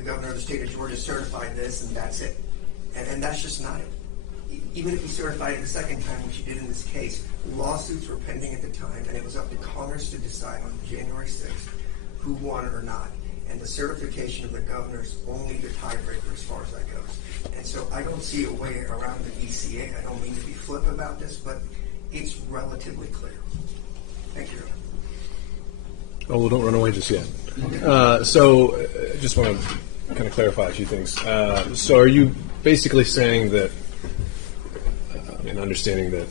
the governor of the state of Georgia certified this and that's it. And that's just not it. Even if he certified it the second time, which he did in this case, lawsuits were pending at the time, and it was up to Congress to decide on January 6th who won or not. And the certification of the governor is only the tiebreaker as far as that goes. And so I don't see a way around the ECA. I don't mean to be flip about this, but it's relatively clear. Thank you. Oh, well, don't run away just yet. So just want to kind of clarify a few things. So are you basically saying that, and understanding that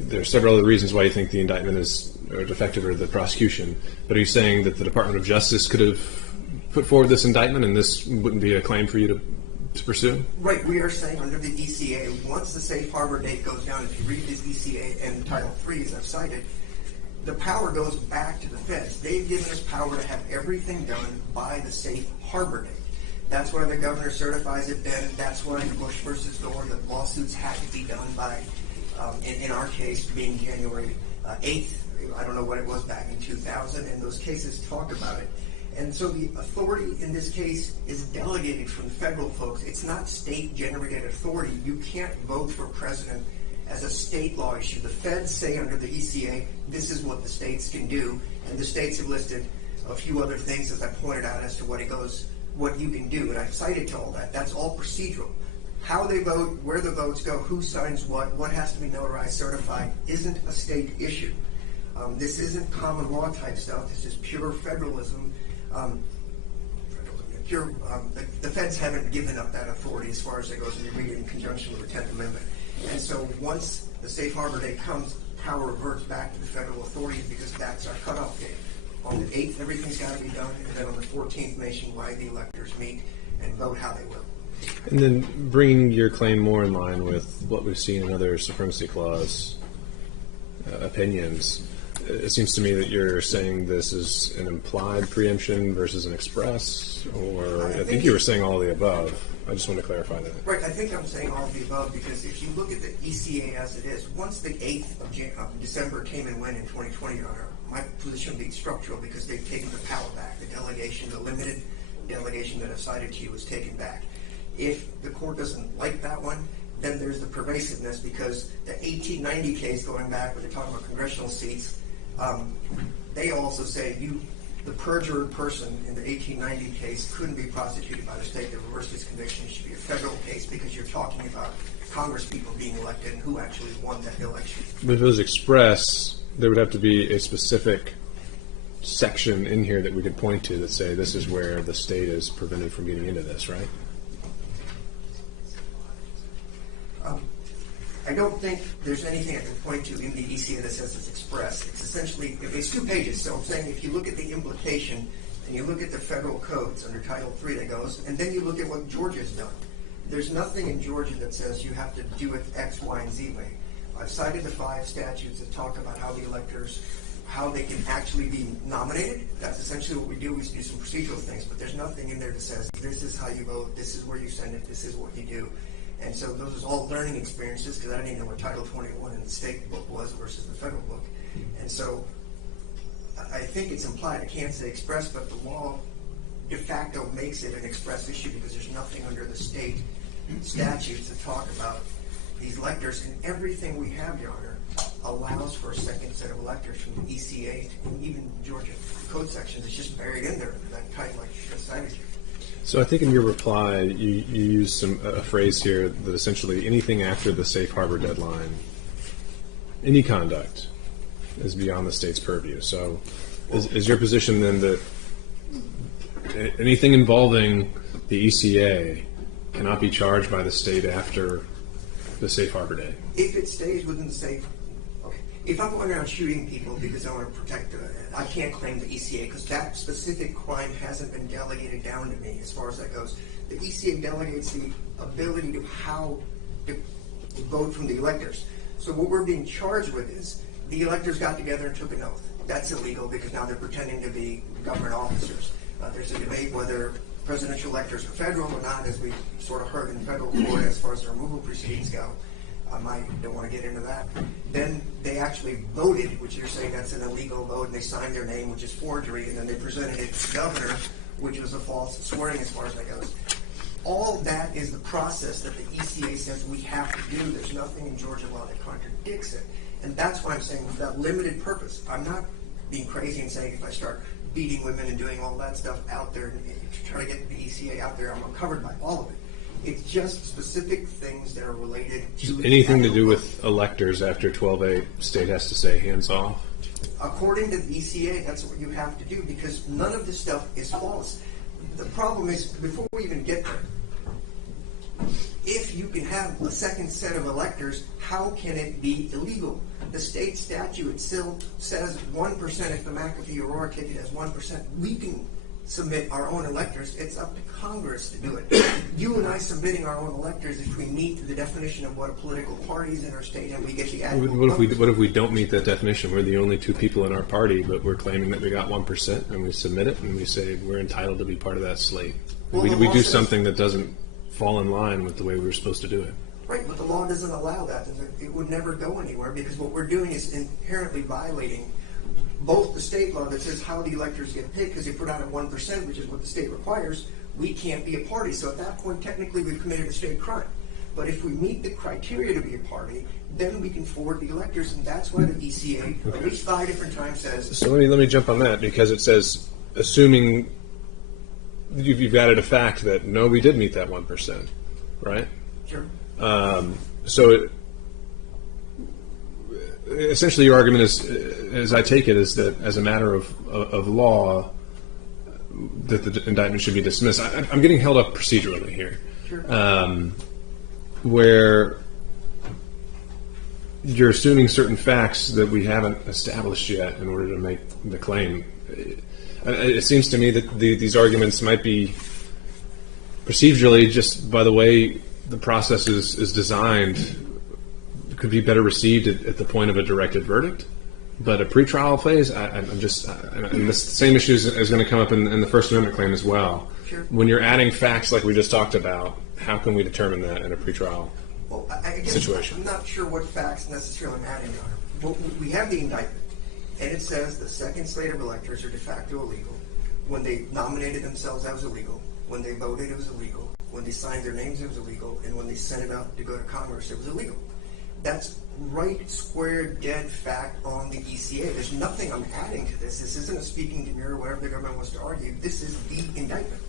there are several other reasons why you think the indictment is defective or the prosecution, but are you saying that the Department of Justice could have put forward this indictment and this wouldn't be a claim for you to pursue? Right. We are saying under the ECA, once the safe harbor date goes down, if you read this ECA and Title III, as I've cited, the power goes back to the feds. They've given us power to have everything done by the safe harbor date. That's why the governor certifies it then. That's why in Bush versus Thor, the lawsuits had to be done by, in our case, being January 8th. I don't know what it was back in 2000, and those cases talk about it. And so the authority in this case is delegated from federal folks. It's not state-generated authority. You can't vote for president as a state law issue. The feds say under the ECA, this is what the states can do, and the states have listed a few other things, as I pointed out, as to what you can do, and I've cited to all that. That's all procedural. How they vote, where the votes go, who signs what has to be notarized, certified, isn't a state issue. This isn't common law type stuff. This is pure federalism. The feds haven't given up that authority as far as it goes, and you read it in conjunction with the 10th Amendment. And so once the safe harbor date comes, power reverts back to the federal authorities because that's our cutoff date. On the 8th, everything's got to be done, and then on the 14th, nationwide, the electors meet and vote how they will. And then bringing your claim more in line with what we've seen in other Supremacy Clause opinions, it seems to me that you're saying this is an implied preemption versus an express, or I think you were saying all of the above. I just want to clarify that. Right, I think I'm saying all of the above because if you look at the ECA as it is, once the 8th of December came and went in 2020, Your Honor, my position would be structural because they've taken the power back. The delegation, the limited delegation that I've cited to you is taken back. If the court doesn't like that one, then there's the pervasiveness because the 1890 case going back, where they're talking about congressional seats, they also say the perjured person in the 1890 case couldn't be prosecuted by the state that reversed his conviction. It should be a federal case because you're talking about Congress people being elected and who actually won that election. But if it was express, there would have to be a specific section in here that we could point to that say this is where the state is prevented from getting into this, right? I don't think there's anything I can point to in the ECA that says it's express. It's essentially, it's 2 pages. So I'm saying if you look at the implication and you look at the federal codes under Title III that goes, and then you look at what Georgia's done. There's nothing in Georgia that says you have to do it X, Y, and Z way. I've cited the 5 statutes that talk about how the electors, how they can actually be nominated. That's essentially what we do. We do some procedural things, but there's nothing in there that says this is how you vote, this is where you send it, this is what you do. And so those are all learning experiences because I didn't even know what Title 21 in the state book was versus the federal book. And so I think it's implied. I can't say express, but the law de facto makes it an express issue because there's nothing under the state statutes that talk about these electors. And everything we have, Your Honor, allows for a second set of electors from the ECA and even Georgia code sections. It's just buried in there, that kind of like cited here. So I think in your reply, you used a phrase here that essentially anything after the safe harbor deadline, any conduct, is beyond the state's purview. So is your position then that anything involving the ECA cannot be charged by the state after the safe harbor day? If it stays within the safe, okay. If I'm going around shooting people because I want to protect, I can't claim the ECA because that specific crime hasn't been delegated down to me as far as that goes. The ECA delegates the ability to how to vote from the electors. So what we're being charged with is the electors got together and took an oath. That's illegal because now they're pretending to be government officers. There's a debate whether presidential electors are federal or not, as we sort of heard in federal court as far as the removal proceedings go. I don't want to get into that. Then they actually voted, which you're saying that's an illegal vote, and they signed their name, which is forgery, and then they presented it to the governor, which was a false swearing as far as that goes. All that is the process that the ECA says we have to do. There's nothing in Georgia law that contradicts it. And that's why I'm saying with that limited purpose. I'm not being crazy and saying if I start beating women and doing all that stuff out there and try to get the ECA out there, I'm covered by all of it. It's just specific things that are related to anything to do with electors after 12A, state has to say hands off. According to the ECA, that's what you have to do because none of this stuff is false. The problem is, before we even get there, if you can have a second set of electors, how can it be illegal? The state statute still says 1%. If the McAfee Aurora ticket has 1%, we can submit our own electors. It's up to Congress to do it. You and I submitting our own electors, if we meet the definition of what a political party is in our state and we get the adequate what if we don't meet that definition? We're the only two people in our party, but we're claiming that we got 1%, and we submit it, and we say we're entitled to be part of that slate. Well, we do something that doesn't fall in line with the way we were supposed to do it. Right, but the law doesn't allow that. It would never go anywhere because what we're doing is inherently violating both the state law that says how the electors get picked, because if we're not at 1%, which is what the state requires, we can't be a party. So at that point, technically, we've committed a state crime. But if we meet the criteria to be a party, then we can forward the electors, and that's why the ECA, at least 5 different times, says... So let me jump on that, because it says, assuming you've added a fact that, no, we did meet that 1%, right? Sure. So essentially, your argument is, as I take it, is that as a matter of law, that the indictment should be dismissed. I'm getting held up procedurally here, Sure. Where you're assuming certain facts that we haven't established yet in order to make the claim. It seems to me that these arguments might be procedurally, just by the way the process is designed, could be better received at the point of a directed verdict. But a pretrial phase, and the same issue is going to come up in the First Amendment claim as well. Sure. When you're adding facts like we just talked about, how can we determine that in a pretrial situation? I'm not sure what facts necessarily I'm adding on. We have the indictment, and it says the second slate of electors are de facto illegal. When they nominated themselves, that was illegal. When they voted, it was illegal. When they signed their names, it was illegal. And when they sent it up to go to Congress, it was illegal. That's right, square, dead fact on the ECA. There's nothing I'm adding to this. This isn't a speaking demurrer or whatever the government wants to argue. This is the indictment.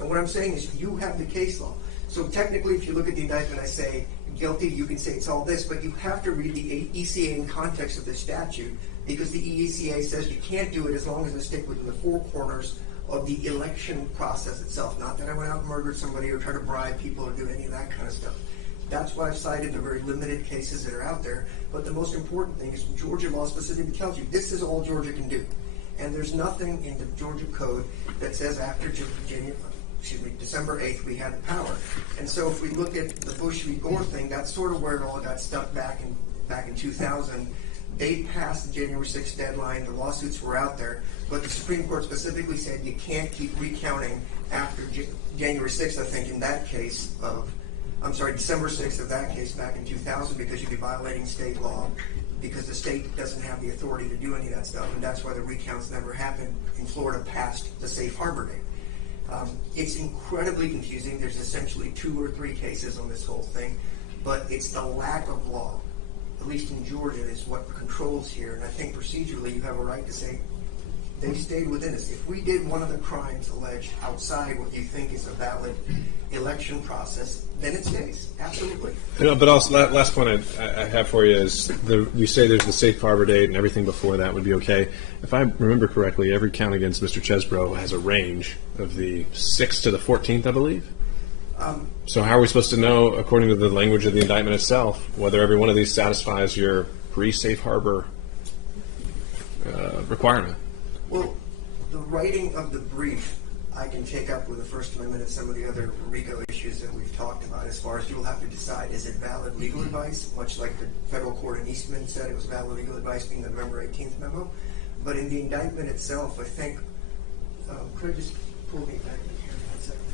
And what I'm saying is you have the case law. So technically, if you look at the indictment, I say guilty, you can say it's all this, but you have to read the ECA in context of the statute because the ECA says you can't do it as long as they stick within the four corners of the election process itself. Not that I went out and murdered somebody or tried to bribe people or do any of that kind of stuff. That's why I've cited the very limited cases that are out there. But the most important thing is Georgia law specifically tells you this is all Georgia can do. And there's nothing in the Georgia code that says after December 8th we had the power. And so if we look at the Bush v. Gore thing, that's sort of where it all got stuck back in 2000. They passed the January 6th deadline. The lawsuits were out there. But the Supreme Court specifically said you can't keep recounting after January 6th, I think, in that case December 6th of that case back in 2000 because you'd be violating state law because the state doesn't have the authority to do any of that stuff. And that's why the recounts never happened in Florida past the safe harbor date. It's incredibly confusing. There's essentially 2 or 3 cases on this whole thing. But it's the lack of law, at least in Georgia, is what controls here. And I think procedurally you have a right to say they stayed within us. If we did one of the crimes alleged outside what you think is a valid election process, then it's case. Absolutely. But also, last point I have for you is you say there's the safe harbor date and everything before that would be okay. If I remember correctly, every count against Mr. Chesebro has a range of the 6th to the 14th, I believe. So how are we supposed to know, according to the language of the indictment itself, whether every one of these satisfies your pre-safe harbor requirement? Well, the writing of the brief I can take up with the First Amendment and some of the other RICO issues that we've talked about as far as you'll have to decide, is it valid legal advice, much like the federal court in Eastman said it was valid legal advice being the November 18th memo. But in the indictment itself, I think, could I just pull the indictment here for a second?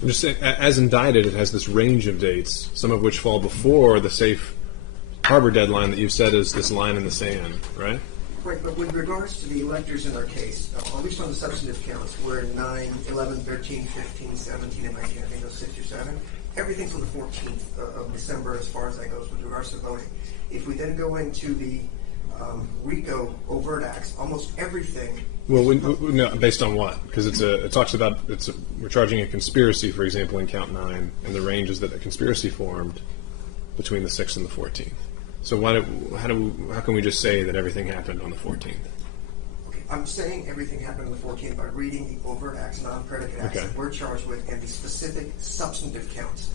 I'm just saying, as indicted, it has this range of dates, some of which fall before the safe harbor deadline that you've said is this line in the sand, right? Right, but with regards to the electors in our case, at least on the substantive counts, we're in 9, 11, 13, 15, 17, and 19, I think those 6 or 7. Everything till the 14th of December as far as that goes with regards to voting. If we then go into the RICO overt acts, almost everything. Well, no, based on what? Because it talks about we're charging a conspiracy, for example, in count 9, and the range is that a conspiracy formed between the 6th and the 14th. So how can we just say that everything happened on the 14th? Okay, I'm saying everything happened on the 14th by reading the overt acts, non-predicate acts that we're charged with, and the specific substantive counts.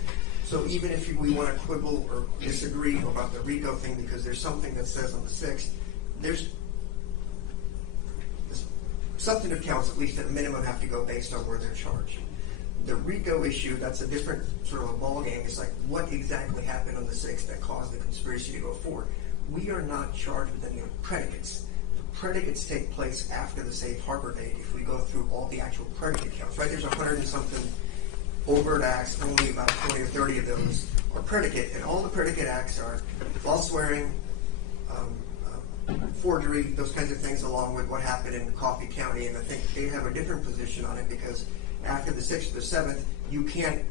So even if we want to quibble or disagree about the RICO thing because there's something that says on the 6th, there's substantive counts, at least at a minimum, have to go based on where they're charged. The RICO issue, that's a different sort of a ballgame. It's like, what exactly happened on the 6th that caused the conspiracy to go forward? We are not charged with any predicates. The predicates take place after the safe harbor date if we go through all the actual predicate counts, right? There's 100 and something overt acts, only about 20 or 30 of those are predicate, and all the predicate acts are false swearing, forgery, those kinds of things, along with what happened in Coffee County. And I think they have a different position on it because after the 6th or the 7th, you can't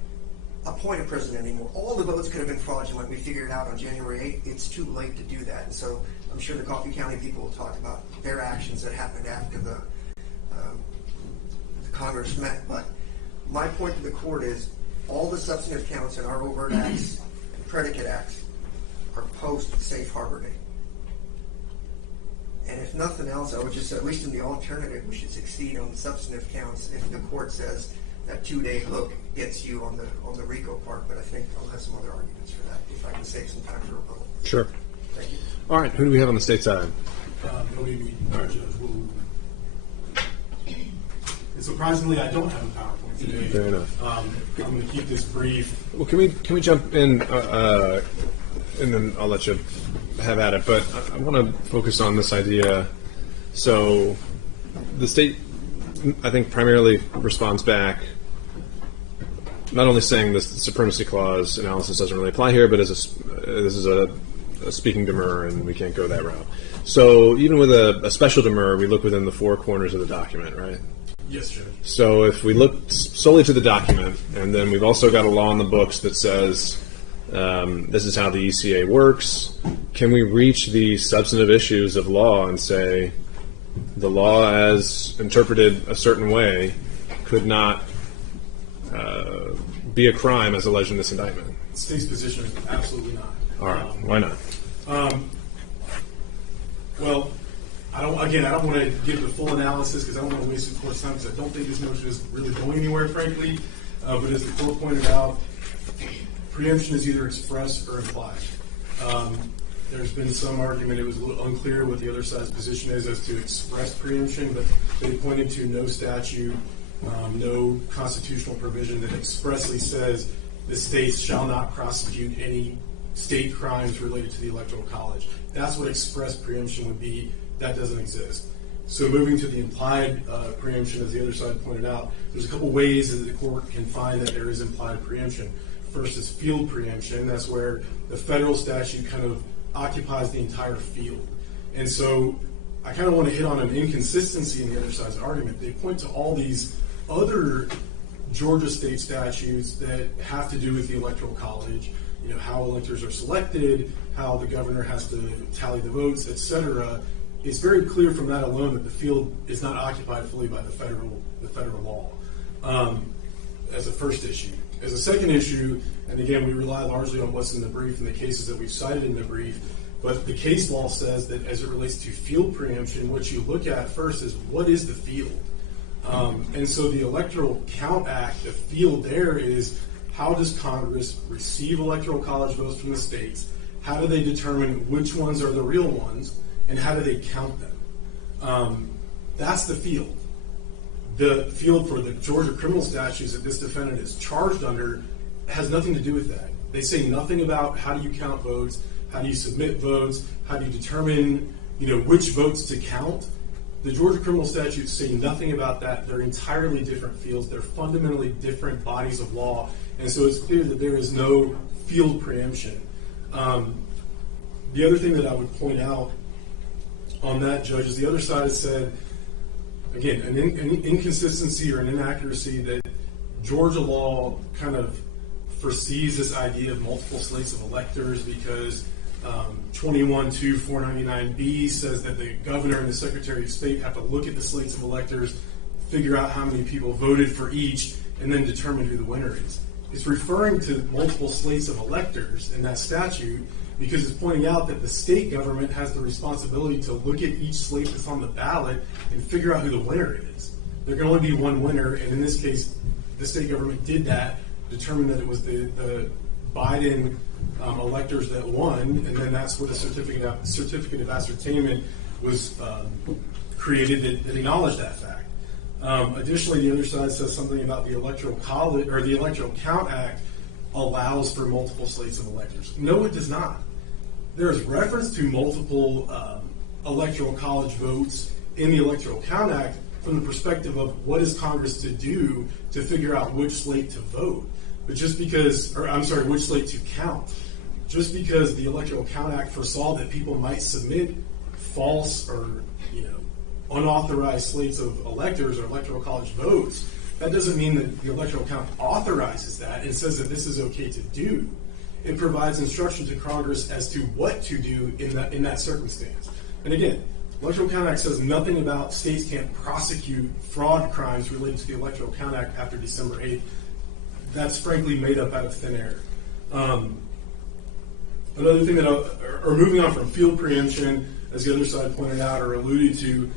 appoint a president anymore. All the votes could have been fraudulent. We figured it out on January 8th. It's too late to do that. And so I'm sure the Coffee County people will talk about their actions that happened after the Congress met. But my point to the court is all the substantive counts in our overt acts and predicate acts are post-safe harbor date. And if nothing else, I would just say, at least in the alternative, we should succeed on the substantive counts if the court says that 2-day hook gets you on the RICO part. But I think I'll have some other arguments for that if I can save some time for a vote. Sure. Thank you. All right. Who do we have on the state side? And surprisingly, I don't have a PowerPoint today. Fair enough. I'm going to keep this brief. Well, can we jump in, and then I'll let you have at it. But I want to focus on this idea. So, the state, I think, primarily responds back, not only saying the supremacy clause analysis doesn't really apply here, but this is a speaking demur, and we can't go that route. So, even with a special demur, we look within the 4 corners of the document, right? Yes, Judge. So if we look solely to the document, and then we've also got a law in the books that says this is how the ECA works, can we reach the substantive issues of law and say the law as interpreted a certain way could not be a crime as alleged in this indictment? The state's position is absolutely not. All right. Why not? Well, I don't want to give the full analysis because I don't want to waste the court's time because I don't think this notion is really going anywhere, frankly. But as the court pointed out, preemption is either express or implied. There's been some argument, it was a little unclear what the other side's position is as to express preemption, but they pointed to no statute, no constitutional provision that expressly says the states shall not prosecute any state crimes related to the Electoral College. That's what express preemption would be. That doesn't exist. So moving to the implied preemption, as the other side pointed out, there's a couple ways that the court can find that there is implied preemption. First is field preemption. That's where the federal statute kind of occupies the entire field. And so I kind of want to hit on an inconsistency in the other side's argument. They point to all these other Georgia state statutes that have to do with the Electoral College, you know, how electors are selected, how the governor has to tally the votes, etc. It's very clear from that alone that the field is not occupied fully by the federal law as a first issue. As a second issue, and again, we rely largely on what's in the brief and the cases that we've cited in the brief, but the case law says that as it relates to field preemption, what you look at first is what is the field? And so the Electoral Count Act, the field there is how does Congress receive Electoral College votes from the states? How do they determine which ones are the real ones? And how do they count them? That's the field. The field for the Georgia criminal statutes that this defendant is charged under has nothing to do with that. They say nothing about how do you count votes, how do you submit votes, how do you determine, which votes to count. The Georgia criminal statutes say nothing about that. They're entirely different fields. They're fundamentally different bodies of law. And so it's clear that there is no field preemption. The other thing that I would point out on that, Judge, is the other side has said, again, an inconsistency or an inaccuracy that Georgia law kind of foresees this idea of multiple slates of electors because 21-499B says that the governor and the secretary of state have to look at the slates of electors, figure out how many people voted for each, and then determine who the winner is. It's referring to multiple slates of electors in that statute because it's pointing out that the state government has the responsibility to look at each slate that's on the ballot and figure out who the winner is. There can only be one winner, and in this case, the state government did that, determined that it was the Biden electors that won, and then that's where the certificate of ascertainment was created that acknowledged that fact. Additionally, the other side says something about the Electoral College or the Electoral Count Act allows for multiple slates of electors. No, it does not. There is reference to multiple Electoral College votes in the Electoral Count Act from the perspective of what is Congress to do to figure out which slate to vote. But just because, which slate to count. Just because the Electoral Count Act foresaw that people might submit false or unauthorized slates of electors or Electoral College votes, that doesn't mean that the Electoral Count authorizes that and says that this is okay to do. It provides instruction to Congress as to what to do in that circumstance. And again, Electoral Count Act says nothing about states can't prosecute fraud crimes related to the Electoral Count Act after December 8th. That's frankly made up out of thin air. Another thing or moving on from field preemption, as the other side pointed out or alluded to,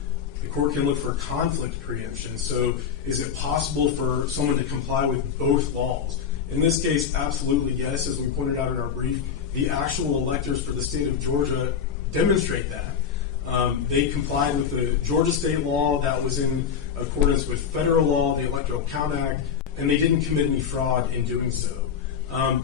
the court can look for conflict preemption. So is it possible for someone to comply with both laws? In this case, absolutely yes. As we pointed out in our brief, the actual electors for the state of Georgia demonstrate that. They complied with the Georgia state law that was in accordance with federal law, the Electoral Count Act, and they didn't commit any fraud in doing so. And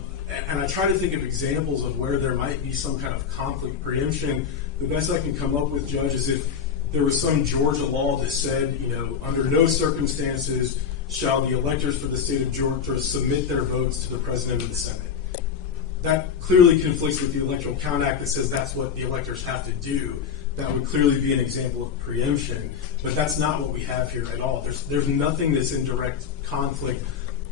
I try to think of examples of where there might be some kind of conflict preemption. The best I can come up with, Judge, is if there was some Georgia law that said, under no circumstances shall the electors for the state of Georgia submit their votes to the President of the Senate. That clearly conflicts with the Electoral Count Act that says that's what the electors have to do. That would clearly be an example of preemption, but that's not what we have here at all. There's nothing that's in direct conflict.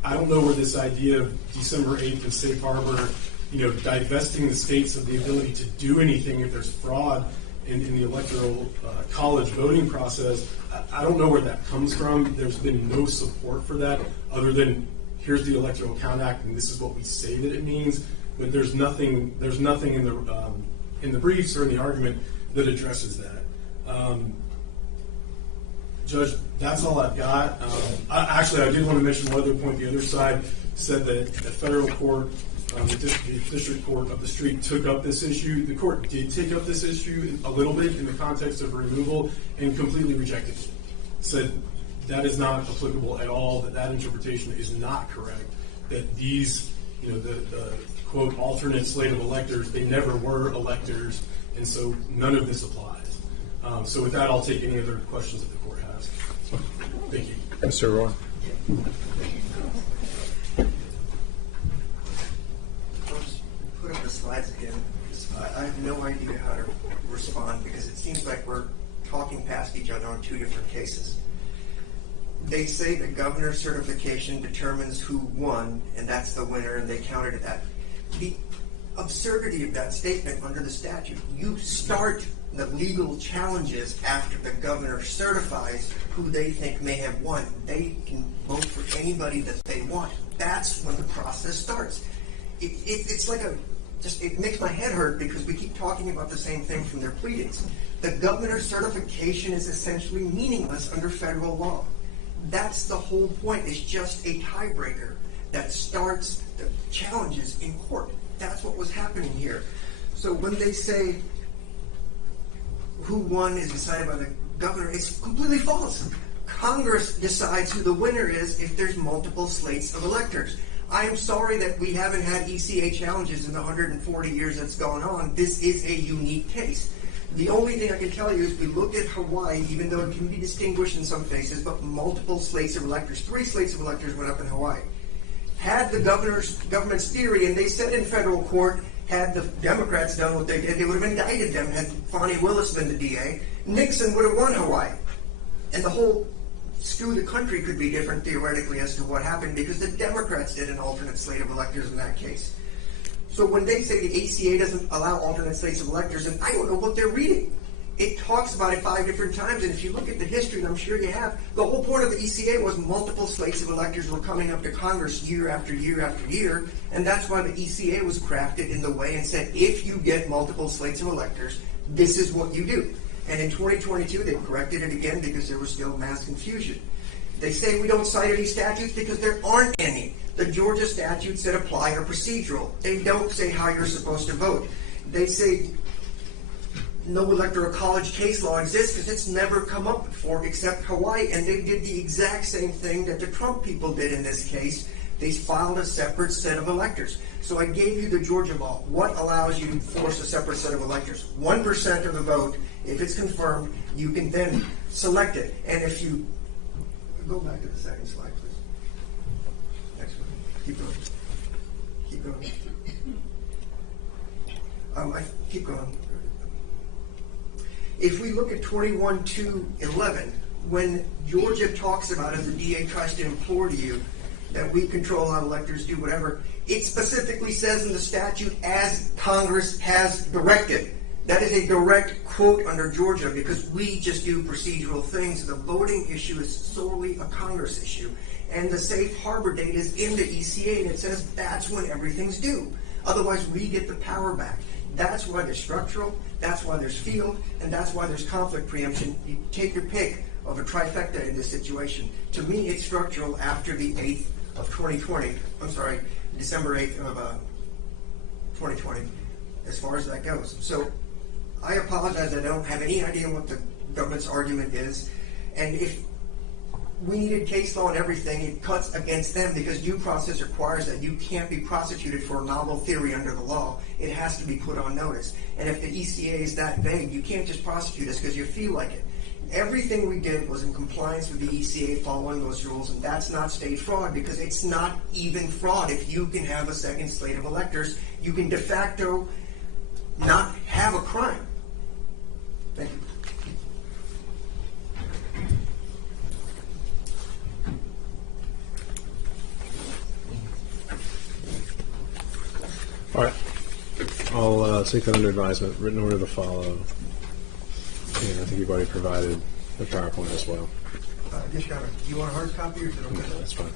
I don't know where this idea of December 8th and safe harbor, divesting the states of the ability to do anything if there's fraud in the electoral college voting process. I don't know where that comes from. There's been no support for that other than here's the Electoral Count Act and this is what we say that it means. But there's nothing in the briefs or in the argument that addresses that. Judge, that's all I've got. I did want to mention one other point. The other side said that the federal court, the district court up the street took up this issue. The court did take up this issue a little bit in the context of removal and completely rejected it. Said that is not applicable at all, that interpretation is not correct, that these, the quote, alternate slate of electors, they never were electors, and so none of this applies. So with that, I'll take any other questions that the court has. Thank you. Mr. Roy. Put up the slides again. I have no idea how to respond because it seems like we're talking past each other on two different cases. They say the governor's certification determines who won, and that's the winner, and they counted that. The absurdity of that statement under the statute, you start the legal challenges after the governor certifies who they think may have won. They can vote for anybody that they want. That's when the process starts. It's like it makes my head hurt because we keep talking about the same thing from their pleadings. The governor's certification is essentially meaningless under federal law. That's the whole point. It's just a tiebreaker that starts the challenges in court. That's what was happening here. So when they say who won is decided by the governor, it's completely false. Congress decides who the winner is if there's multiple slates of electors. I am sorry that we haven't had ECA challenges in the 140 years that's gone on. This is a unique case. The only thing I can tell you is we look at Hawaii, even though it can be distinguished in some cases, but multiple slates of electors, 3 slates of electors went up in Hawaii. Had the government's theory, and they said in federal court, Had the Democrats done what they did, they would have indicted them. Had Fonnie Willis been the DA, Nixon would have won Hawaii. And the whole skew of the country could be different theoretically as to what happened because the Democrats did an alternate slate of electors in that case. So when they say the ACA doesn't allow alternate slates of electors, and I don't know what they're reading. It talks about it 5 different times, and if you look at the history, and I'm sure you have, the whole point of the ECA was multiple slates of electors were coming up to Congress year after year after year, and that's why the ECA was crafted in the way and said, if you get multiple slates of electors, this is what you do. And in 2022, they corrected it again because there was still mass confusion. They say we don't cite any statutes because there aren't any. The Georgia statutes that apply are procedural. They don't say how you're supposed to vote. They say no electoral college case law exists because it's never come up before except Hawaii, and they did the exact same thing that the Trump people did in this case. They filed a separate set of electors. So I gave you the Georgia law. What allows you to force a separate set of electors? 1% of the vote. If it's confirmed, you can then select it. And if you go back to the second slide, please. Next one. Keep going. Keep going. Keep going. If we look at 21-2-11, when Georgia talks about, as the DA tries to implore to you, that we control how electors do whatever, it specifically says in the statute, as Congress has directed. That is a direct quote under Georgia because we just do procedural things. The voting issue is solely a Congress issue. And the safe harbor date is in the ECA, and it says that's when everything's due. Otherwise, we get the power back. That's why there's structural, that's why there's field, and that's why there's conflict preemption. You take your pick of a trifecta in this situation. To me, it's structural after the 8th of 2020. I'm sorry, December 8th of 2020, as far as that goes. So I apologize, I don't have any idea what the government's argument is. And if we needed case law and everything, it cuts against them because due process requires that you can't be prosecuted for a novel theory under the law. It has to be put on notice. And if the ECA is that vague, you can't just prosecute us because you feel like it. Everything we did was in compliance with the ECA following those rules, and that's not state fraud because it's not even fraud. If you can have a second slate of electors, you can de facto not have a crime. Thank you. All right. I'll take that under advisement. Written order to follow. And I think you've already provided the PowerPoint as well. Yes, Your Honor. Do you want a hard copy or is it okay? No, that's fine.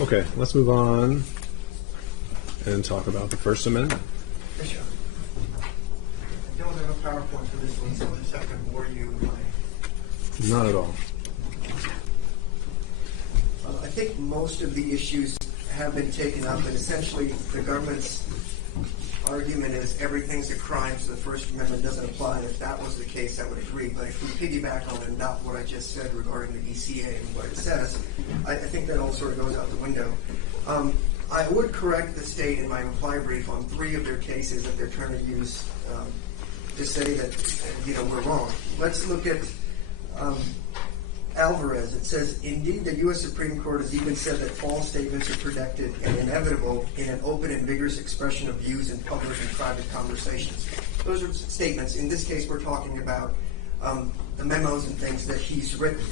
Okay, let's move on and talk about the First Amendment. Yes, Your Honor. I don't have a PowerPoint for this one, so I'll just have to bore you with mine. Not at all. I think most of the issues have been taken up, and essentially the government's argument is everything's a crime, so the First Amendment doesn't apply. And if that was the case, I would agree. But if we piggyback on and adopt what I just said regarding the ECA and what it says, I think that all sort of goes out the window. I would correct the state in my reply brief on 3 of their cases that they're trying to use to say that we're wrong. Let's look at Alvarez. It says, indeed, the U.S. Supreme Court has even said that false statements are protected and inevitable in an open and vigorous expression of views in public and private conversations. Those are statements. In this case, we're talking about the memos and things that he's written.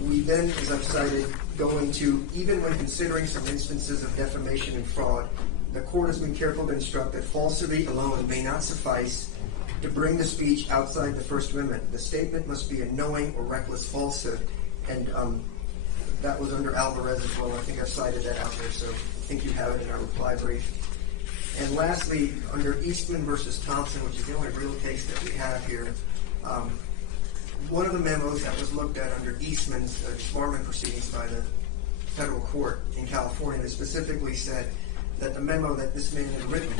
We then, as I've cited, go into, even when considering some instances of defamation and fraud, the court has been careful to instruct that falsity alone may not suffice to bring the speech outside the First Amendment. The statement must be a knowing or reckless falsehood, and that was under Alvarez as well. I think I've cited that out there, so I think you have it in our reply brief. And lastly, under Eastman versus Thompson, which is the only real case that we have here, one of the memos that was looked at under Eastman's disbarment proceedings by the federal court in California specifically said that the memo that this man had written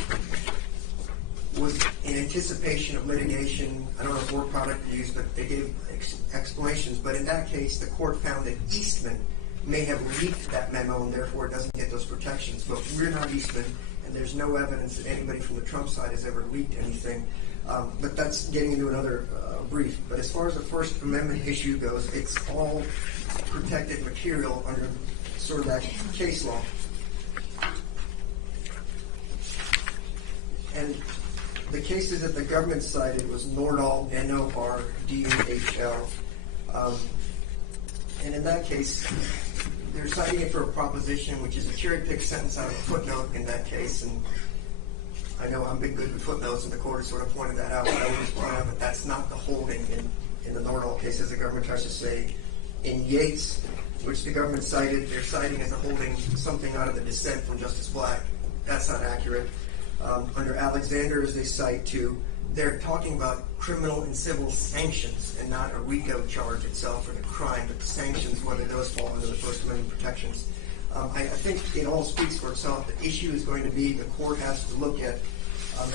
was in anticipation of litigation. I don't know if word product used, but they gave explanations. But in that case, the court found that Eastman may have leaked that memo and therefore it doesn't get those protections. But we're not Eastman, and there's no evidence that anybody from the Trump side has ever leaked anything. But that's getting into another brief. But as far as the First Amendment issue goes, it's all protected material under sort of that case law. And the cases that the government cited was Nordahl, N-O-R-D-A-H-L. And in that case, they're citing it for a proposition, which is a cherry-picked sentence out of a footnote in that case. And I know I've been good with footnotes, and the court has sort of pointed that out, but I would just point out that that's not the holding in the Nordahl case, as the government tries to say. In Yates, which the government cited, they're citing as a holding something out of the dissent from Justice Black. That's not accurate. Under Alexander, as they cite too, they're talking about criminal and civil sanctions and not a RICO charge itself for the crime, but the sanctions, whether those fall under the First Amendment protections. I think it all speaks for itself. The issue is going to be the court has to look at,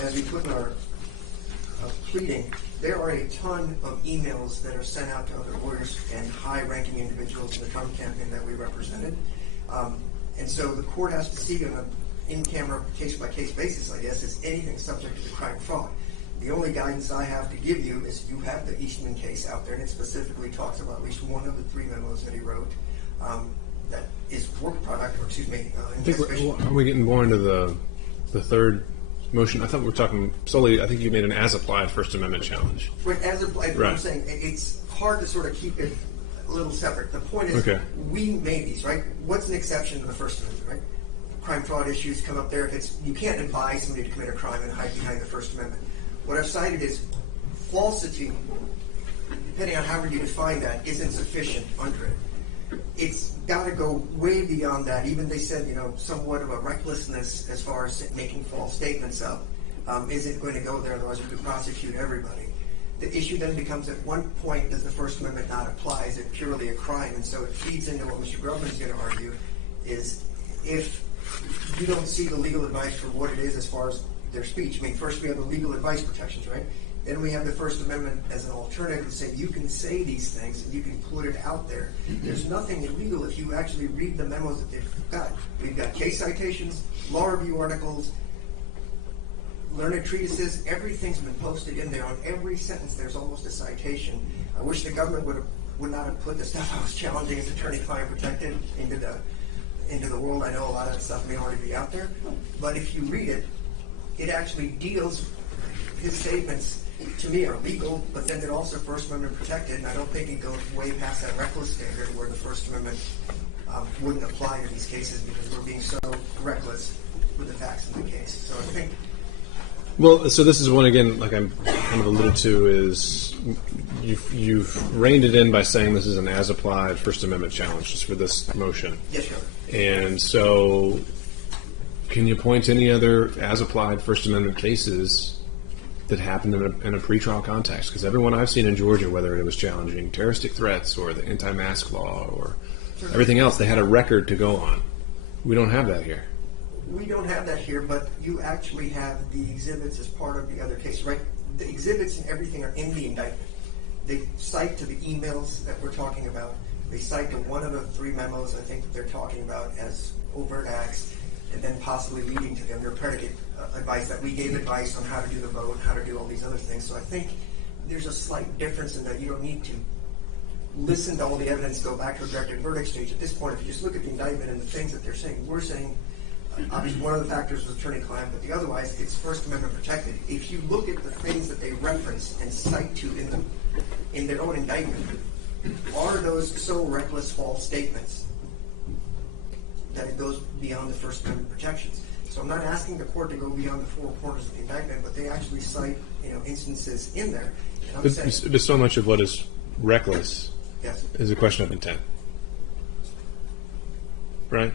as we put in our pleading, there are a ton of emails that are sent out to other lawyers and high-ranking individuals in the Trump campaign that we represented. And so the court has to see on an in-camera, case-by-case basis, I guess, is anything subject to the crime fraud. The only guidance I have to give you is you have the Eastman case out there, and it specifically talks about at least one of the 3 memos that he wrote that is work product, or excuse me, are we getting more into the third motion? I thought we were talking solely, I think you made an as-applied First Amendment challenge. Right, as applied, right. I'm saying it's hard to sort of keep it a little separate. The point is, we made these, right? What's an exception to the First Amendment, right? Crime fraud issues come up there. If it's, you can't advise somebody to commit a crime and hide behind the First Amendment. What I've cited is falsity, depending on how you define that, isn't sufficient under it. It's got to go way beyond that. Even they said, somewhat of a recklessness as far as making false statements up isn't going to go there, otherwise we could prosecute everybody. The issue then becomes, at one point, does the First Amendment not apply? Is it purely a crime? And so it feeds into what Mr. Grubman's going to argue, is if you don't see the legal advice for what it is as far as their speech. I mean, first we have the legal advice protections, right? Then we have the First Amendment as an alternative to say you can say these things and you can put it out there. There's nothing illegal if you actually read the memos that they've got. We've got case citations, law review articles, learned treatises. Everything's been posted in there. On every sentence, there's almost a citation. I wish the government would not have put the stuff I was challenging as attorney-client protected into the world. I know a lot of that stuff may already be out there, but if you read it, it actually deals, his statements to me are legal, but then they're also First Amendment protected, and I don't think it goes way past that reckless standard where the First Amendment wouldn't apply to these cases because we're being so reckless with the facts in the case. So I think... Well, so this is one, again, like I'm kind of alluded to, is you've reined it in by saying this is an as-applied First Amendment challenge just for this motion. Yes, sir. And so... can you point to any other as-applied First Amendment cases that happened in a pretrial context? Because everyone I've seen in Georgia, whether it was challenging terroristic threats or the anti-mask law or everything else, they had a record to go on. We don't have that here. We don't have that here, but you actually have the exhibits as part of the other case, right? The exhibits and everything are in the indictment. They cite to the emails that we're talking about. They cite to one of the 3 memos I think that they're talking about as overt acts, and then possibly leading to them their predicate advice that we gave advice on how to do the vote, how to do all these other things. So I think there's a slight difference in that you don't need to listen to all the evidence, go back to a directed verdict stage. At this point, if you just look at the indictment and the things that they're saying, we're saying, obviously one of the factors was attorney-client, but the otherwise, it's First Amendment protected. If you look at the things that they reference and cite to in their own indictment, are those so reckless false statements that it goes beyond the First Amendment protections? So I'm not asking the court to go beyond the 4 corners of the indictment, but they actually cite instances in there. But so much of what is reckless is a question of intent, right?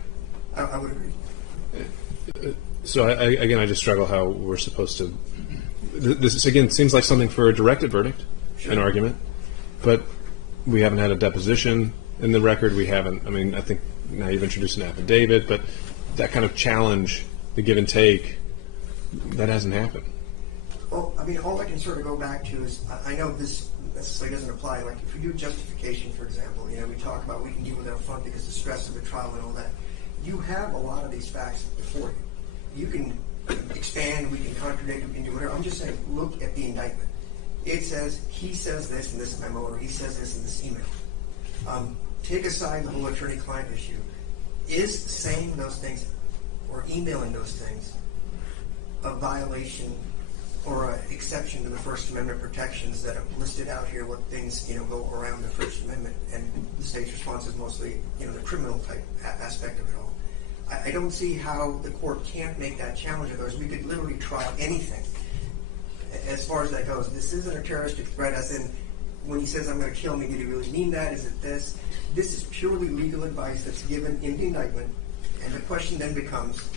I would agree. So I just struggle how we're supposed to. This again seems like something for a directed verdict, an argument, but we haven't had a deposition in the record. We haven't. I mean, I think now you've introduced an affidavit, but that kind of challenge, the give and take, that hasn't happened. Well, I mean, all I can sort of go back to is, I know this necessarily doesn't apply. Like, if we do justification, for example, we talk about we can deal with it up front because the stress of the trial and all that. You have a lot of these facts before you. You can expand, we can contradict, we can do whatever. I'm just saying, look at the indictment. It says, he says this in this memo, or he says this in this email. Take aside the whole attorney-client issue. Is saying those things or emailing those things a violation or an exception to the First Amendment protections that have listed out here, what things, go around the First Amendment, and the state's response is mostly, the criminal type aspect of it all. I don't see how the court can't make that challenge. Otherwise, we could literally try anything as far as that goes. This isn't a terroristic threat, as in when he says, I'm going to kill me, did he really mean that? Is it this? This is purely legal advice that's given in the indictment, and the question then becomes,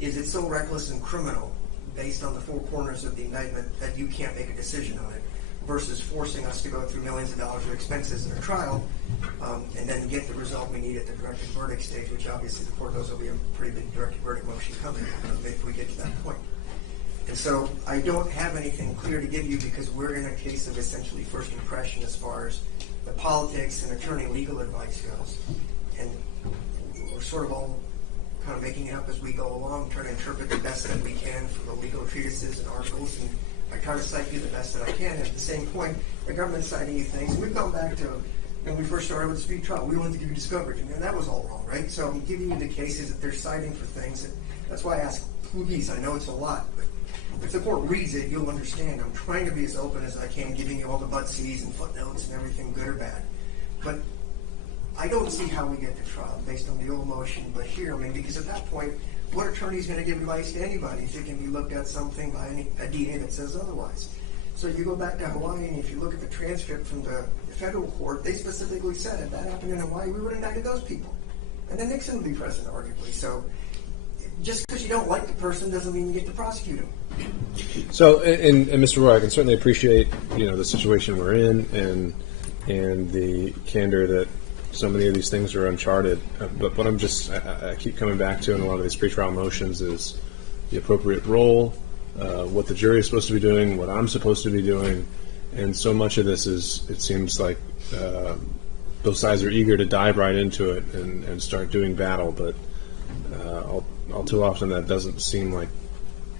is it so reckless and criminal based on the four corners of the indictment that you can't make a decision on it, versus forcing us to go through millions of dollars of expenses in a trial and then get the result we need at the directed verdict stage, which obviously the court knows there'll be a pretty big directed verdict motion coming if we get to that point. And so I don't have anything clear to give you because we're in a case of essentially first impression as far as the politics and attorney legal advice goes. And we're sort of all kind of making it up as we go along, trying to interpret the best that we can from the legal treatises and articles, and I try to cite you the best that I can. At the same point, the government's citing you things. We've gone back to when we first started with the speed trial. We wanted to give you discovery, and that was all wrong, right? So I'm giving you the cases that they're citing for things, and that's why I ask, please, I know it's a lot, but if the court reads it, you'll understand. I'm trying to be as open as I can, giving you all the but-sees and footnotes and everything good or bad. But I don't see how we get to trial based on the old motion, but here, because at that point, what attorney is going to give advice to anybody if it can be looked at something by a DA that says otherwise? So you go back to Hawaii, and if you look at the transcript from the federal court, they specifically said if that happened in Hawaii, we would have indicted those people. And then Nixon would be president, arguably. So just because you don't like the person doesn't mean you get to prosecute him. So, and Mr. Roy, I can certainly appreciate, the situation we're in and the candor that so many of these things are uncharted. But what I keep coming back to in a lot of these pretrial motions is the appropriate role, what the jury is supposed to be doing, what I'm supposed to be doing. And so much of this is, it seems like both sides are eager to dive right into it and start doing battle. But all too often that doesn't seem like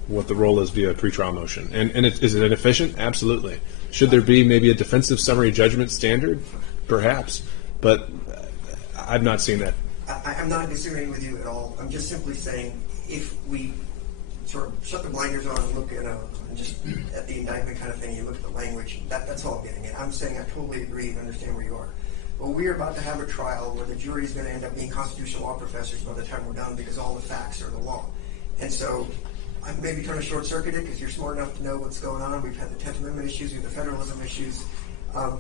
what the role is via a pretrial motion. And is it inefficient? Absolutely. Should there be maybe a defensive summary judgment standard? Perhaps. But I've not seen that. I'm not disagreeing with you at all. I'm just simply saying if we sort of shut the blinders on and look at just at the indictment kind of thing, you look at the language, that's all I'm getting at. I'm saying I totally agree and understand where you are. But we're about to have a trial where the jury is going to end up being constitutional law professors by the time we're done because all the facts are the law. And so I'm maybe trying to short-circuit it because you're smart enough to know what's going on. We've had the 10th Amendment issues, we have the federalism issues. I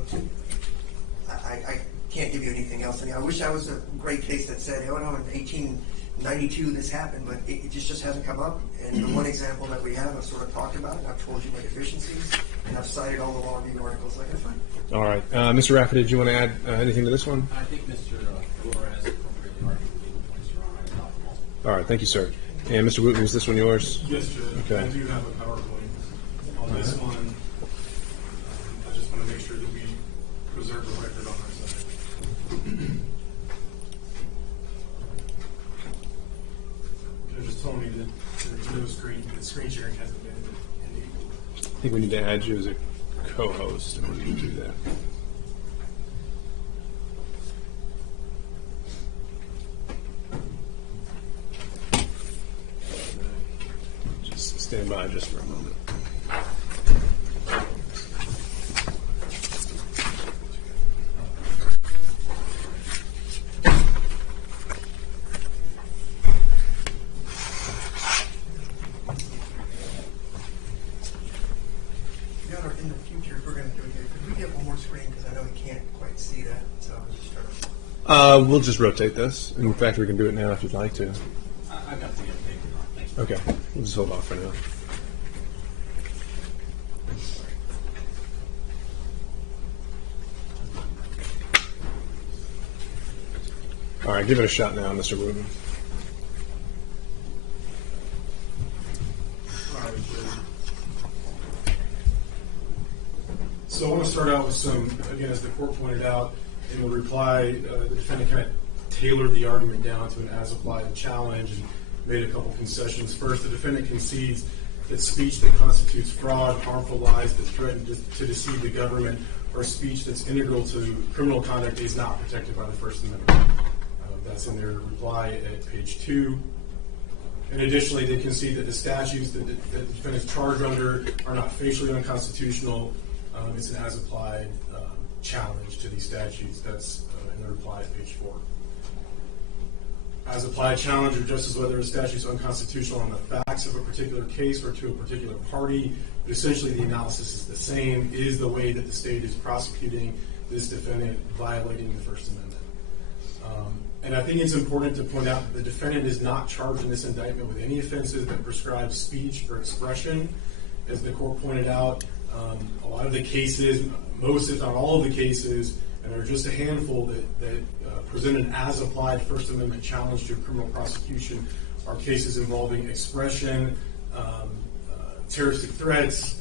can't give you anything else. I wish I was a great case that said, in 1892 this happened, but it just hasn't come up. And the one example that we have, I've sort of talked about, and I've told you my deficiencies, and I've cited all the law review articles I can find. All right. Mr. Rafferty, did you want to add anything to this one? I think Mr. Flores has appropriately argued the legal points, Your Honor. All right. Thank you, sir. And Mr. Wooten, is this one yours? Yes, Judge. Okay. I do have a PowerPoint on this one. I just want to make sure that we preserve the record on our side. Judge just told me that there's no screen sharing hasn't been enabled. I think we need to add you as a co-host in order to do that. Just stand by just for a moment. In the future, if we're going to do it here, could we get one more screen? Because I know we can't quite see that. So I'm just trying to... We'll just rotate this. In fact, we can do it now if you'd like to. I've got the paper. Thank you. Okay. We'll just hold off for now. All right. Give it a shot now, Mr. Wooten. All right, Judge. So I want to start out with some, again, as the court pointed out in the reply, the defendant kind of tailored the argument down to an as-applied challenge and made a couple concessions. First, the defendant concedes that speech that constitutes fraud, harmful lies that threaten to deceive the government, or speech that's integral to criminal conduct is not protected by the First Amendment. That's in their reply at page 2. And additionally, they concede that the statutes that the defendant is charged under are not facially unconstitutional. It's an as-applied challenge to these statutes. That's in the reply at page 4. As-applied challenge addresses whether a statute is unconstitutional on the facts of a particular case or to a particular party. But essentially, the analysis is the same. Is the way that the state is prosecuting this defendant violating the First Amendment? And I think it's important to point out that the defendant is not charged in this indictment with any offenses that prescribe speech or expression. As the court pointed out, a lot of the cases, most if not all of the cases, and there are just a handful that present an as-applied First Amendment challenge to a criminal prosecution, are cases involving expression, terroristic threats,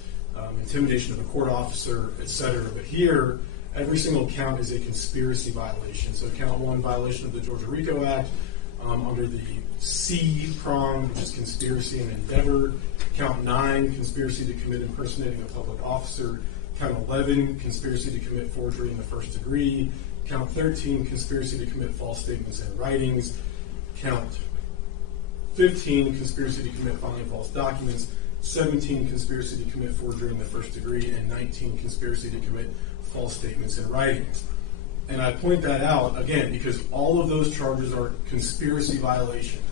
intimidation of a court officer, etc. But here, every single count is a conspiracy violation. So count 1, violation of the Georgia RICO Act, under the C prong, which is conspiracy and endeavor. Count 9, conspiracy to commit impersonating a public officer. Count 11, conspiracy to commit forgery in the first degree. Count 13, conspiracy to commit false statements and writings. Count 15, conspiracy to commit filing false documents. 17, conspiracy to commit forgery in the first degree. And 19, conspiracy to commit false statements and writings. And I point that out, again, because all of those charges are conspiracy violations.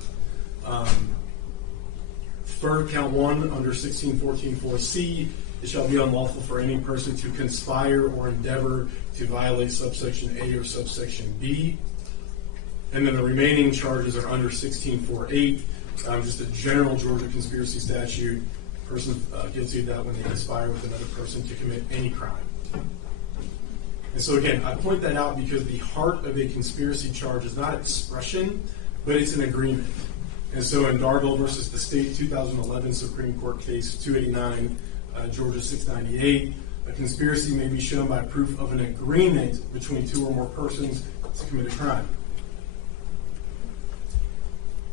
For count 1, under 1614.4c, it shall be unlawful for any person to conspire or endeavor to violate subsection A or subsection B. And then the remaining charges are under 16.4.8, just a general Georgia conspiracy statute. Person guilty of that when they conspire with another person to commit any crime. And so again, I point that out because the heart of a conspiracy charge is not expression, but it's an agreement. And so in Darville versus the State 2011 Supreme Court case 289, Georgia 698, a conspiracy may be shown by proof of an agreement between 2 or more persons to commit a crime.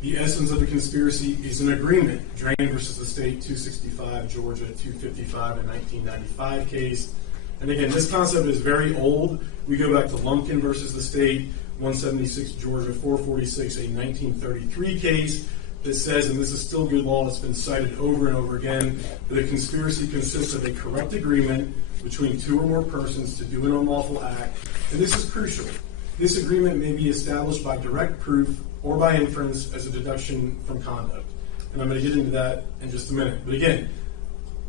The essence of the conspiracy is an agreement. Drain versus the State 265, Georgia 255, a 1995 case. And again, this concept is very old. We go back to Lumpkin versus the State, 176, Georgia 446, a 1933 case that says, and this is still good law, it's been cited over and over again, that a conspiracy consists of a corrupt agreement between 2 or more persons to do an unlawful act. And this is crucial. This agreement may be established by direct proof or by inference as a deduction from conduct. And I'm going to get into that in just a minute. But again,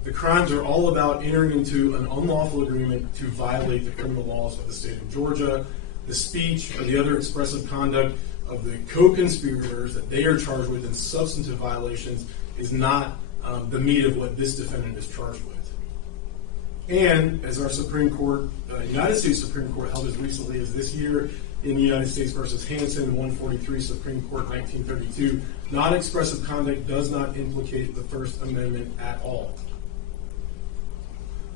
the crimes are all about entering into an unlawful agreement to violate the criminal laws of the state of Georgia. The speech or the other expressive conduct of the co-conspirators that they are charged with in substantive violations is not the meat of what this defendant is charged with. And as our Supreme Court, United States Supreme Court held as recently as this year in the United States versus Hansen, 143 Supreme Court, 1932, non-expressive conduct does not implicate the First Amendment at all.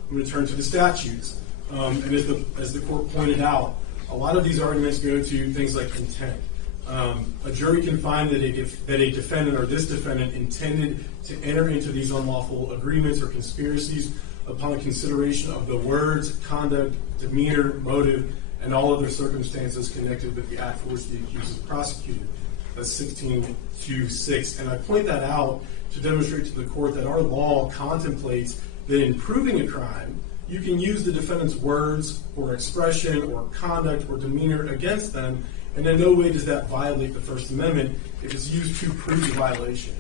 I'm going to turn to the statutes. And as the court pointed out, a lot of these arguments go to things like intent. A jury can find that a defendant or this defendant intended to enter into these unlawful agreements or conspiracies upon consideration of the words, conduct, demeanor, motive, and all other circumstances connected with the act for which the accused is prosecuted. That's 16-6. And I point that out to demonstrate to the court that our law contemplates that in proving a crime, you can use the defendant's words or expression or conduct or demeanor against them, and in no way does that violate the First Amendment if it's used to prove the violation.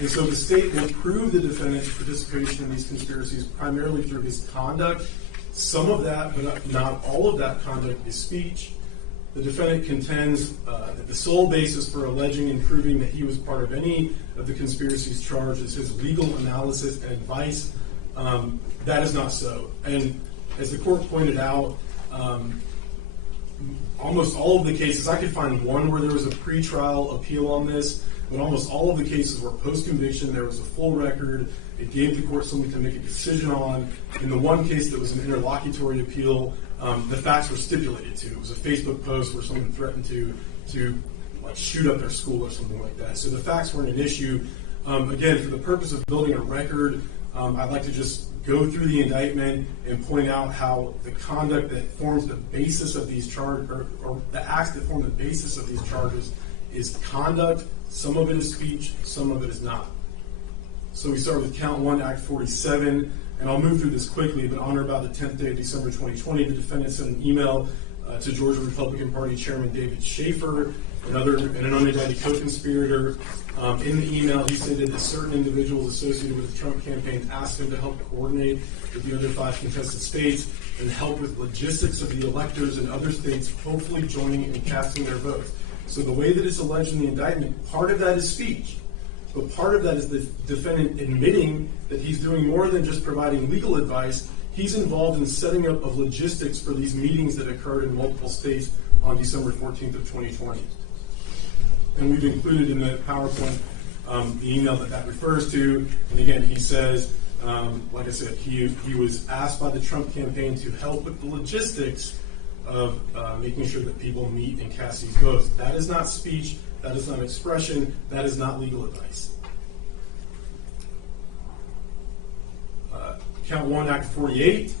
And so the state will prove the defendant's participation in these conspiracies primarily through his conduct. Some of that, but not all of that conduct, is speech. The defendant contends that the sole basis for alleging and proving that he was part of any of the conspiracies charged is his legal analysis and advice. That is not so. And as the court pointed out, almost all of the cases, I could find one where there was a pretrial appeal on this, but almost all of the cases were post-conviction. There was a full record. It gave the court something to make a decision on. In the one case that was an interlocutory appeal, the facts were stipulated to. It was a Facebook post where someone threatened to like shoot up their school or something like that. So the facts weren't an issue. Again, for the purpose of building a record, I'd like to just go through the indictment and point out how the conduct that forms the basis of these charges, or the acts that form the basis of these charges, is conduct, some of it is speech, some of it is not. So we start with count 1, Act 47, and I'll move through this quickly, but on or about the 10th day of December 2020, the defendant sent an email to Georgia Republican Party Chairman David Schaefer and an unindicted co-conspirator. In the email, he stated that certain individuals associated with the Trump campaign asked him to help coordinate with the other 5 contested states and help with logistics of the electors in other states hopefully joining and casting their votes. So the way that it's alleged in the indictment, part of that is speech, but part of that is the defendant admitting that he's doing more than just providing legal advice. He's involved in setting up of logistics for these meetings that occurred in multiple states on December 14th of 2020. And we've included in the PowerPoint the email that refers to. And again, he says, like I said, he was asked by the Trump campaign to help with the logistics of making sure that people meet and cast these votes. That is not speech. That is not expression. That is not legal advice. Count 1, Act 48.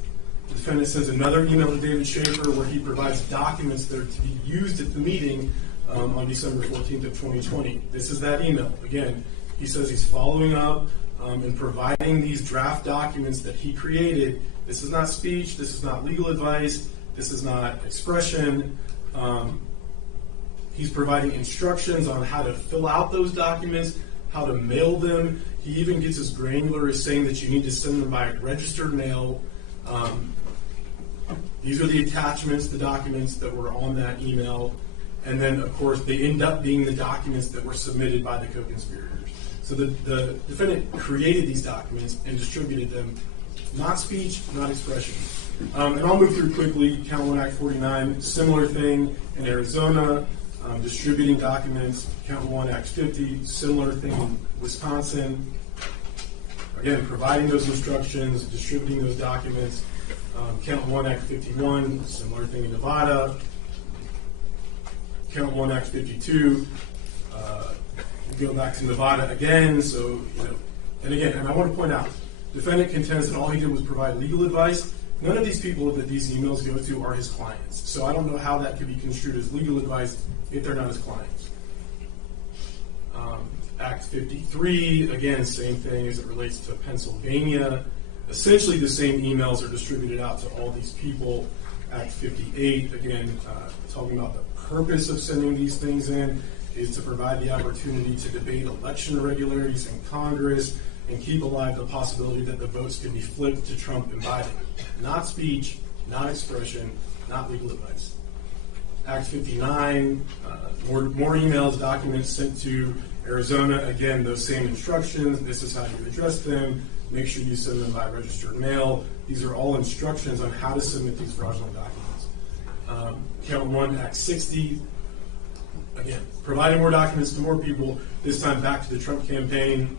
The defendant sends another email to David Schaefer where he provides documents that are to be used at the meeting on December 14th of 2020. This is that email. Again, he says he's following up and providing these draft documents that he created. This is not speech. This is not legal advice. This is not expression. He's providing instructions on how to fill out those documents, how to mail them. He even gets as granular as saying that you need to send them by registered mail. These are the attachments, the documents that were on that email. And then, of course, they end up being the documents that were submitted by the co-conspirators. So the defendant created these documents and distributed them. Not speech, not expression. And I'll move through quickly. Count 1, Act 49, similar thing in Arizona, distributing documents. Count 1, Act 50, similar thing in Wisconsin. Again, providing those instructions, distributing those documents. Count 1, Act 51, similar thing in Nevada. Count 1, Act 52. We go back to Nevada again. So, and again, and I want to point out, defendant contends that all he did was provide legal advice. None of these people that these emails go to are his clients. So I don't know how that could be construed as legal advice if they're not his clients. Act 53, again, same thing as it relates to Pennsylvania. Essentially the same emails are distributed out to all these people. Act 58, again, talking about the purpose of sending these things in is to provide the opportunity to debate election irregularities in Congress and keep alive the possibility that the votes can be flipped to Trump and Biden. Not speech, not expression, not legal advice. Act 59, more emails, documents sent to Arizona. Again, those same instructions. This is how you address them. Make sure you send them by registered mail. These are all instructions on how to submit these fraudulent documents. Count 1, Act 60. Again, providing more documents to more people, this time back to the Trump campaign.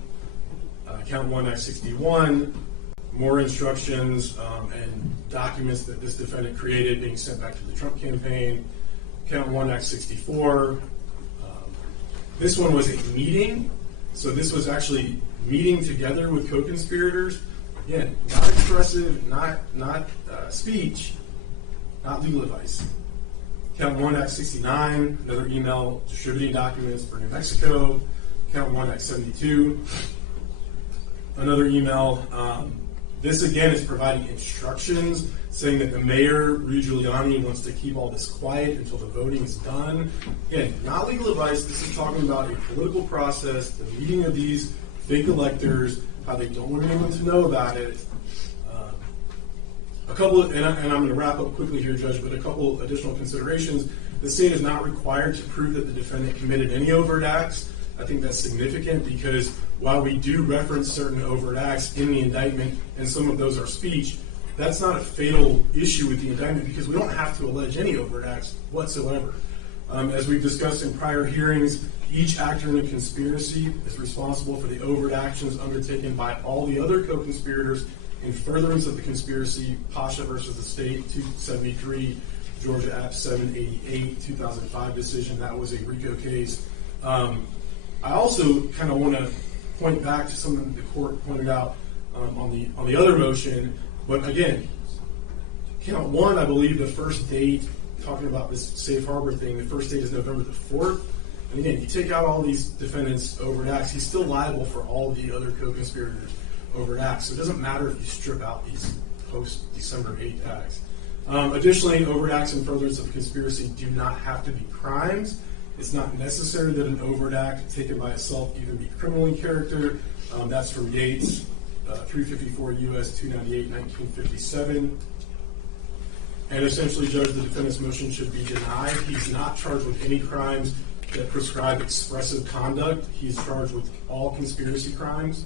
Count 1, Act 61. More instructions and documents that this defendant created being sent back to the Trump campaign. Count 1, Act 64. This one was a meeting. So this was actually meeting together with co-conspirators. Again, not expressive, not speech, not legal advice. Count 1, Act 69, another email distributing documents for New Mexico. Count 1, Act 72, another email. This again is providing instructions saying that the mayor, Rudy Giuliani, wants to keep all this quiet until the voting is done. Again, not legal advice. This is talking about a political process, the meeting of these fake electors, how they don't want anyone to know about it. A couple, and I'm going to wrap up quickly here, Judge, but a couple additional considerations. The state is not required to prove that the defendant committed any overt acts. I think that's significant because while we do reference certain overt acts in the indictment, and some of those are speech, that's not a fatal issue with the indictment because we don't have to allege any overt acts whatsoever. As we've discussed in prior hearings, each actor in a conspiracy is responsible for the overt actions undertaken by all the other co-conspirators in furtherance of the conspiracy. Pasha versus the state, 273, Georgia App 788, 2005 decision. That was a RICO case. I also kind of want to point back to something that the court pointed out on the other motion. But again, count 1, I believe the first date, talking about this safe harbor thing, the first date is November the 4th. And again, you take out all these defendants' overt acts, he's still liable for all the other co-conspirators' overt acts. So it doesn't matter if you strip out these post-December 8th acts. Additionally, overt acts in furtherance of conspiracy do not have to be crimes. It's not necessary that an overt act taken by itself even be criminal in character. That's from Yates, 354 U.S. 298, 1957. And essentially, Judge, the defendant's motion should be denied. He's not charged with any crimes that prescribe expressive conduct. He's charged with all conspiracy crimes.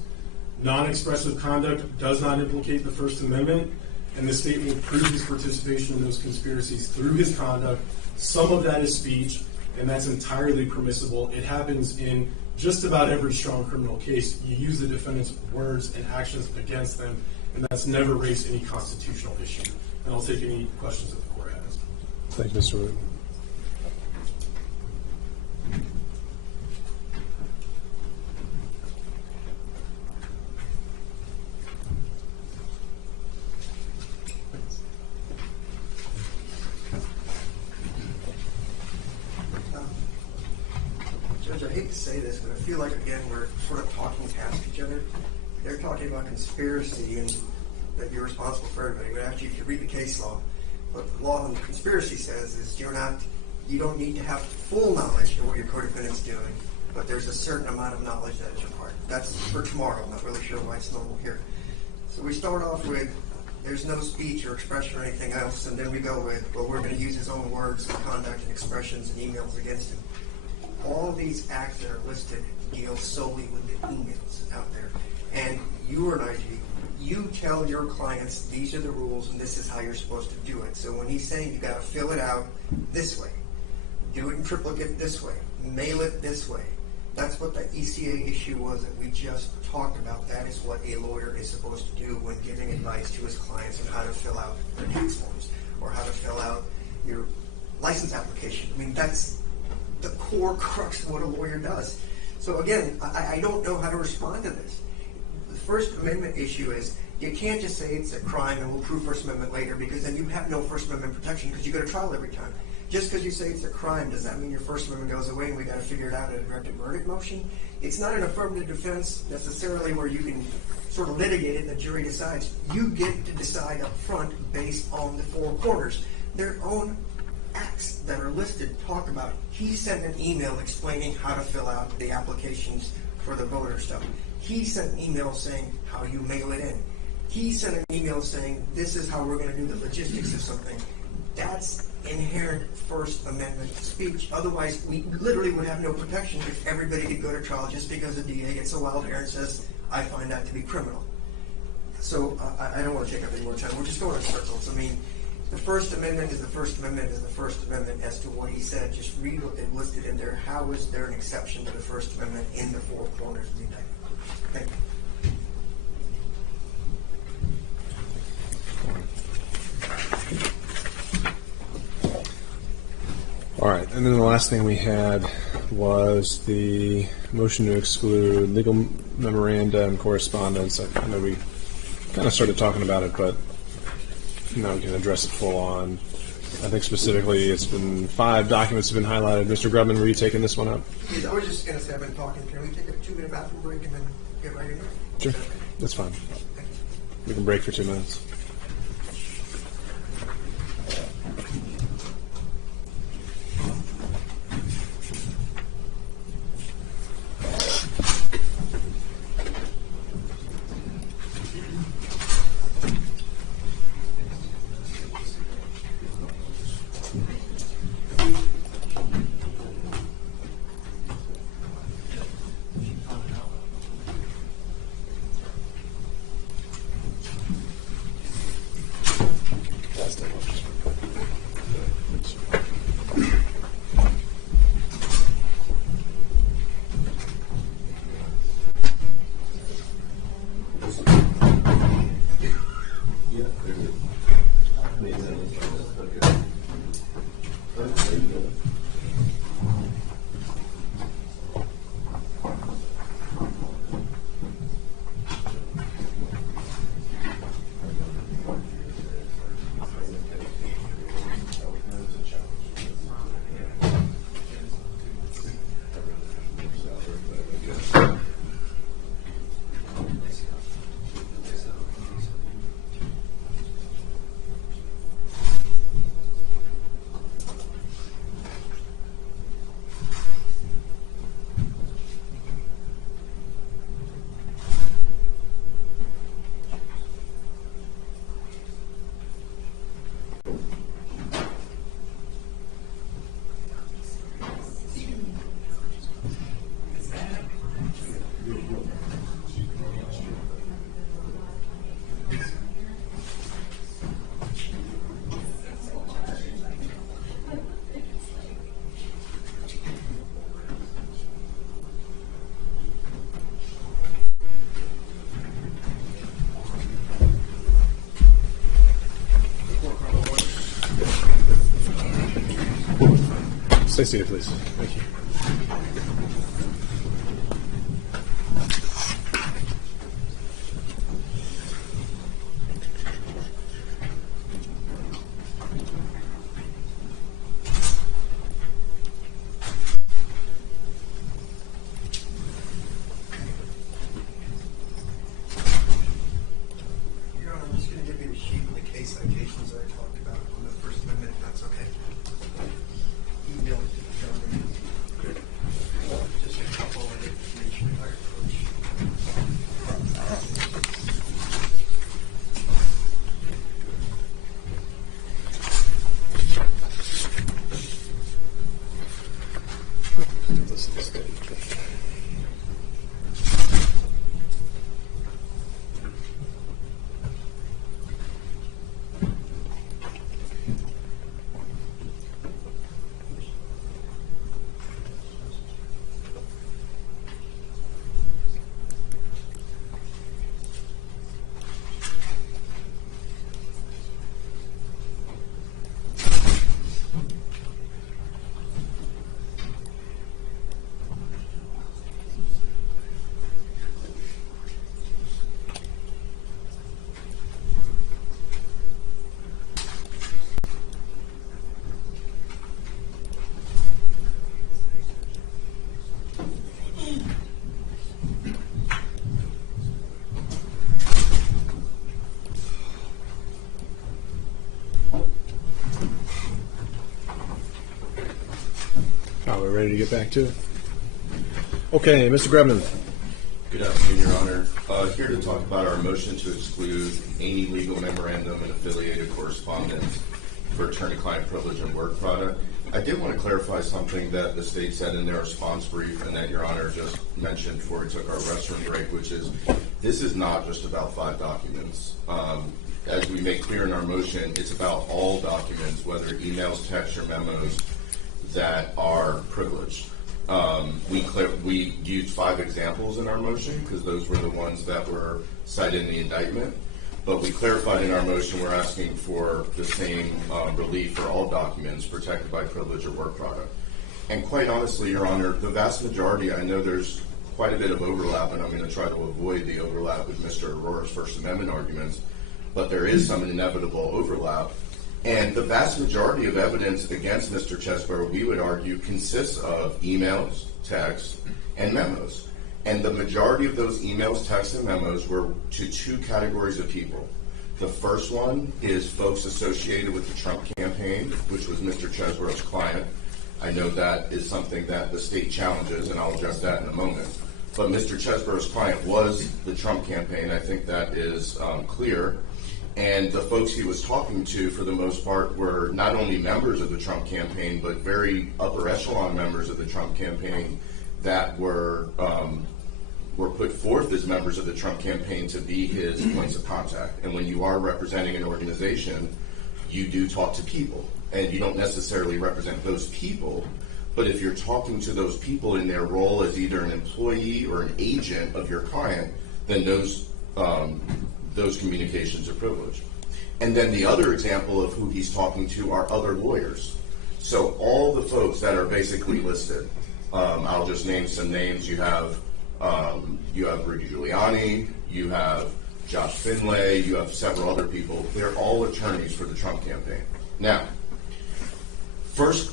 Non-expressive conduct does not implicate the First Amendment, and the state will prove his participation in those conspiracies through his conduct. Some of that is speech, and that's entirely permissible. It happens in just about every strong criminal case. You use the defendant's words and actions against them, and that's never raised any constitutional issue. And I'll take any questions that the court has. Thank you, Mr. Wood. Judge, I hate to say this, but I feel like, again, we're sort of talking past each other. They're talking about conspiracy and that you're responsible for everybody. But after you read the case law, what the law on conspiracy says is you don't need to have full knowledge of what your co-defendant's doing, but there's a certain amount of knowledge that is required. That's for tomorrow. I'm not really sure why it's normal here. So we start off with there's no speech or expression or anything else, and then we go with, well, we're going to use his own words and conduct and expressions and emails against him. All these acts that are listed deal solely with the emails out there. And you or IG, you tell your clients these are the rules and this is how you're supposed to do it. So when he's saying you got to fill it out this way, do it in triplicate this way, mail it this way, that's what the ECA issue was that we just talked about. That is what a lawyer is supposed to do when giving advice to his clients on how to fill out their tax forms or how to fill out your license application. I mean, that's the core crux of what a lawyer does. So again, I don't know how to respond to this. The First Amendment issue is you can't just say it's a crime and we'll prove First Amendment later, because then you have no First Amendment protection because you go to trial every time. Just because you say it's a crime, does that mean your First Amendment goes away and we got to figure it out in a directed verdict motion? It's not an affirmative defense necessarily where you can sort of litigate it and the jury decides. You get to decide up front based on the four corners. Their own acts that are listed talk about he sent an email explaining how to fill out the applications for the voter stuff. He sent an email saying how you mail it in. He sent an email saying this is how we're going to do the logistics of something. That's inherent First Amendment speech. Otherwise, we literally would have no protection if everybody could go to trial just because the DA gets a wild hair and says, I find that to be criminal. So I don't want to take up any more time. We're just going in circles. I mean, the First Amendment is the First Amendment is the First Amendment as to what he said. Just read what they listed in there. How is there an exception to the First Amendment in the four corners of the indictment? Thank you. All right, and then the last thing we had was the motion to exclude legal memoranda and correspondence. I know we kind of started talking about it, but now we can address it full on. I think specifically it's been 5 documents have been highlighted. Mr. Grubman, were you taking this one up? Yes, I was just going to say I've been talking. Can we take a 2-minute bathroom break and then get right in? Sure, that's fine. We can break for 2 minutes. Stay seated, please. Thank you. Your Honor, I'm just going to give you a sheet of the case citations that I talked about on the First Amendment, if that's okay. Email it to the gentleman. Just a couple of information by approach. This is the stage. Are we ready to get back to it? Okay, Mr. Grebman. Good afternoon, Your Honor. Here to talk about our motion to exclude any legal memorandum and affiliated correspondence for attorney-client privilege and work product. I did want to clarify something that the state said in their response brief and that Your Honor just mentioned before we took our restroom break, which is this is not just about 5 documents. As we make clear in our motion, it's about all documents, whether emails, texts, or memos that are privileged. We used 5 examples in our motion because those were the ones that were cited in the indictment. But we clarified in our motion we're asking for the same relief for all documents protected by privilege or work product. And quite honestly, Your Honor, the vast majority, I know there's quite a bit of overlap, and I'm going to try to avoid the overlap with Mr. Aurora's First Amendment arguments, but there is some inevitable overlap. And the vast majority of evidence against Mr. Chesebro, we would argue, consists of emails, texts, and memos. And the majority of those emails, texts, and memos were to 2 categories of people. The first one is folks associated with the Trump campaign, which was Mr. Chesebro's client. I know that is something that the state challenges, and I'll address that in a moment. But Mr. Chesebro's client was the Trump campaign. I think that is clear. And the folks he was talking to, for the most part, were not only members of the Trump campaign, but very upper echelon members of the Trump campaign that were put forth as members of the Trump campaign to be his points of contact. And when you are representing an organization, you do talk to people. And you don't necessarily represent those people, but if you're talking to those people in their role as either an employee or an agent of your client, then those communications are privileged. And then the other example of who he's talking to are other lawyers. So all the folks that are basically listed, I'll just name some names. You have Rudy Giuliani, you have Josh Finlay, you have several other people. They're all attorneys for the Trump campaign. Now, first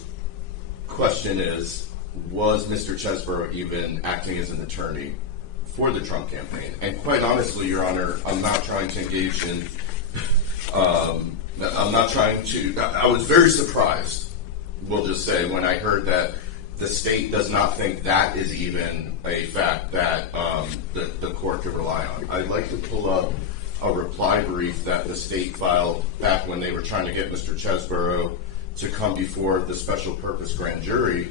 question is, was Mr. Chesebro even acting as an attorney for the Trump campaign? And quite honestly, Your Honor, I'm not trying to engage in, I was very surprised, we'll just say, when I heard that the state does not think that is even a fact that the court could rely on. I'd like to pull up a reply brief that the state filed back when they were trying to get Mr. Chesebro to come before the special purpose grand jury,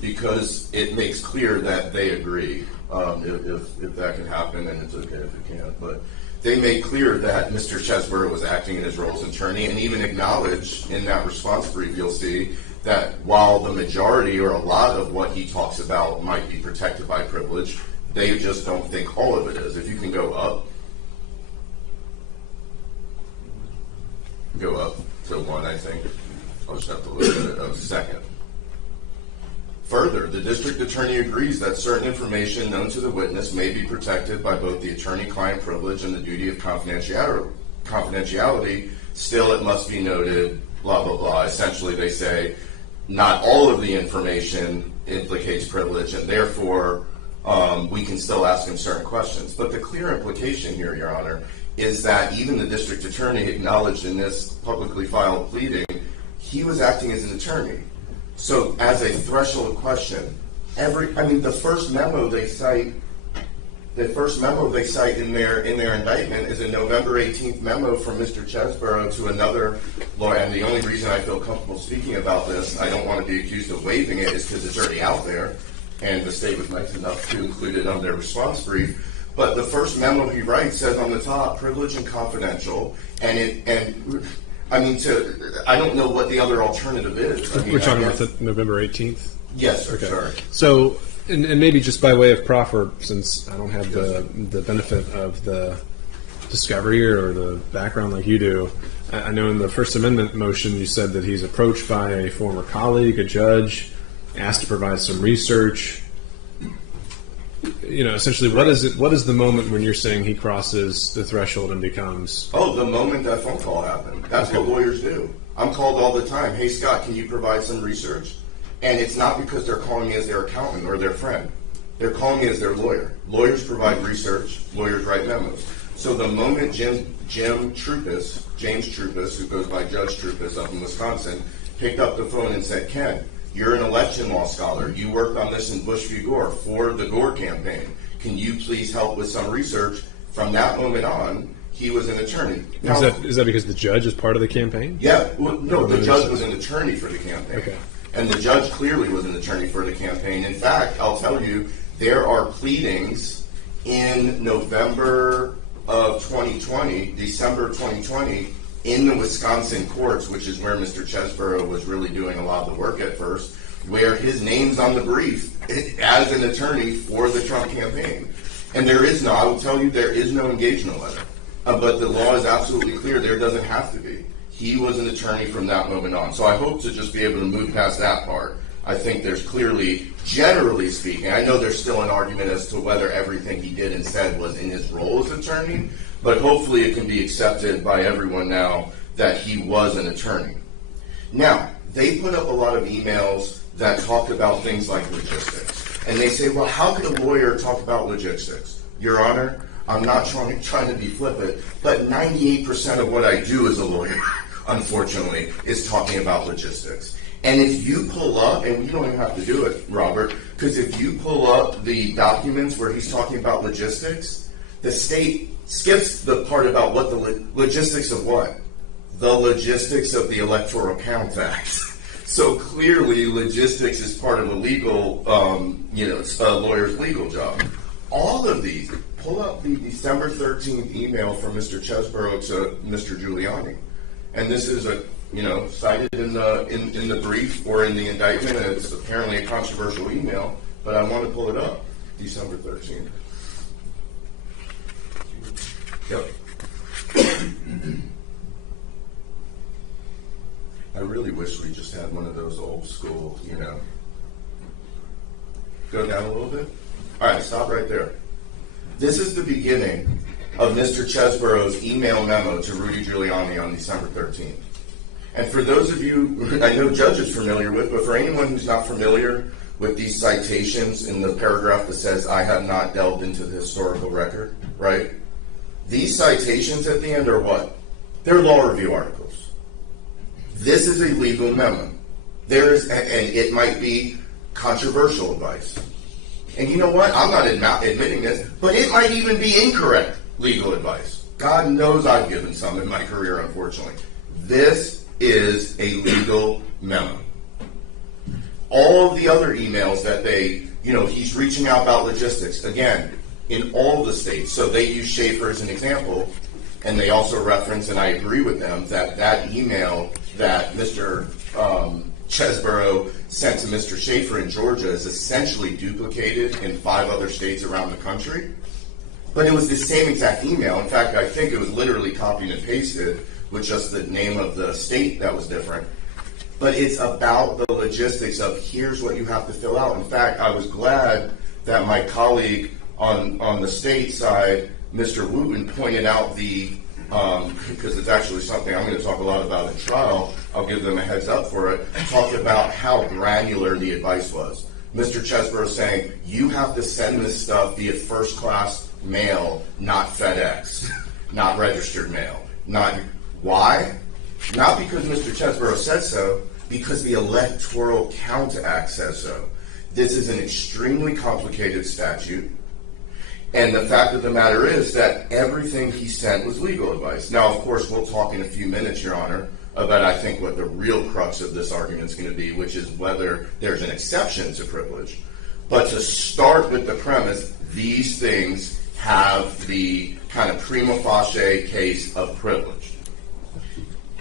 because it makes clear that they agree. If that can happen, and it's okay if it can't, but they made clear that Mr. Chesebro was acting in his role as attorney, and even acknowledged in that response brief, you'll see, that while the majority or a lot of what he talks about might be protected by privilege, they just don't think all of it is. If you can go up to 1, I think. I'll just have to look at it a second. Further, the district attorney agrees that certain information known to the witness may be protected by both the attorney-client privilege and the duty of confidentiality. Still, it must be noted, blah, blah, blah. Essentially, they say not all of the information implicates privilege, and therefore we can still ask him certain questions. But the clear implication here, Your Honor, is that even the district attorney acknowledged in this publicly filed pleading, he was acting as an attorney. So as a threshold question, the first memo they cite in their indictment is a November 18th memo from Mr. Chesebro to another lawyer. And the only reason I feel comfortable speaking about this, I don't want to be accused of waiving it, is because it's already out there, and the state was nice enough to include it on their response brief. But the first memo he writes says on the top, privileged and confidential, I don't know what the other alternative is. We're talking about the November 18th? Yes, sir. Okay. Sorry. So, and maybe just by way of proffer, since I don't have the benefit of the discovery or the background like you do, I know in the First Amendment motion you said that he's approached by a former colleague, a judge, asked to provide some research. Essentially, what is the moment when you're saying he crosses the threshold and becomes? Oh, the moment that phone call happened. That's what lawyers do. I'm called all the time. Hey, Scott, can you provide some research? And it's not because they're calling me as their accountant or their friend. They're calling me as their lawyer. Lawyers provide research. Lawyers write memos. So the moment James Trupis, who goes by Judge Trupis up in Wisconsin, picked up the phone and said, Ken, you're an election law scholar. You worked on this in Bush v. Gore for the Gore campaign. Can you please help with some research? From that moment on, he was an attorney. Now, is that because the judge is part of the campaign? Yeah. No, the judge was an attorney for the campaign. Okay. And the judge clearly was an attorney for the campaign. In fact, I'll tell you, there are pleadings in November of 2020, December 2020, in the Wisconsin courts, which is where Mr. Chesebro was really doing a lot of the work at first, where his name's on the brief as an attorney for the Trump campaign. And I will tell you, there is no engagement letter. But the law is absolutely clear, there doesn't have to be. He was an attorney from that moment on. So I hope to just be able to move past that part. I think there's clearly, generally speaking, I know there's still an argument as to whether everything he did and said was in his role as attorney, but hopefully it can be accepted by everyone now that he was an attorney. Now, they put up a lot of emails that talk about things like logistics. And they say, well, how could a lawyer talk about logistics? Your Honor, I'm not trying to be flippant, but 98% of what I do as a lawyer, unfortunately, is talking about logistics. And if you pull up, and you don't even have to do it, Robert, because if you pull up the documents where he's talking about logistics, the state skips the part about what the logistics of what? The logistics of the Electoral Count Act. So clearly, logistics is part of a legal, a lawyer's legal job. All of these, pull up the December 13th email from Mr. Chesebro to Mr. Giuliani. And this is cited in the brief or in the indictment, and it's apparently a controversial email, but I want to pull it up, December 13th. Yep. I really wish we just had one of those old school, Go down a little bit? All right, stop right there. This is the beginning of Mr. Chesebro's email memo to Rudy Giuliani on December 13th. And for those of you, I know Judge is familiar with, but for anyone who's not familiar with these citations in the paragraph that says, I have not delved into the historical record, right? These citations at the end are what? They're law review articles. This is a legal memo. And it might be controversial advice. And you know what? I'm not admitting this, but it might even be incorrect legal advice. God knows I've given some in my career, unfortunately. This is a legal memo. All of the other emails that he's reaching out about logistics, again, in all the states. So they use Schaefer as an example, and they also reference, and I agree with them, that email that Mr. Chesebro sent to Mr. Schaefer in Georgia is essentially duplicated in 5 other states around the country. But it was the same exact email. In fact, I think it was literally copied and pasted with just the name of the state that was different. but it's about the logistics of here's what you have to fill out. In fact, I was glad that my colleague on the state side, Mr. Wooten, pointed out because it's actually something I'm going to talk a lot about in trial, I'll give them a heads up for it, talked about how granular the advice was. Mr. Chesebro saying, you have to send this stuff via first class mail, not FedEx, not registered mail. Why? Not because Mr. Chesebro said so, because the Electoral Count Act says so. This is an extremely complicated statute. And the fact of the matter is that everything he sent was legal advice. Now, of course, we'll talk in a few minutes, Your Honor, about I think what the real crux of this argument is going to be, which is whether there's an exception to privilege. But to start with the premise, these things have the kind of prima facie case of privilege.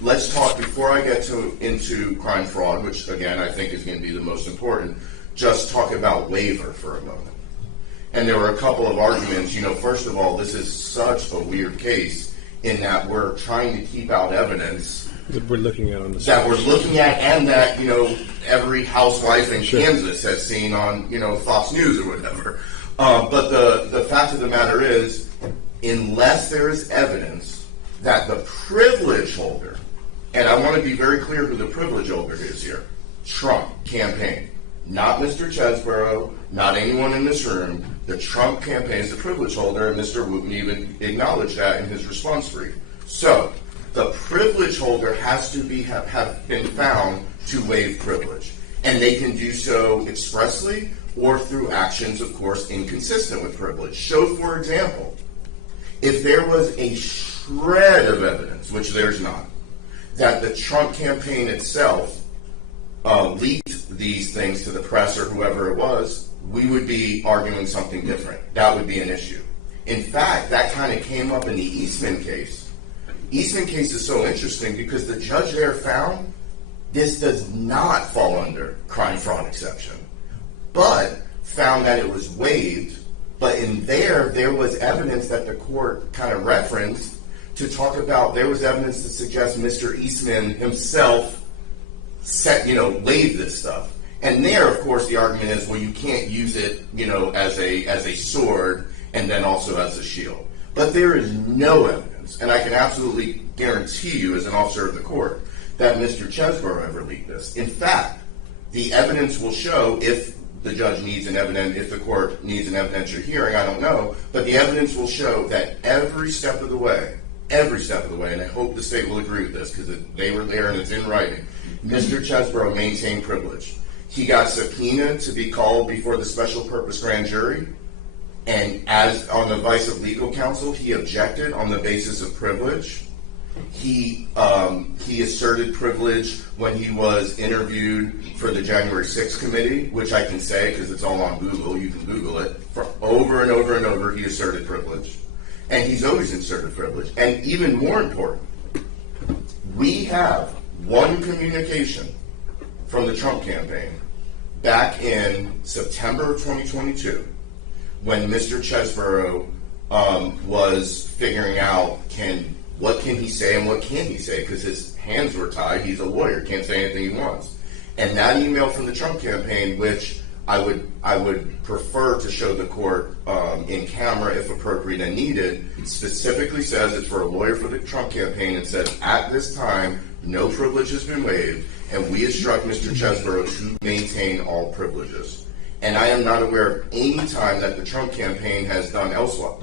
Let's talk, before I get into crime fraud, which again I think is going to be the most important, just talk about waiver for a moment. And there were a couple of arguments. First of all, this is such a weird case in that we're trying to keep out evidence that we're looking at on the that we're looking at, and that every housewife in Kansas has seen on Fox News or whatever. But the fact of the matter is, unless there is evidence that the privilege holder, and I want to be very clear who the privilege holder is here, Trump campaign, not Mr. Chesebro, not anyone in this room. The Trump campaign is the privilege holder, and Mr. Wooten even acknowledged that in his response brief. So the privilege holder has to have been found to waive privilege, and they can do so expressly or through actions, of course, inconsistent with privilege. So, for example, if there was a shred of evidence, which there's not, that the Trump campaign itself leaked these things to the press or whoever it was, we would be arguing something different. That would be an issue. In fact, that kind of came up in the Eastman case. Eastman case is so interesting because the judge there found this does not fall under crime fraud exception, but found that it was waived. But in there was evidence that the court kind of referenced to talk about, there was evidence to suggest Mr. Eastman himself waived this stuff. And there, of course, the argument is, well, you can't use it, as a sword and then also as a shield. But there is no evidence, and I can absolutely guarantee you as an officer of the court, that Mr. Chesebro ever leaked this. In fact, the evidence will show, if the judge needs if the court needs an evidentiary hearing, I don't know, but the evidence will show that every step of the way, and I hope the state will agree with this because they were there and it's in writing, Mr. Chesebro maintained privilege. He got subpoenaed to be called before the special purpose grand jury, and as on the advice of legal counsel, he objected on the basis of privilege. He asserted privilege when he was interviewed for the January 6th committee, which I can say because it's all on Google. You can Google it. For over and over and over, he asserted privilege. And he's always asserted privilege. And even more important, we have one communication from the Trump campaign back in September of 2022 when Mr. Chesebro was figuring out what can he say and what can't he say, because his hands were tied. He's a lawyer, can't say anything he wants. And that email from the Trump campaign, which I would prefer to show the court in camera if appropriate and needed, specifically says it's for a lawyer for the Trump campaign and says, at this time, no privilege has been waived, and we instruct Mr. Chesebro to maintain all privileges. And I am not aware of any time that the Trump campaign has done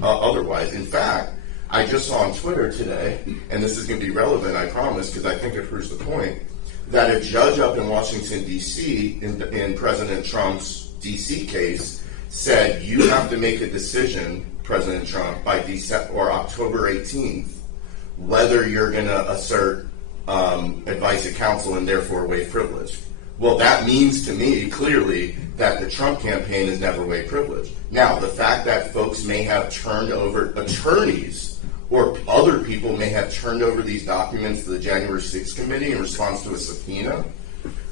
otherwise. In fact, I just saw on Twitter today, and this is going to be relevant, I promise, because I think it proves the point, that a judge up in Washington, D.C., in President Trump's D.C. case, said you have to make a decision, President Trump, by October 18th, whether you're going to assert advice of counsel and therefore waive privilege. Well, that means to me, clearly, that the Trump campaign has never waived privilege. Now, the fact that folks may have turned over, attorneys or other people may have turned over these documents to the January 6th committee in response to a subpoena,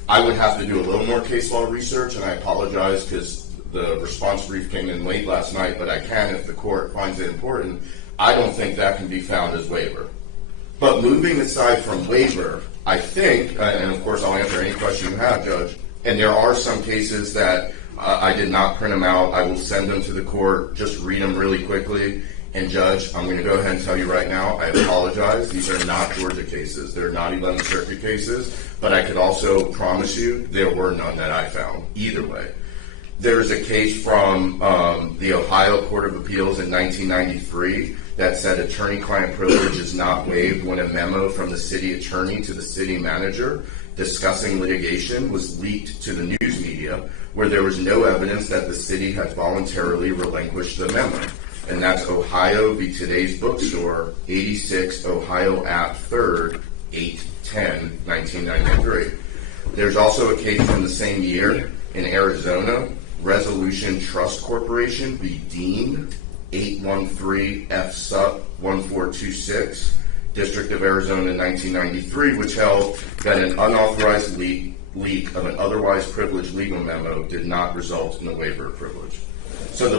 I would have to do a little more case law research, and I apologize because the response brief came in late last night, but I can if the court finds it important. I don't think that can be found as waiver. But moving aside from waiver, I think, and of course I'll answer any question you have, Judge, and there are some cases that I did not print them out. I will send them to the court. Just read them really quickly. And Judge, I'm going to go ahead and tell you right now, I apologize. These are not Georgia cases. They're not 11th Circuit cases. But I could also promise you there were none that I found, either way. There's a case from the Ohio Court of Appeals in 1993 that said attorney-client privilege is not waived when a memo from the city attorney to the city manager discussing litigation was leaked to the news media, where there was no evidence that the city had voluntarily relinquished the memo. And that's Ohio v. Today's Bookstore, 86 Ohio Ave. 3rd, 810, 1993. There's also a case from the same year in Arizona, Resolution Trust Corporation v. Dean, 813 F. Sup. 1426, District of Arizona, 1993, which held that an unauthorized leak of an otherwise privileged legal memo did not result in a waiver of privilege. So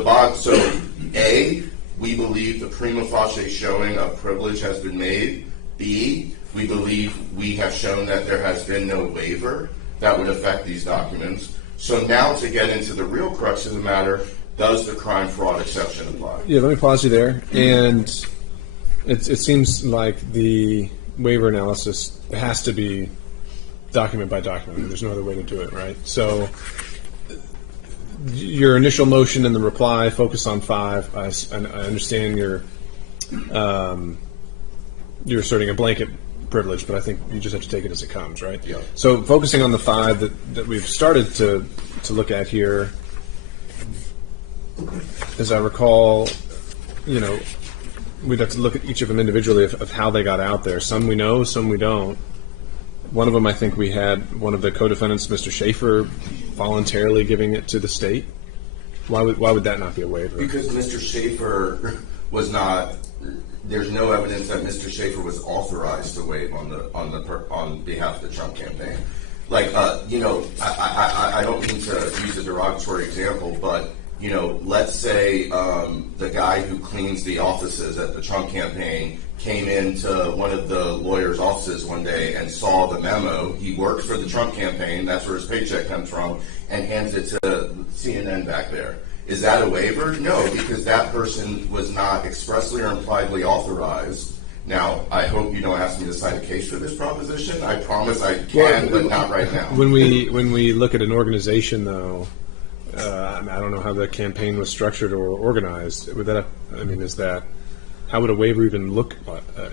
A, we believe the prima facie showing of privilege has been made. B, we believe we have shown that there has been no waiver that would affect these documents. So now to get into the real crux of the matter, does the crime fraud exception apply? Yeah, let me pause you there. And it seems like the waiver analysis has to be document by document. There's no other way to do it, right? So your initial motion and the reply focus on 5. I understand you're asserting a blanket privilege, but I think you just have to take it as it comes, right? Yeah. So focusing on the 5 that we've started to look at here, as I recall, we'd have to look at each of them individually of how they got out there. Some we know, some we don't. One of them, I think we had one of the co-defendants, Mr. Schaefer, voluntarily giving it to the state. Why would that not be a waiver? Because Mr. Schaefer was not. There's no evidence that Mr. Schaefer was authorized to waive on behalf of the Trump campaign. Like, I don't mean to use a derogatory example, but let's say the guy who cleans the offices at the Trump campaign came into one of the lawyers' offices one day and saw the memo. He worked for the Trump campaign, that's where his paycheck comes from, and hands it to CNN back there. Is that a waiver? No, because that person was not expressly or impliedly authorized. Now, I hope you don't ask me to cite a case for this proposition. I promise I can, but not right now. When we look at an organization, though, I don't know how the campaign was structured or organized. How would a waiver even look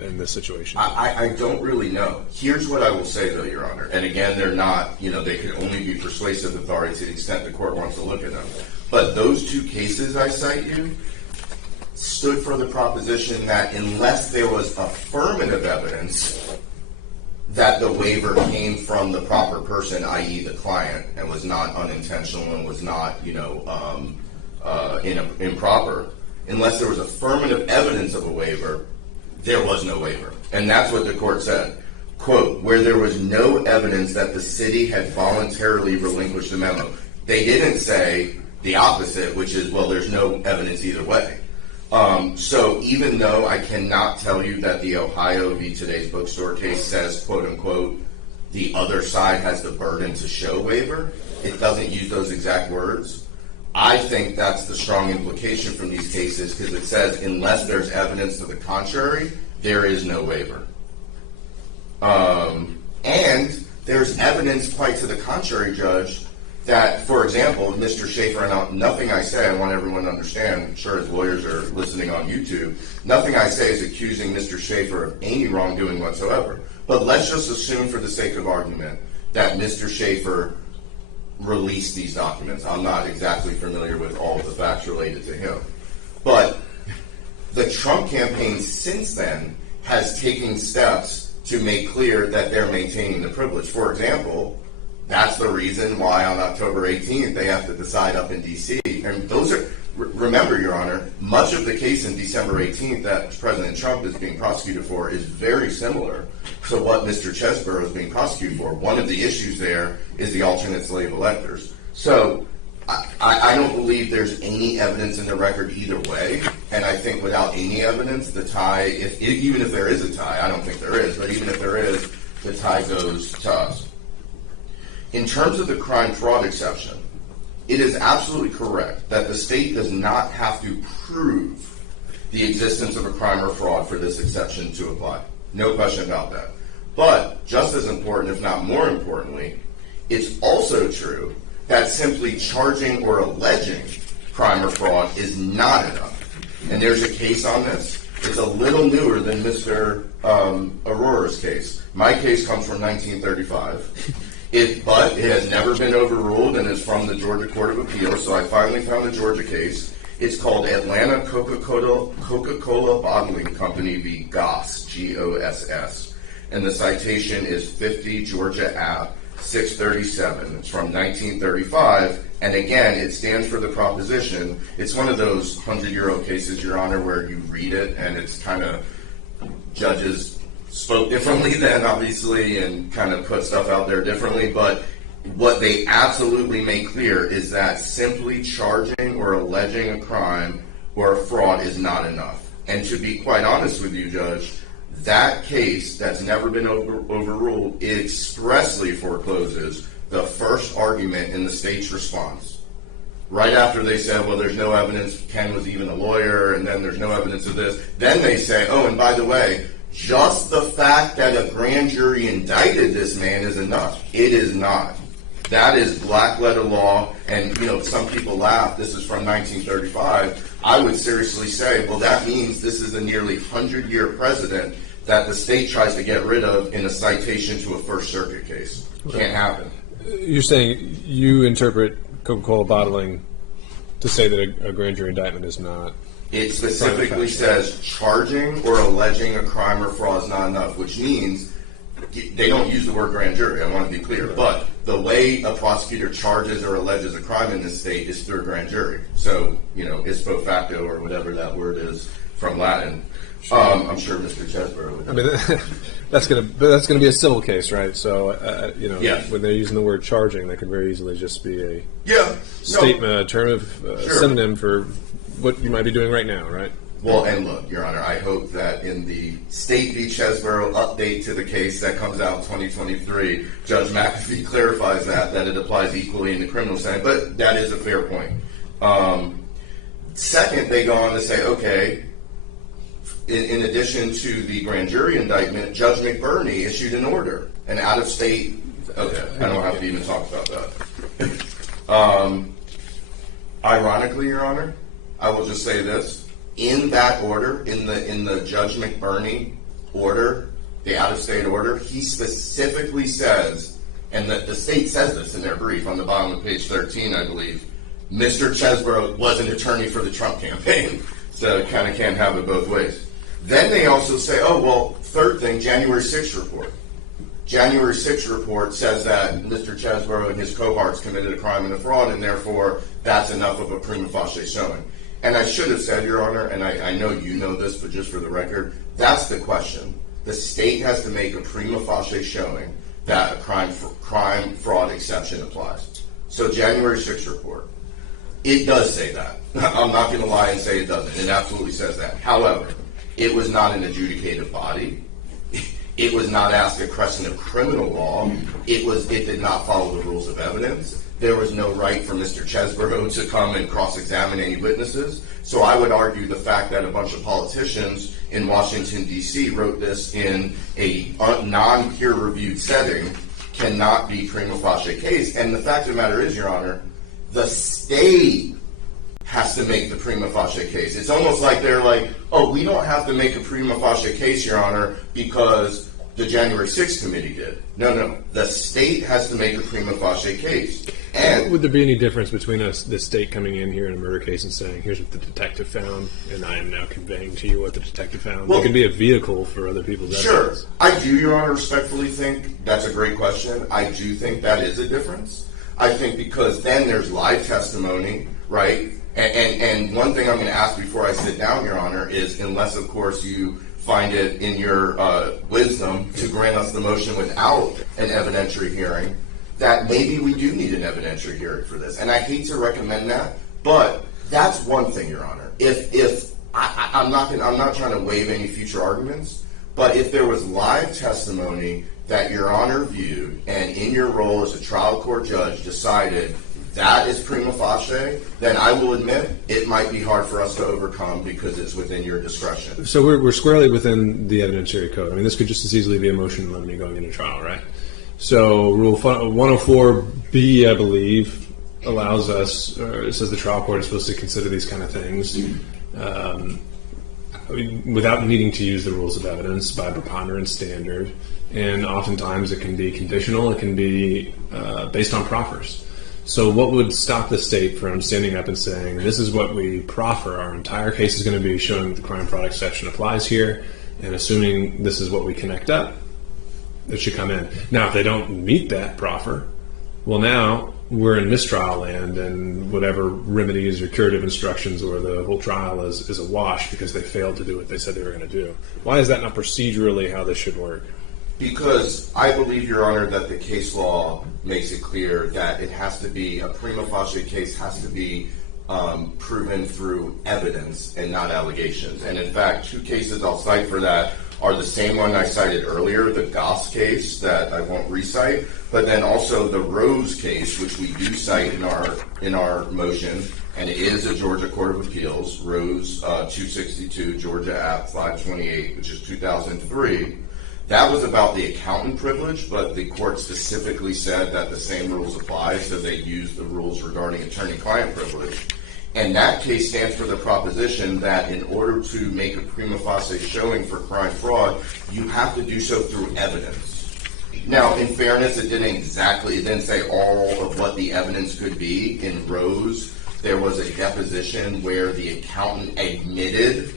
in this situation? I don't really know. Here's what I will say, though, Your Honor. And again, they're not, they could only be persuasive authority to the extent the court wants to look at them. But those 2 cases I cite you stood for the proposition that unless there was affirmative evidence that the waiver came from the proper person, i.e. the client, and was not unintentional and was not, improper, unless there was affirmative evidence of a waiver, there was no waiver. And that's what the court said. Quote, where there was no evidence that the city had voluntarily relinquished the memo. They didn't say the opposite, which is, well, there's no evidence either way. So even though I cannot tell you that the Ohio v. Today's Bookstore case says, quote unquote, the other side has the burden to show waiver, it doesn't use those exact words. I think that's the strong implication from these cases because it says unless there's evidence to the contrary, there is no waiver. And there's evidence quite to the contrary, Judge, that, for example, Mr. Schaefer, and nothing I say, I want everyone to understand, I'm sure his lawyers are listening on YouTube, nothing I say is accusing Mr. Schaefer of any wrongdoing whatsoever. But let's just assume for the sake of argument that Mr. Schaefer released these documents. I'm not exactly familiar with all of the facts related to him. But the Trump campaign since then has taken steps to make clear that they're maintaining the privilege. For example, that's the reason why on October 18th they have to decide up in D.C. And those are, remember, Your Honor, much of the case in December 18th that President Trump is being prosecuted for is very similar to what Mr. Chesebro is being prosecuted for. One of the issues there is the alternate slave electors. So I don't believe there's any evidence in the record either way. And I think without any evidence, the tie, even if there is a tie, I don't think there is, but even if there is, the tie goes to us. In terms of the crime fraud exception, it is absolutely correct that the state does not have to prove the existence of a crime or fraud for this exception to apply. No question about that. But just as important, if not more importantly, it's also true that simply charging or alleging crime or fraud is not enough. And there's a case on this. It's a little newer than Mr. Aurora's case. My case comes from 1935. But it has never been overruled and is from the Georgia Court of Appeals, so I finally found a Georgia case. It's called Atlanta Coca-Cola Bottling Company v. Goss, G-O-S-S. And the citation is 50 Georgia Ave, 637. It's from 1935. And again, it stands for the proposition. It's one of those 100-year-old cases, Your Honor, where you read it and it's kind of judges spoke differently then, obviously, and kind of put stuff out there differently. But what they absolutely make clear is that simply charging or alleging a crime or a fraud is not enough. And to be quite honest with you, Judge, that case that's never been overruled, it expressly forecloses the first argument in the state's response. Right after they said, well, there's no evidence Ken was even a lawyer, and then there's no evidence of this, then they say, oh, and by the way, just the fact that a grand jury indicted this man is enough. It is not. That is black letter law, and some people laugh, this is from 1935. I would seriously say, well, that means this is a nearly 100-year precedent that the state tries to get rid of in a citation to a First Circuit case. Can't happen. You're saying you interpret Coca-Cola bottling to say that a grand jury indictment is not. It specifically says charging or alleging a crime or fraud is not enough, which means they don't use the word grand jury, I want to be clear, but the way a prosecutor charges or alleges a crime in this state is through a grand jury. So, ipso facto or whatever that word is from Latin. I'm sure Mr. Chesebro would. I mean, that's gonna be a civil case, right? So, when they're using the word charging, that could very easily just be a statement, a term of synonym for what you might be doing right now, right? Well, and look, Your Honor, I hope that in the State v. Chesebro update to the case that comes out in 2023, Judge McAfee clarifies that it applies equally in the criminal setting, but that is a fair point. Second, they go on to say, okay, in addition to the grand jury indictment, Judge McBurney issued an order, an out-of-state, okay, I don't have to even talk about that. Ironically, Your Honor, I will just say this. In that order, in the Judge McBurney order, the out-of-state order, he specifically says, and the state says this in their brief on the bottom of page 13, I believe, Mr. Chesebro was an attorney for the Trump campaign, so kind of can't have it both ways. Then they also say, oh, well, third thing, January 6th report. January 6th report says that Mr. Chesebro and his cohorts committed a crime and a fraud, and therefore that's enough of a prima facie showing. And I should have said, Your Honor, and I know you know this, but just for the record, that's the question. The state has to make a prima facie showing that a crime fraud exception applies. So January 6th report, it does say that. I'm not going to lie and say it doesn't. It absolutely says that. However, it was not an adjudicative body. It was not asked a question of criminal law. It did not follow the rules of evidence. There was no right for Mr. Chesebro to come and cross-examine any witnesses. So I would argue the fact that a bunch of politicians in Washington, D.C. wrote this in a non-peer-reviewed setting cannot be prima facie case. And the fact of the matter is, Your Honor, the state has to make the prima facie case. It's almost like they're like, oh, we don't have to make a prima facie case, Your Honor, because the January 6th committee did. No. The state has to make a prima facie case. And would there be any difference between the state coming in here in a murder case and saying, here's what the detective found, and I am now conveying to you what the detective found? Well, it can be a vehicle for other people's evidence. Sure. I do, Your Honor, respectfully think that's a great question. I do think that is a difference. I think because then there's live testimony, right? And one thing I'm going to ask before I sit down, Your Honor, is unless, of course, you find it in your wisdom to grant us the motion without an evidentiary hearing, that maybe we do need an evidentiary hearing for this. And I hate to recommend that, but that's one thing, Your Honor. If I'm not trying to waive any future arguments, but if there was live testimony that Your Honor viewed, and in your role as a trial court judge decided that is prima facie, then I will admit it might be hard for us to overcome because it's within your discretion. So we're squarely within the evidentiary code. I mean, this could just as easily be a motion in limine going into trial, right? So Rule 104B, I believe, allows us, or it says the trial court is supposed to consider these kind of things without needing to use the rules of evidence by preponderance standard. And oftentimes it can be conditional, it can be based on proffers. So what would stop the state from standing up and saying, this is what we proffer, our entire case is going to be showing that the crime fraud exception applies here, and assuming this is what we connect up, it should come in. Now, if they don't meet that proffer, well, now we're in mistrial land, and whatever remedies or curative instructions or the whole trial is a wash because they failed to do what they said they were going to do. Why is that not procedurally how this should work? Because I believe, Your Honor, that the case law makes it clear that it has to be, a prima facie case has to be proven through evidence and not allegations. And in fact, two cases I'll cite for that are the same one I cited earlier, the Goss case that I won't recite, but then also the Rose case, which we do cite in our motion, and it is a Georgia Court of Appeals, Rose 262, Georgia App 528, which is 2003. That was about the accountant privilege, but the court specifically said that the same rules apply, so they used the rules regarding attorney-client privilege. And that case stands for the proposition that in order to make a prima facie showing for crime fraud, you have to do so through evidence. Now, in fairness, it didn't say all of what the evidence could be. In Rose, there was a deposition where the accountant admitted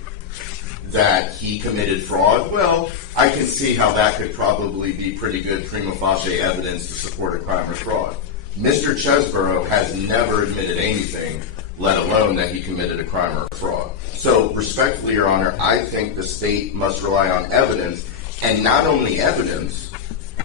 that he committed fraud. Well, I can see how that could probably be pretty good prima facie evidence to support a crime or fraud. Mr. Chesebro has never admitted anything, let alone that he committed a crime or a fraud. So, respectfully, Your Honor, I think the state must rely on evidence, and not only evidence,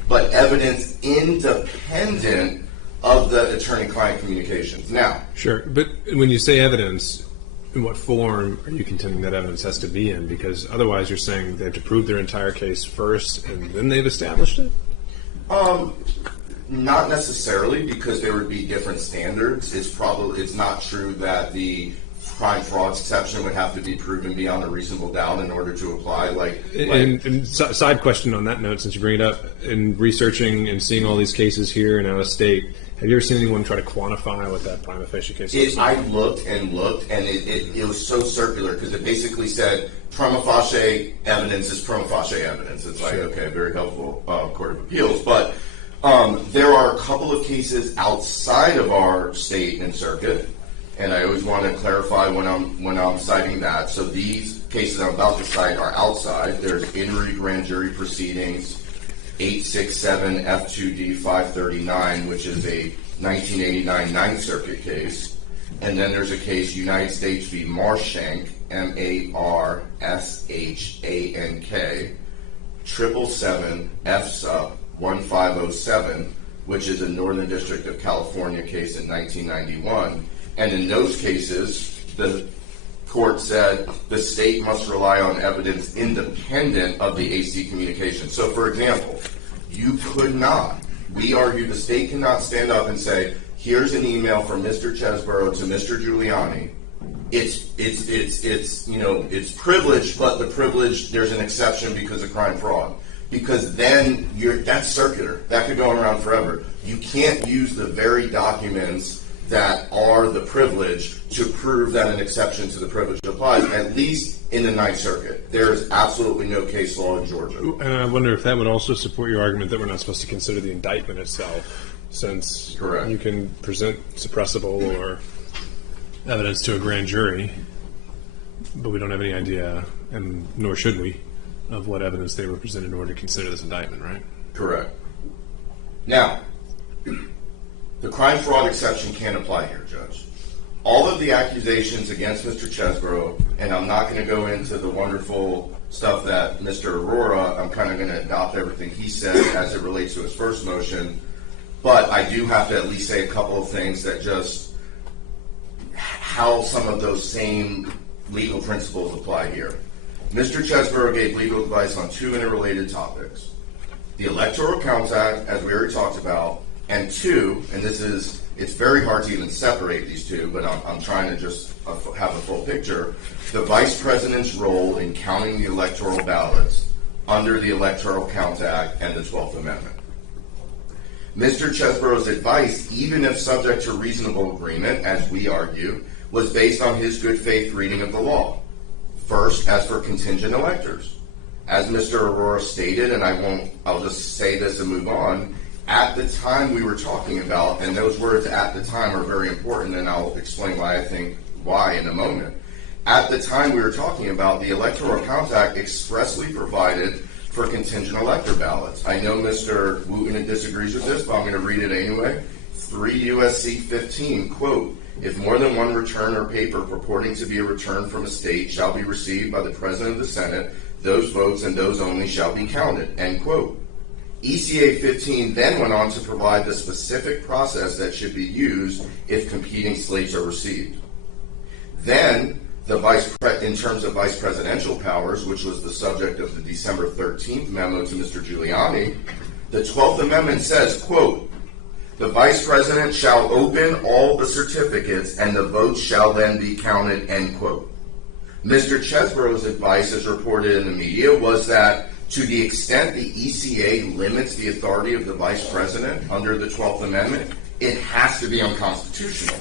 but evidence independent of the attorney-client communications. Now, sure, but when you say evidence, in what form are you contending that evidence has to be in? Because otherwise you're saying they have to prove their entire case first and then they've established it? Not necessarily, because there would be different standards. It's not true that the crime fraud exception would have to be proven beyond a reasonable doubt in order to apply. And side question on that note, since you bring it up, in researching and seeing all these cases here and out of state, have you ever seen anyone try to quantify what that prima facie case is? I looked, and it was so circular, because it basically said prima facie evidence is prima facie evidence. It's like, okay, very helpful, Court of Appeals. But there are a couple of cases outside of our state and circuit, and I always want to clarify when I'm citing that. So these cases I'm about to cite are outside. There's Injury Grand Jury Proceedings 867 F2D 539, which is a 1989 Ninth Circuit case. And then there's a case, United States v. Marshank, Marsshank, 777 F sub 1507, which is a Northern District of California case in 1991. And in those cases, the court said the state must rely on evidence independent of the AC communication. So, for example, we argue the state cannot stand up and say, here's an email from Mr. Chesebro to Mr. Giuliani. It's privileged, but the privilege, there's an exception because of crime fraud. Because then that's circular. That could go around forever. You can't use the very documents that are the privilege to prove that an exception to the privilege applies, at least in the Ninth Circuit. There is absolutely no case law in Georgia. And I wonder if that would also support your argument that we're not supposed to consider the indictment itself, since Correct. You can present suppressible or evidence to a grand jury, but we don't have any idea, and nor should we, of what evidence they were presented in order to consider this indictment, right? Correct. Now, the crime fraud exception can't apply here, Judge. All of the accusations against Mr. Chesebro, and I'm not going to go into the wonderful stuff that Mr. Aurora, I'm kind of going to adopt everything he said as it relates to his first motion, but I do have to at least say a couple of things that just how some of those same legal principles apply here. Mr. Chesebro gave legal advice on two interrelated topics. The Electoral Count Act, as we already talked about, and two, and it's very hard to even separate these two, but I'm trying to just have a full picture, the Vice President's role in counting the electoral ballots under the Electoral Count Act and the 12th Amendment. Mr. Chesebro's advice, even if subject to reasonable agreement, as we argue, was based on his good faith reading of the law. First, as for contingent electors. As Mr. Aurora stated, and I'll just say this and move on, at the time we were talking about, and those words at the time are very important, and I'll explain why in a moment. At the time we were talking about, the Electoral Count Act expressly provided for contingent elector ballots. I know Mr. Wooten disagrees with this, but I'm going to read it anyway. 3 U.S.C. 15, quote, if more than one return or paper purporting to be a return from a state shall be received by the President of the Senate, those votes and those only shall be counted, end quote. ECA 15 then went on to provide the specific process that should be used if competing slates are received. Then, in terms of vice presidential powers, which was the subject of the December 13th memo to Mr. Giuliani, the 12th Amendment says, quote, the Vice President shall open all the certificates and the votes shall then be counted, end quote. Mr. Chesebro's advice, as reported in the media, was that to the extent the ECA limits the authority of the Vice President under the 12th Amendment, it has to be unconstitutional.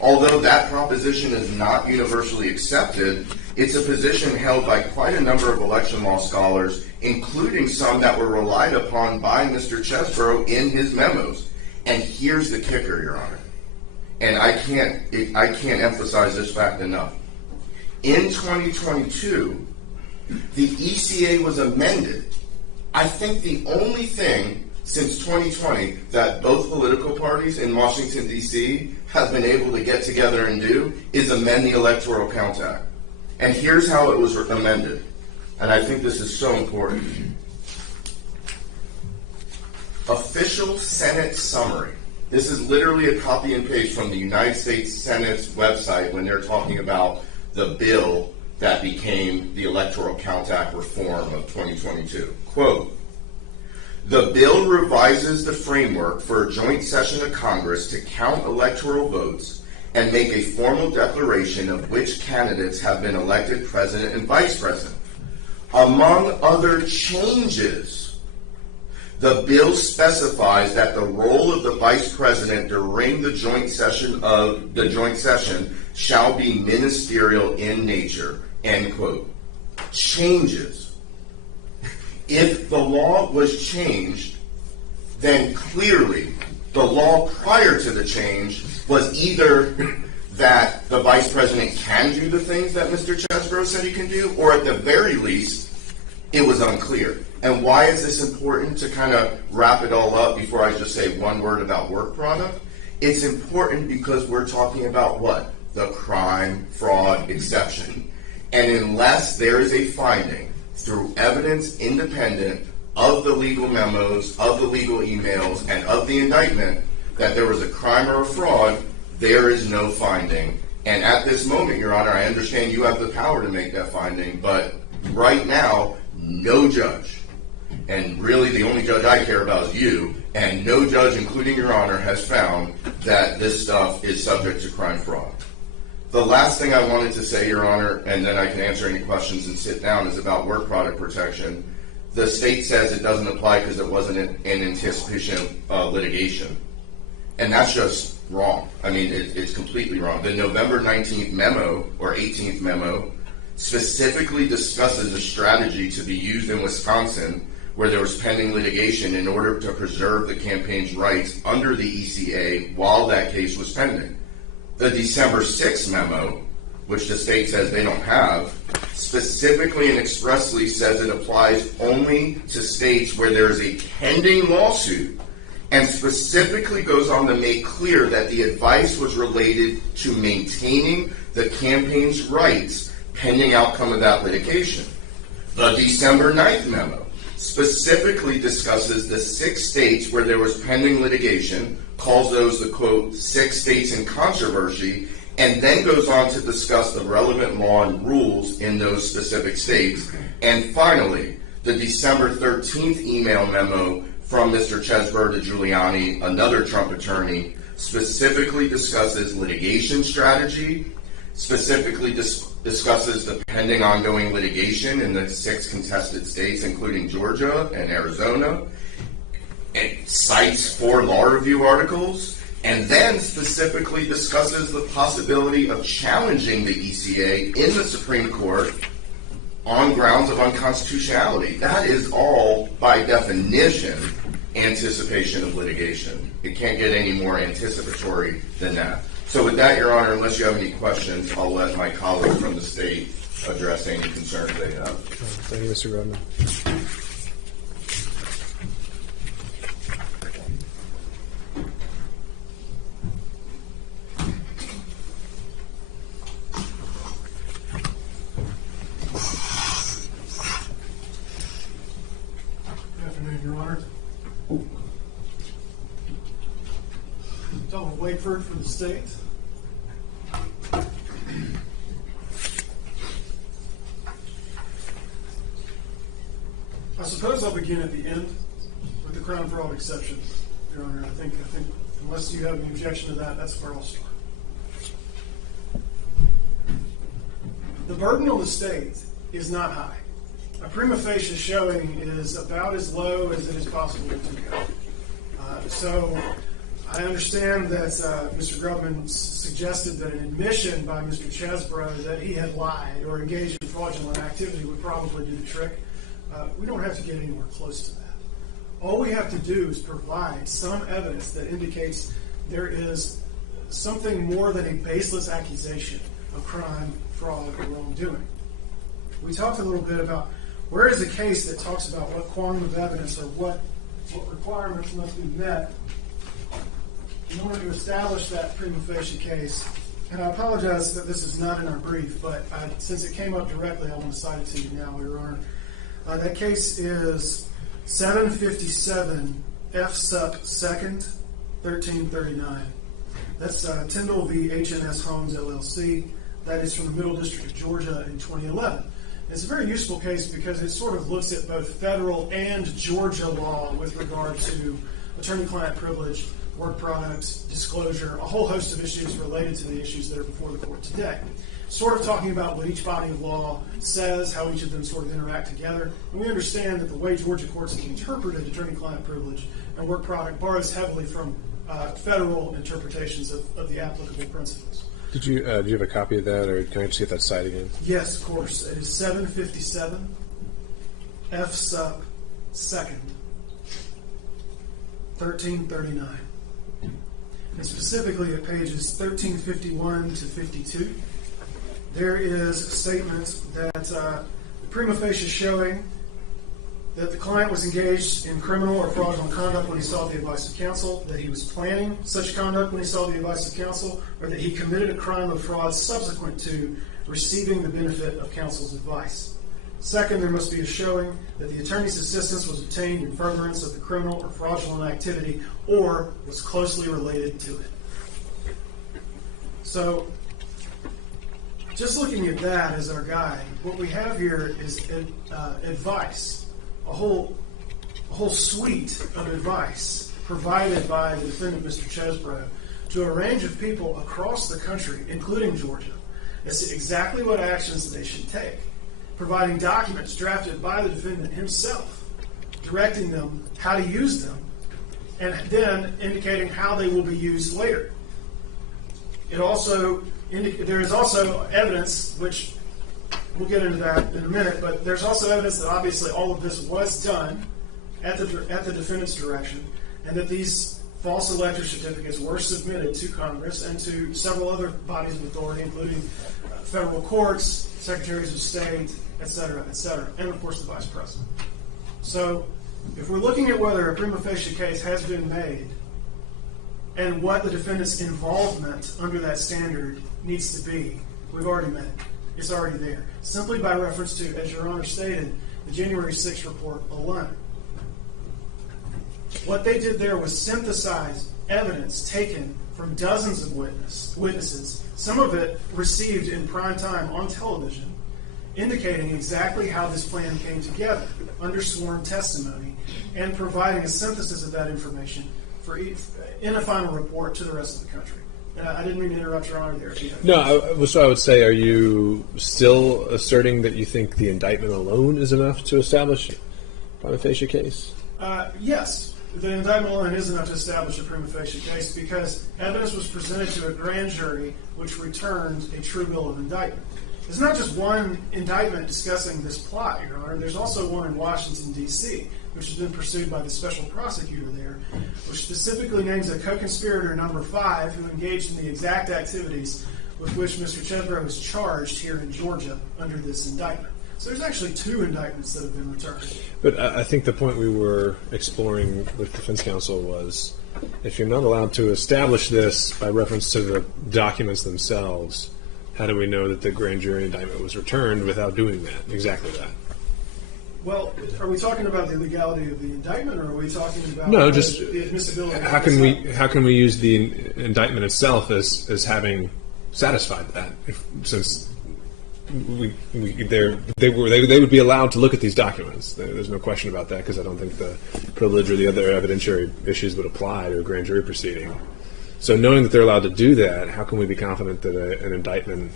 Although that proposition is not universally accepted, it's a position held by quite a number of election law scholars, including some that were relied upon by Mr. Chesebro in his memos. And here's the kicker, Your Honor, and I can't emphasize this fact enough. In 2022, the ECA was amended. I think the only thing since 2020 that both political parties in Washington, D.C. have been able to get together and do is amend the Electoral Count Act. And here's how it was amended. And I think this is so important. Official Senate summary. This is literally a copy and paste from the United States Senate's website when they're talking about the bill that became the Electoral Count Act reform of 2022. Quote, the bill revises the framework for a joint session of Congress to count electoral votes and make a formal declaration of which candidates have been elected president and vice president. Among other changes, the bill specifies that the role of the vice president during the joint session shall be ministerial in nature, end quote. Changes. If the law was changed, then clearly the law prior to the change was either that the vice president can do the things that Mr. Chesebro said he can do, or at the very least, it was unclear. And why is this important to kind of wrap it all up before I just say one word about work product? It's important because we're talking about what? The crime, fraud exception. And unless there is a finding through evidence independent of the legal memos, of the legal emails, and of the indictment that there was a crime or a fraud, there is no finding. And at this moment, Your Honor, I understand you have the power to make that finding, but right now, no judge, and really the only judge I care about is you, and no judge, including Your Honor, has found that this stuff is subject to crime fraud. The last thing I wanted to say, Your Honor, and then I can answer any questions and sit down, is about work product protection. The state says it doesn't apply because it wasn't in anticipation of litigation. And that's just wrong. I mean, it's completely wrong. The November 19th memo, or 18th memo, specifically discusses a strategy to be used in Wisconsin where there was pending litigation in order to preserve the campaign's rights under the ECA while that case was pending. The December 6th memo, which the state says they don't have, specifically and expressly says it applies only to states where there is a pending lawsuit, and specifically goes on to make clear that the advice was related to maintaining the campaign's rights pending outcome of that litigation. The December 9th memo specifically discusses the 6 states where there was pending litigation, calls those the, quote, 6 states in controversy, and then goes on to discuss the relevant law and rules in those specific states. And finally, the December 13th email memo from Mr. Chesebro to Giuliani, another Trump attorney, specifically discusses litigation strategy, specifically discusses the pending ongoing litigation in the 6 contested states, including Georgia and Arizona, and cites 4 law review articles, and then specifically discusses the possibility of challenging the ECA in the Supreme Court on grounds of unconstitutionality. That is all, by definition, anticipation of litigation. It can't get any more anticipatory than that. So with that, Your Honor, unless you have any questions, I'll let my colleagues from the state address any concerns they have. Thank you, Mr. Rodman. Good afternoon, Your Honor. Donald Wakeford for the state. I suppose I'll begin at the end with the crown fraud exception, Your Honor. I think unless you have an objection to that, that's where I'll start. The burden on the state is not high. A prima facie showing is about as low as it is possible to go. So I understand that Mr. Grubman suggested that an admission by Mr. Chesebro that he had lied or engaged in fraudulent activity would probably do the trick. We don't have to get anywhere close to that. All we have to do is provide some evidence that indicates there is something more than a baseless accusation of crime, fraud, or wrongdoing. We talked a little bit about where is the case that talks about what quantum of evidence or what requirements must be met in order to establish that prima facie case. And I apologize that this is not in our brief, but since it came up directly, I want to cite it to you now, Your Honor. That case is 757 F Sup 2nd, 1339. That's Tyndall v. H&S Homes, LLC. That is from the Middle District of Georgia in 2011. It's a very useful case because it sort of looks at both federal and Georgia law with regard to attorney-client privilege, work product, disclosure, a whole host of issues related to the issues that are before the court today. Sort of talking about what each body of law says, how each of them sort of interact together. And we understand that the way Georgia courts have interpreted attorney-client privilege and work product borrows heavily from federal interpretations of the applicable principles. Do you have a copy of that, or can I just get that cite again? Yes, of course. It is 757 F Sup 2nd, 1339. And specifically at pages 1351 to 52, there is a statement that the prima facie showing that the client was engaged in criminal or fraudulent conduct when he sought the advice of counsel, that he was planning such conduct when he sought the advice of counsel, or that he committed a crime of fraud subsequent to receiving the benefit of counsel's advice. Second, there must be a showing that the attorney's assistance was obtained in furtherance of the criminal or fraudulent activity or was closely related to it. So, just looking at that as our guide, what we have here is advice. A whole suite of advice provided by the defendant, Mr. Chesebro, to a range of people across the country, including Georgia, as to exactly what actions they should take, providing documents drafted by the defendant himself, directing them how to use them, and then indicating how they will be used later. There is also evidence, which we'll get into that in a minute, but there's also evidence that obviously all of this was done at the defendant's direction, and that these false elector certificates were submitted to Congress and to several other bodies of authority, including federal courts, secretaries of state, et cetera, and of course the vice president. So, if we're looking at whether a prima facie case has been made and what the defendant's involvement under that standard needs to be, we've already met it. It's already there. Simply by reference to, as Your Honor stated, the January 6th report alone. What they did there was synthesize evidence taken from dozens of witnesses, some of it received in prime time on television, indicating exactly how this plan came together under sworn testimony and providing a synthesis of that information in a final report to the rest of the country. I didn't mean to interrupt, Your Honor, there. No, so I would say, are you still asserting that you think the indictment alone is enough to establish a prima facie case? Yes. The indictment alone is enough to establish a prima facie case because evidence was presented to a grand jury which returned a true bill of indictment. There's not just one indictment discussing this plot, Your Honor. There's also one in Washington, D.C., which has been pursued by the special prosecutor there, which specifically names a co-conspirator number 5 who engaged in the exact activities with which Mr. Chesebro is charged here in Georgia under this indictment. So there's actually 2 indictments that have been returned. But I think the point we were exploring with defense counsel was, if you're not allowed to establish this by reference to the documents themselves, how do we know that the grand jury indictment was returned without doing that, exactly that? Well, are we talking about the legality of the indictment, or are we talking about the admissibility? How can we use the indictment itself as having satisfied that? Since they would be allowed to look at these documents. There's no question about that, because I don't think the privilege or the other evidentiary issues would apply to a grand jury proceeding. So knowing that they're allowed to do that, how can we be confident that an indictment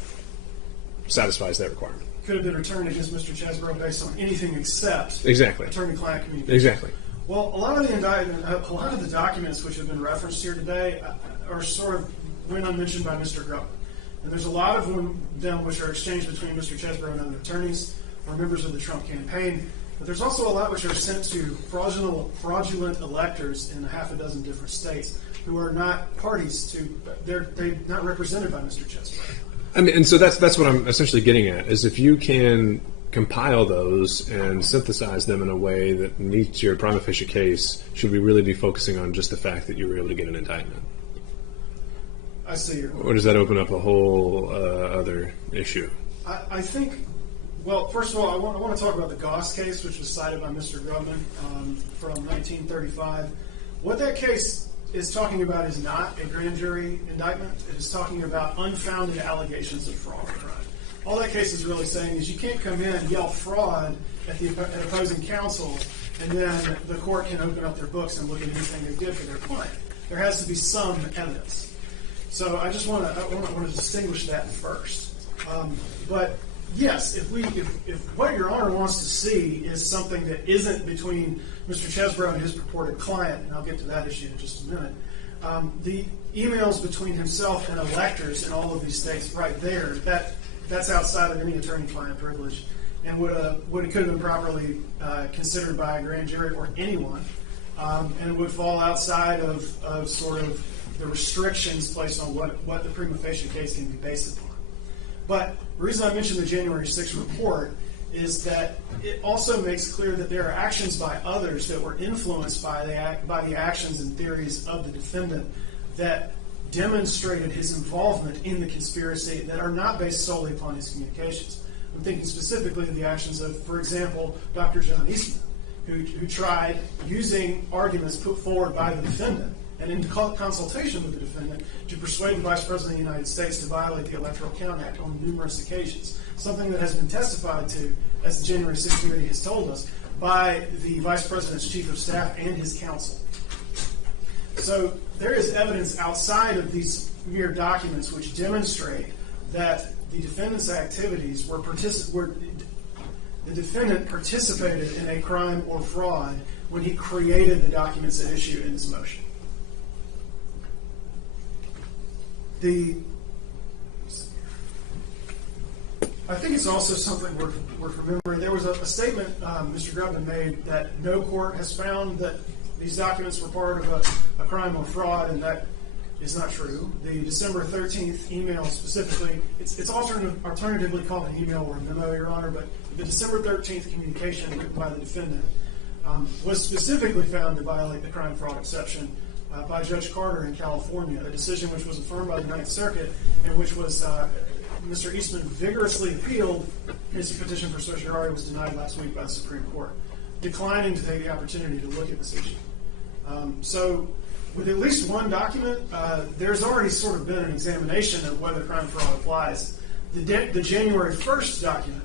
satisfies that requirement? Could have been returned against Mr. Chesebro based on anything except attorney-client communication. Exactly. Well, a lot of the indictment, a lot of the documents which have been referenced here today are sort of went unmentioned by Mr. Grumman. And there's a lot of them which are exchanged between Mr. Chesebro and other attorneys or members of the Trump campaign. But there's also a lot which are sent to fraudulent electors in 6 different states who are not parties to, they're not represented by Mr. Chesebro. I mean, and so that's what I'm essentially getting at, is if you can compile those and synthesize them in a way that meets your prima facie case, should we really be focusing on just the fact that you were able to get an indictment? I see your point. Or does that open up a whole other issue? I think, well, first of all, I want to talk about the Goss case, which was cited by Mr. Grumman from 1935. What that case is talking about is not a grand jury indictment. It is talking about unfounded allegations of fraud or crime. All that case is really saying is you can't come in and yell fraud at the opposing counsel, and then the court can open up their books and look at anything they did for their client. There has to be some evidence. So I just want to distinguish that first. But yes, if what Your Honor wants to see is something that isn't between Mr. Chesebro and his purported client, and I'll get to that issue in just a minute, the emails between himself and electors in all of these states right there, that's outside of any attorney-client privilege and could have been properly considered by a grand jury or anyone, and would fall outside of sort of the restrictions placed on what the prima facie case can be based upon. But the reason I mentioned the January 6th report is that it also makes clear that there are actions by others that were influenced by the actions and theories of the defendant that demonstrated his involvement in the conspiracy that are not based solely upon his communications. I'm thinking specifically of the actions of, for example, Dr. John Eastman, who tried using arguments put forward by the defendant and in consultation with the defendant to persuade the Vice President of the United States to violate the Electoral Count Act on numerous occasions, something that has been testified to, as the January 6th committee has told us, by the Vice President's Chief of Staff and his counsel. So there is evidence outside of these mere documents which demonstrate that the defendant's activities the defendant participated in a crime or fraud when he created the documents at issue in this motion. I think it's also something worth remembering. There was a statement Mr. Grumman made that no court has found that these documents were part of a crime or fraud, and that is not true. The December 13th email specifically, it's alternatively called an email or a memo, Your Honor, but the December 13th communication written by the defendant was specifically found to violate the crime fraud exception by Judge Carter in California, a decision which was affirmed by the Ninth Circuit and which was Mr. Eastman vigorously appealed. His petition for certiorari was denied last week by the Supreme Court, declining to take the opportunity to look at this issue. So with at least one document, there's already sort of been an examination of whether crime fraud applies. The January 1st document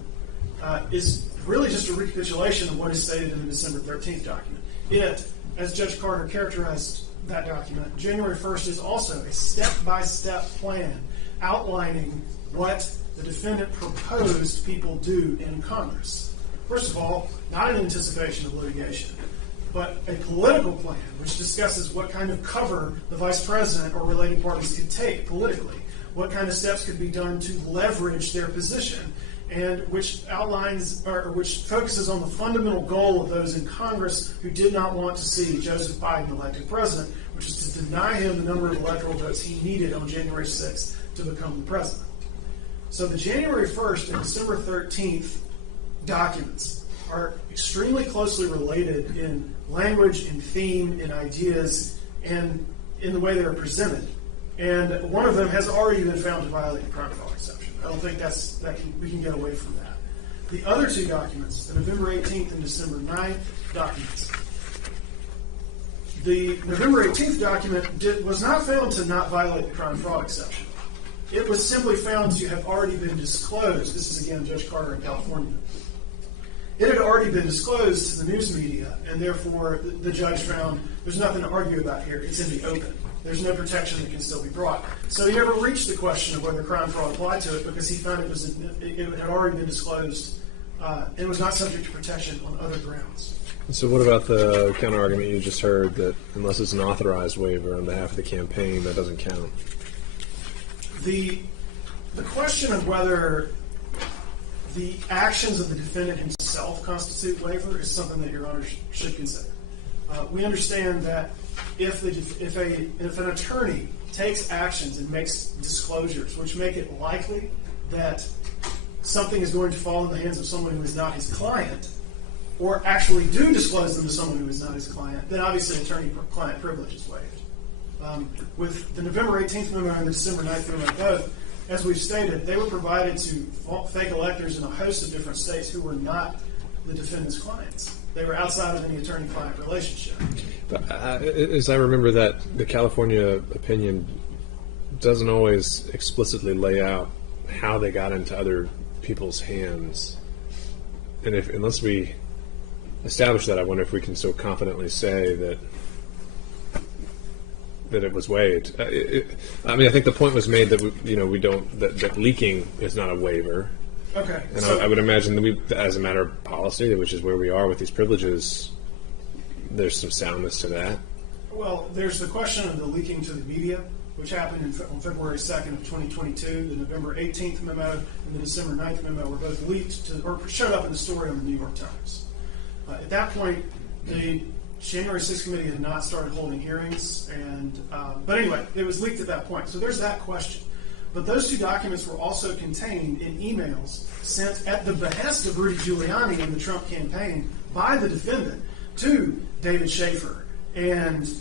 is really just a recapitulation of what is stated in the December 13th document. It, as Judge Carter characterized that document, January 1st is also a step-by-step plan outlining what the defendant proposed people do in Congress. First of all, not in anticipation of litigation, but a political plan which discusses what kind of cover the vice president or related parties could take politically, what kind of steps could be done to leverage their position, and which outlines or which focuses on the fundamental goal of those in Congress who did not want to see Joseph Biden elected president, which is to deny him the number of electoral votes he needed on January 6th to become the president. So the January 1st and December 13th documents are extremely closely related in language, in theme, in ideas, and in the way they are presented. And one of them has already been found to violate the crime fraud exception. I don't think we can get away from that. The other two documents, the November 18th and December 9th documents, the November 18th document was not found to not violate the crime fraud exception. It was simply found to have already been disclosed. This is, again, Judge Carter in California. It had already been disclosed to the news media, and therefore the judge found there's nothing to argue about here. It's in the open. There's no protection that can still be brought. So he never reached the question of whether crime fraud applied to it because he found it had already been disclosed and was not subject to protection on other grounds. So what about the counter-argument you just heard that unless it's an authorized waiver on behalf of the campaign, that doesn't count? The question of whether the actions of the defendant himself constitute waiver is something that Your Honor should consider. We understand that if an attorney takes actions and makes disclosures which make it likely that something is going to fall in the hands of someone who is not his client, or actually do disclose them to someone who is not his client, then obviously attorney-client privilege is waived. With the November 18th memo and the December 9th memo both, as we've stated, they were provided to fake electors in a host of different states who were not the defendant's clients. They were outside of any attorney-client relationship. But, as I remember that, the California opinion doesn't always explicitly lay out how they got into other people's hands. And unless we establish that, I wonder if we can so confidently say that it was waived. I think the point was made that we don't that leaking is not a waiver. Okay. And so, I would imagine that as a matter of policy, which is where we are with these privileges, there's some soundness to that. Well, there's the question of the leaking to the media, which happened on February 2nd of 2022. The November 18th memo and the December 9th memo were both leaked or showed up in the story on the New York Times. At that point, the January 6th committee had not started holding hearings, but anyway, it was leaked at that point. So there's that question. But those two documents were also contained in emails sent at the behest of Rudy Giuliani in the Trump campaign by the defendant to David Schaefer and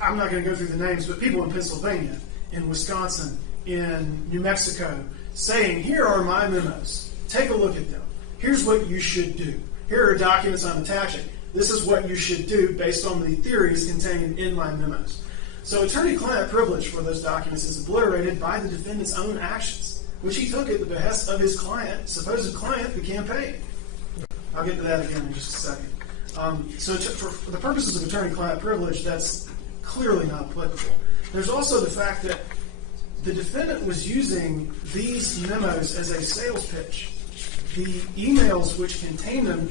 I'm not going to go through the names, but people in Pennsylvania, in Wisconsin, in New Mexico, saying, here are my memos. Take a look at them. Here's what you should do. Here are documents I'm attaching. This is what you should do based on the theories contained in my memos. So attorney-client privilege for those documents is obliterated by the defendant's own actions, which he took at the behest of his client, supposed client, the campaign. I'll get to that again in just a second. So for the purposes of attorney-client privilege, that's clearly not applicable. There's also the fact that the defendant was using these memos as a sales pitch. The emails which contained them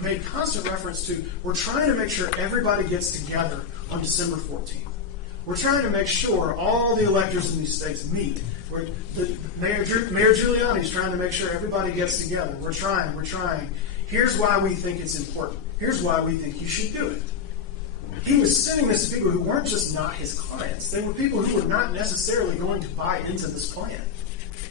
made constant reference to, we're trying to make sure everybody gets together on December 14th. We're trying to make sure all the electors in these states meet. Mayor Giuliani's trying to make sure everybody gets together. We're trying. Here's why we think it's important. Here's why we think you should do it. He was sending this to people who weren't just not his clients. They were people who were not necessarily going to buy into this plan.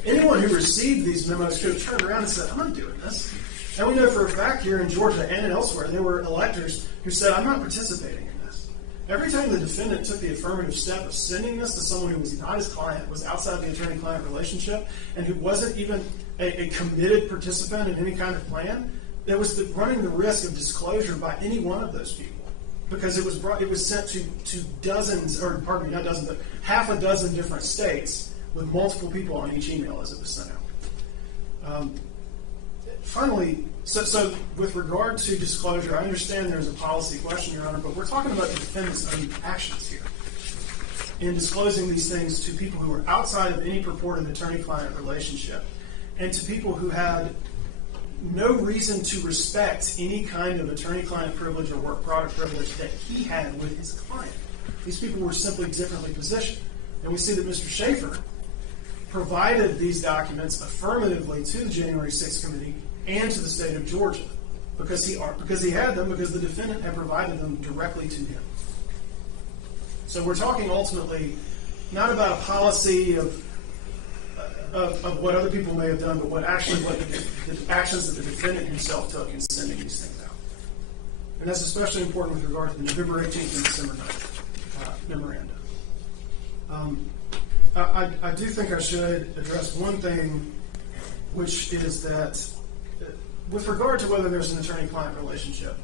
Anyone who received these memos could have turned around and said, I'm not doing this. And we know for a fact here in Georgia and elsewhere, there were electors who said, I'm not participating in this. Every time the defendant took the affirmative step of sending this to someone who was not his client, was outside the attorney-client relationship, and who wasn't even a committed participant in any kind of plan, there was running the risk of disclosure by any one of those people. because it was sent to dozens, or pardon me, not dozens, but half a dozen different states with multiple people on each email as it was sent out. Finally, so with regard to disclosure, I understand there's a policy question, Your Honor, but we're talking about the defendant's own actions here in disclosing these things to people who are outside of any purported attorney-client relationship and to people who had no reason to respect any kind of attorney-client privilege or work product privilege that he had with his client. These people were simply differently positioned. And we see that Mr. Schaefer provided these documents affirmatively to the January 6th committee and to the state of Georgia because he had them, because the defendant had provided them directly to him. So we're talking ultimately not about a policy of what other people may have done, but what the actions that the defendant himself took in sending these things out. And that's especially important with regard to the November 18th and December 9th memoranda. I do think I should address one thing, which is that with regard to whether there's an attorney-client relationship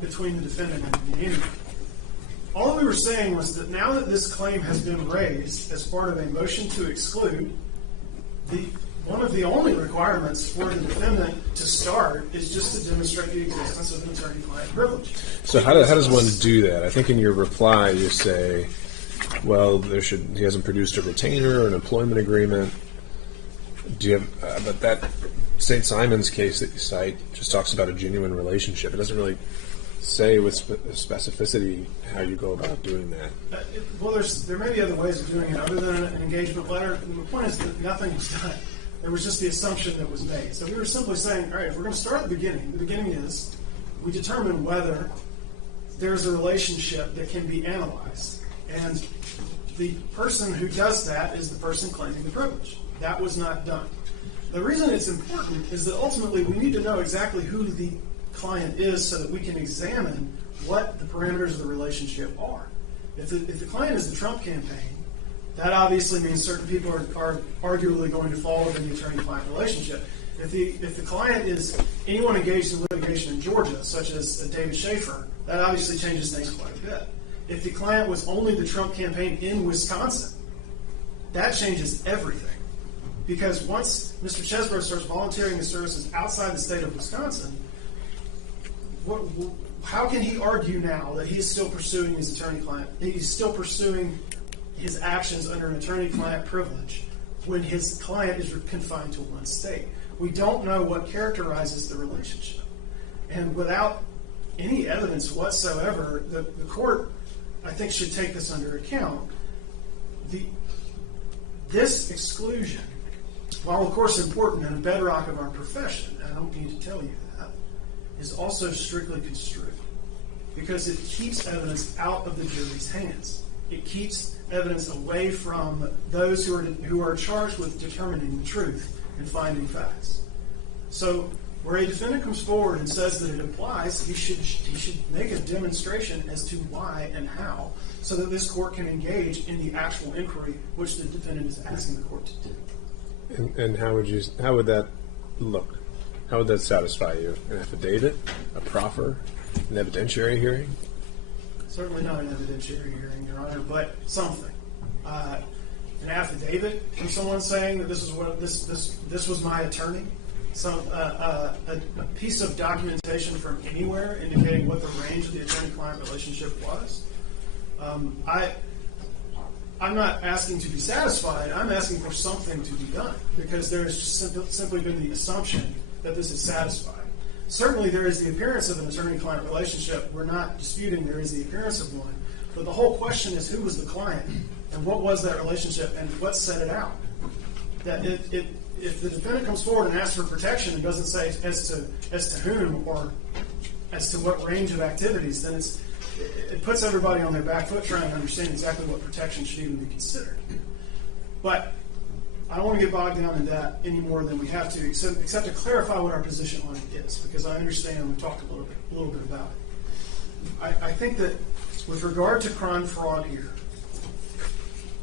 between the defendant and the enemy, all we were saying was that now that this claim has been raised as part of a motion to exclude, one of the only requirements for the defendant to start is just to demonstrate the existence of an attorney-client privilege. So how does one do that? I think in your reply you say, well, he hasn't produced a retainer or an employment agreement. Do you have? But that St. Simon's case that you cite just talks about a genuine relationship. It doesn't really say with specificity how you go about doing that. Well, there may be other ways of doing it other than an engagement letter. And the point is that nothing was done. There was just the assumption that was made. So we were simply saying, all right, if we're going to start at the beginning is we determine whether there's a relationship that can be analyzed. And the person who does that is the person claiming the privilege. That was not done. The reason it's important is that ultimately we need to know exactly who the client is so that we can examine what the parameters of the relationship are. If the client is the Trump campaign, that obviously means certain people are arguably going to fall within the attorney-client relationship. If the client is anyone engaged in litigation in Georgia, such as David Schaefer, that obviously changes things quite a bit. If the client was only the Trump campaign in Wisconsin, that changes everything. Because once Mr. Chesebro starts volunteering his services outside the state of Wisconsin, how can he argue now that he's still pursuing his attorney-client, he's still pursuing his actions under an attorney-client privilege when his client is confined to one state? We don't know what characterizes the relationship. And without any evidence whatsoever, the court, I think, should take this under account. This exclusion, while of course important and a bedrock of our profession, and I don't need to tell you that, is also strictly construed because it keeps evidence out of the jury's hands. It keeps evidence away from those who are charged with determining the truth and finding facts. So where a defendant comes forward and says that it applies, he should make a demonstration as to why and how, so that this court can engage in the actual inquiry which the defendant is asking the court to do. And how would that look? How would that satisfy you? An affidavit, a proffer, an evidentiary hearing? Certainly not an evidentiary hearing, Your Honor, but something. An affidavit from someone saying that this was my attorney. A piece of documentation from anywhere indicating what the range of the attorney-client relationship was. I'm not asking to be satisfied. I'm asking for something to be done because there has just simply been the assumption that this is satisfied. Certainly there is the appearance of an attorney-client relationship. We're not disputing there is the appearance of one. But the whole question is who was the client and what was that relationship and what set it out? That if the defendant comes forward and asks for protection and doesn't say as to whom or as to what range of activities, then it puts everybody on their back foot trying to understand exactly what protection should even be considered. But I don't want to get bogged down in that any more than we have to, except to clarify what our position on it is, because I understand we've talked a little bit about it. I think that with regard to crime fraud here,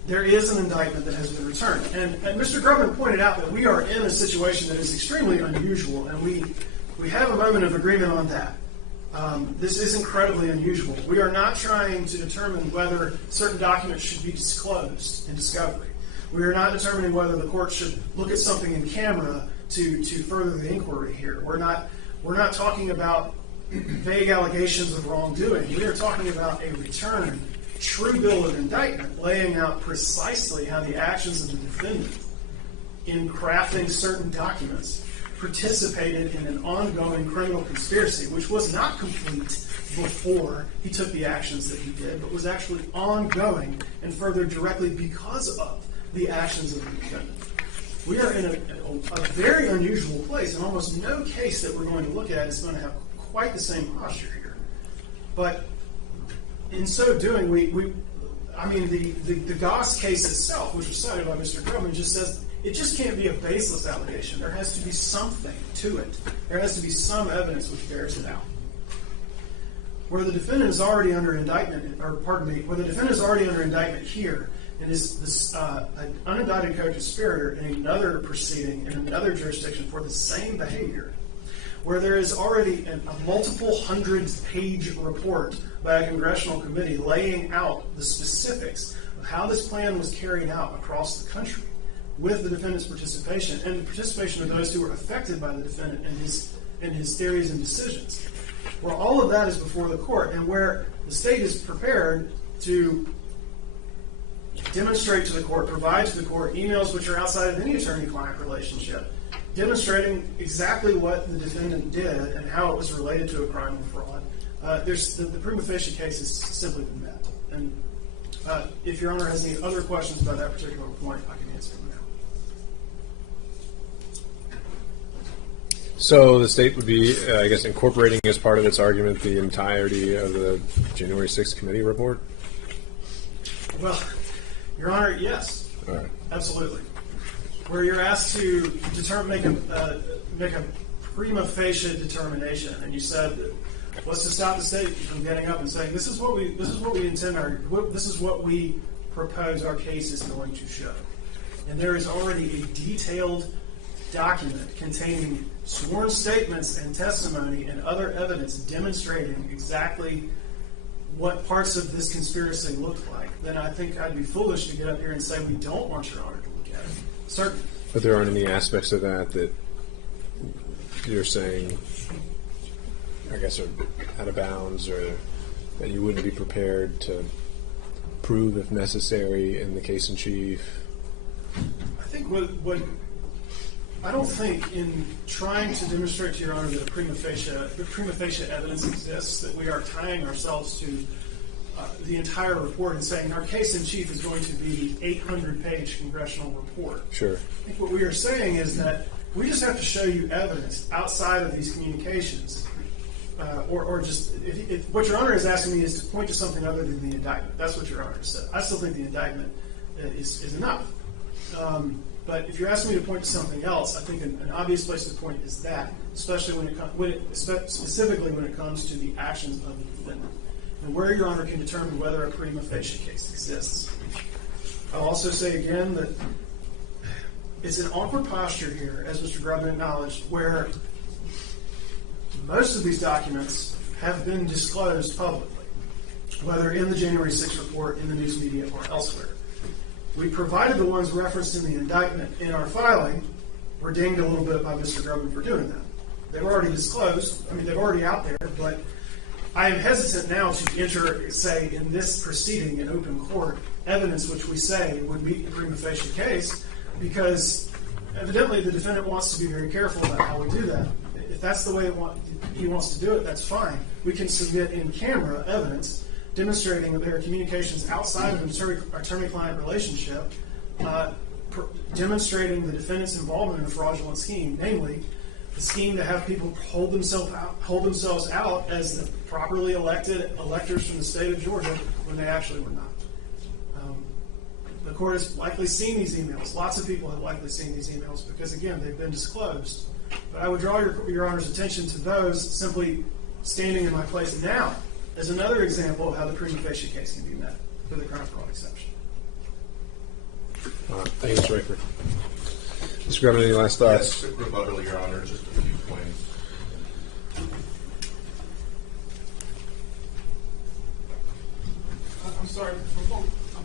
there is an indictment that has been returned. And Mr. Grubman pointed out that we are in a situation that is extremely unusual, and we have a moment of agreement on that. This is incredibly unusual. We are not trying to determine whether certain documents should be disclosed in discovery. We are not determining whether the court should look at something in camera to further the inquiry here. We're not talking about vague allegations of wrongdoing. We are talking about a return, true bill of indictment, laying out precisely how the actions of the defendant in crafting certain documents participated in an ongoing criminal conspiracy, which was not complete before he took the actions that he did, but was actually ongoing and furthered directly because of the actions of the defendant. We are in a very unusual place, and almost no case that we're going to look at is going to have quite the same posture here. But in so doing, the Goss case itself, which was cited by Mr. Grubman, just says it just can't be a baseless allegation. There has to be something to it. There has to be some evidence which bears it out. Where the defendant is already under indictment, where the defendant is already under indictment here, and is an unindicted co-conspirator in another proceeding in another jurisdiction for the same behavior, where there is already a multiple hundred-page report by a congressional committee laying out the specifics of how this plan was carried out across the country with the defendant's participation and the participation of those who were affected by the defendant and his theories and decisions, where all of that is before the court and where the state is prepared to demonstrate to the court, provide to the court emails which are outside of any attorney-client relationship, demonstrating exactly what the defendant did and how it was related to a crime or fraud. The prima facie case has simply been met. And if Your Honor has any other questions about that particular point, I can answer them now. So the state would be, I guess, incorporating as part of its argument the entirety of the January 6th committee report? Well, Your Honor, yes. All right. Absolutely. Where you're asked to make a prima facie determination, and you said, what's to stop the state from getting up and saying, this is what we propose our case is going to show. And there is already a detailed document containing sworn statements and testimony and other evidence demonstrating exactly what parts of this conspiracy looked like, then I think I'd be foolish to get up here and say we don't want Your Honor to look at it. Certainly. But there aren't any aspects of that you're saying, I guess, are out of bounds, or that you wouldn't be prepared to prove if necessary in the case in chief? I think I don't think in trying to demonstrate to Your Honor that prima facie evidence exists, that we are tying ourselves to the entire report and saying our case in chief is going to be 800-page congressional report. Sure. I think what we are saying is that we just have to show you evidence outside of these communications, or just if what Your Honor is asking me is to point to something other than the indictment. That's what Your Honor said. I still think the indictment is enough. But if you're asking me to point to something else, I think an obvious place to point is that, especially specifically when it comes to the actions of the defendant, and where Your Honor can determine whether a prima facie case exists. I'll also say again that it's an awkward posture here, as Mr. Grubman acknowledged, where most of these documents have been disclosed publicly, whether in the January 6th report, in the news media, or elsewhere. We provided the ones referenced in the indictment in our filing. We're dinged a little bit by Mr. Grubman for doing that. They were already disclosed. I mean, they're already out there, but I am hesitant now to enter, say, in this proceeding in open court, evidence which we say would meet the prima facie case, because evidently the defendant wants to be very careful about how we do that. If that's the way he wants to do it, that's fine. We can submit in camera evidence demonstrating that there are communications outside of an attorney-client relationship, demonstrating the defendant's involvement in a fraudulent scheme, namely the scheme to have people hold themselves out as the properly elected electors from the state of Georgia when they actually were not. The court has likely seen these emails. Lots of people have likely seen these emails because, again, they've been disclosed. But I would draw Your Honor's attention to those simply standing in my place now as another example of how the prima facie case can be met with a crime fraud exception. Thank you, Mr. Raker. Mr. Grubman, any last thoughts? Yes, rebuttal, Your Honor, just a few points.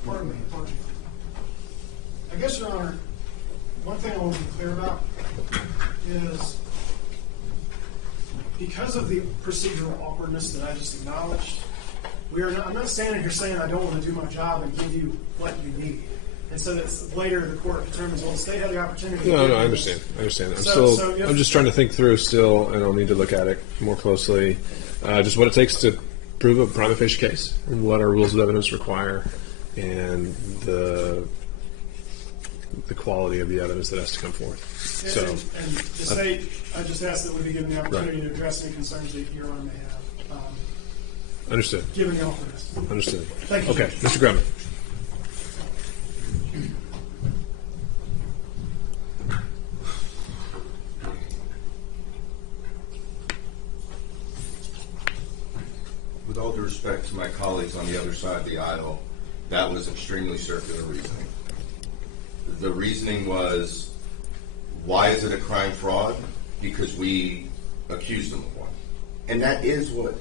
Pardon me. I guess, Your Honor, one thing I want to be clear about is because of the procedural awkwardness that I just acknowledged, I'm not standing here saying I don't want to do my job and give you what you need. And so that later the court determines, well, the state had the opportunity. No, I understand. I'm So I'm just trying to think through still, and I'll need to look at it more closely. Just what it takes to prove a prima facie case, and what our rules of evidence require, and the quality of the evidence that has to come forth. So, And the state, I just ask that we be given the opportunity to address any concerns that Your Honor may have. understood. Given the awkwardness. Understood. Thank you. Okay, Mr. Grumman. With all due respect to my colleagues on the other side of the aisle, that was extremely circular reasoning. The reasoning was, why is it a crime fraud? Because we accused them of one. And that is what,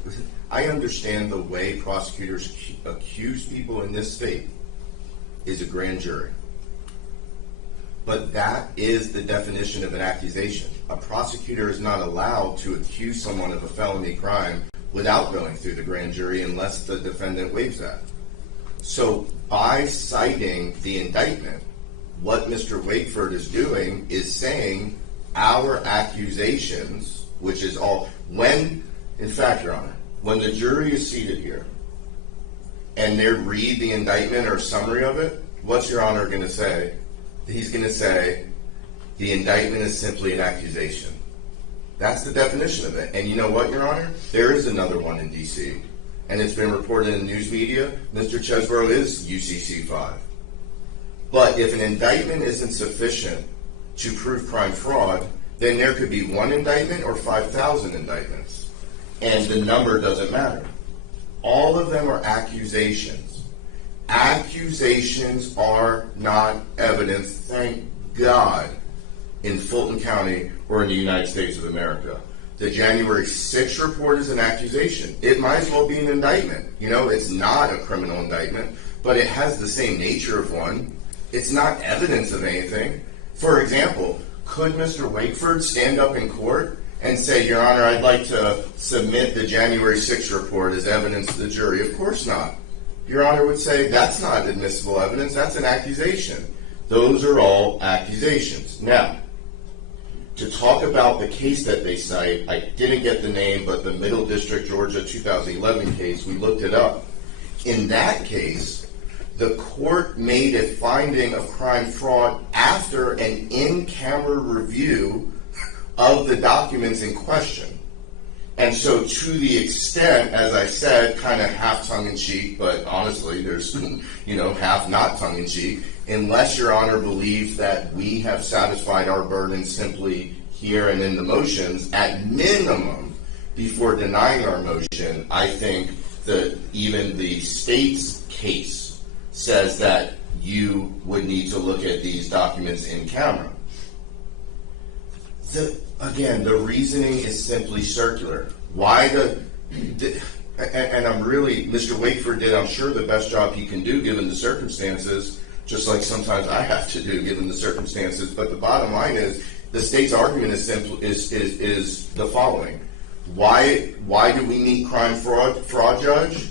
I understand the way prosecutors accuse people in this state is a grand jury. But that is the definition of an accusation. A prosecutor is not allowed to accuse someone of a felony crime without going through the grand jury unless the defendant waives that. So by citing the indictment, what Mr. Wakeford is doing is saying our accusations, which is all, in fact, Your Honor, when the jury is seated here and they read the indictment or summary of it, what's Your Honor going to say? He's going to say the indictment is simply an accusation. That's the definition of it. And you know what, Your Honor? There is another one in D.C., and it's been reported in news media. Mr. Chesebro is UCC 5. But if an indictment isn't sufficient to prove crime fraud, then there could be one indictment or 5,000 indictments. And the number doesn't matter. All of them are accusations. Accusations are not evidence, thank God, in Fulton County or in the United States of America. The January 6th report is an accusation. It might as well be an indictment. You know, it's not a criminal indictment, but it has the same nature of one. It's not evidence of anything. For example, could Mr. Wakeford stand up in court and say, Your Honor, I'd like to submit the January 6th report as evidence to the jury? Of course not. Your Honor would say, that's not admissible evidence, that's an accusation. Those are all accusations. Now, to talk about the case that they cite, I didn't get the name, but the Middle District, Georgia 2011 case, we looked it up. In that case, the court made a finding of crime fraud after an in-camera review of the documents in question. And so to the extent, as I said, kind of half tongue-in-cheek, but honestly, there's, half not tongue-in-cheek, unless Your Honor believes that we have satisfied our burden simply here and in the motions, at minimum, before denying our motion, I think that even the state's case says that you would need to look at these documents in camera. Again, the reasoning is simply circular. Why and I'm really, Mr. Wakeford did, I'm sure, the best job he can do given the circumstances, just like sometimes I have to do given the circumstances. But the bottom line is, the state's argument is simple, is the following. Why do we need crime fraud, Judge?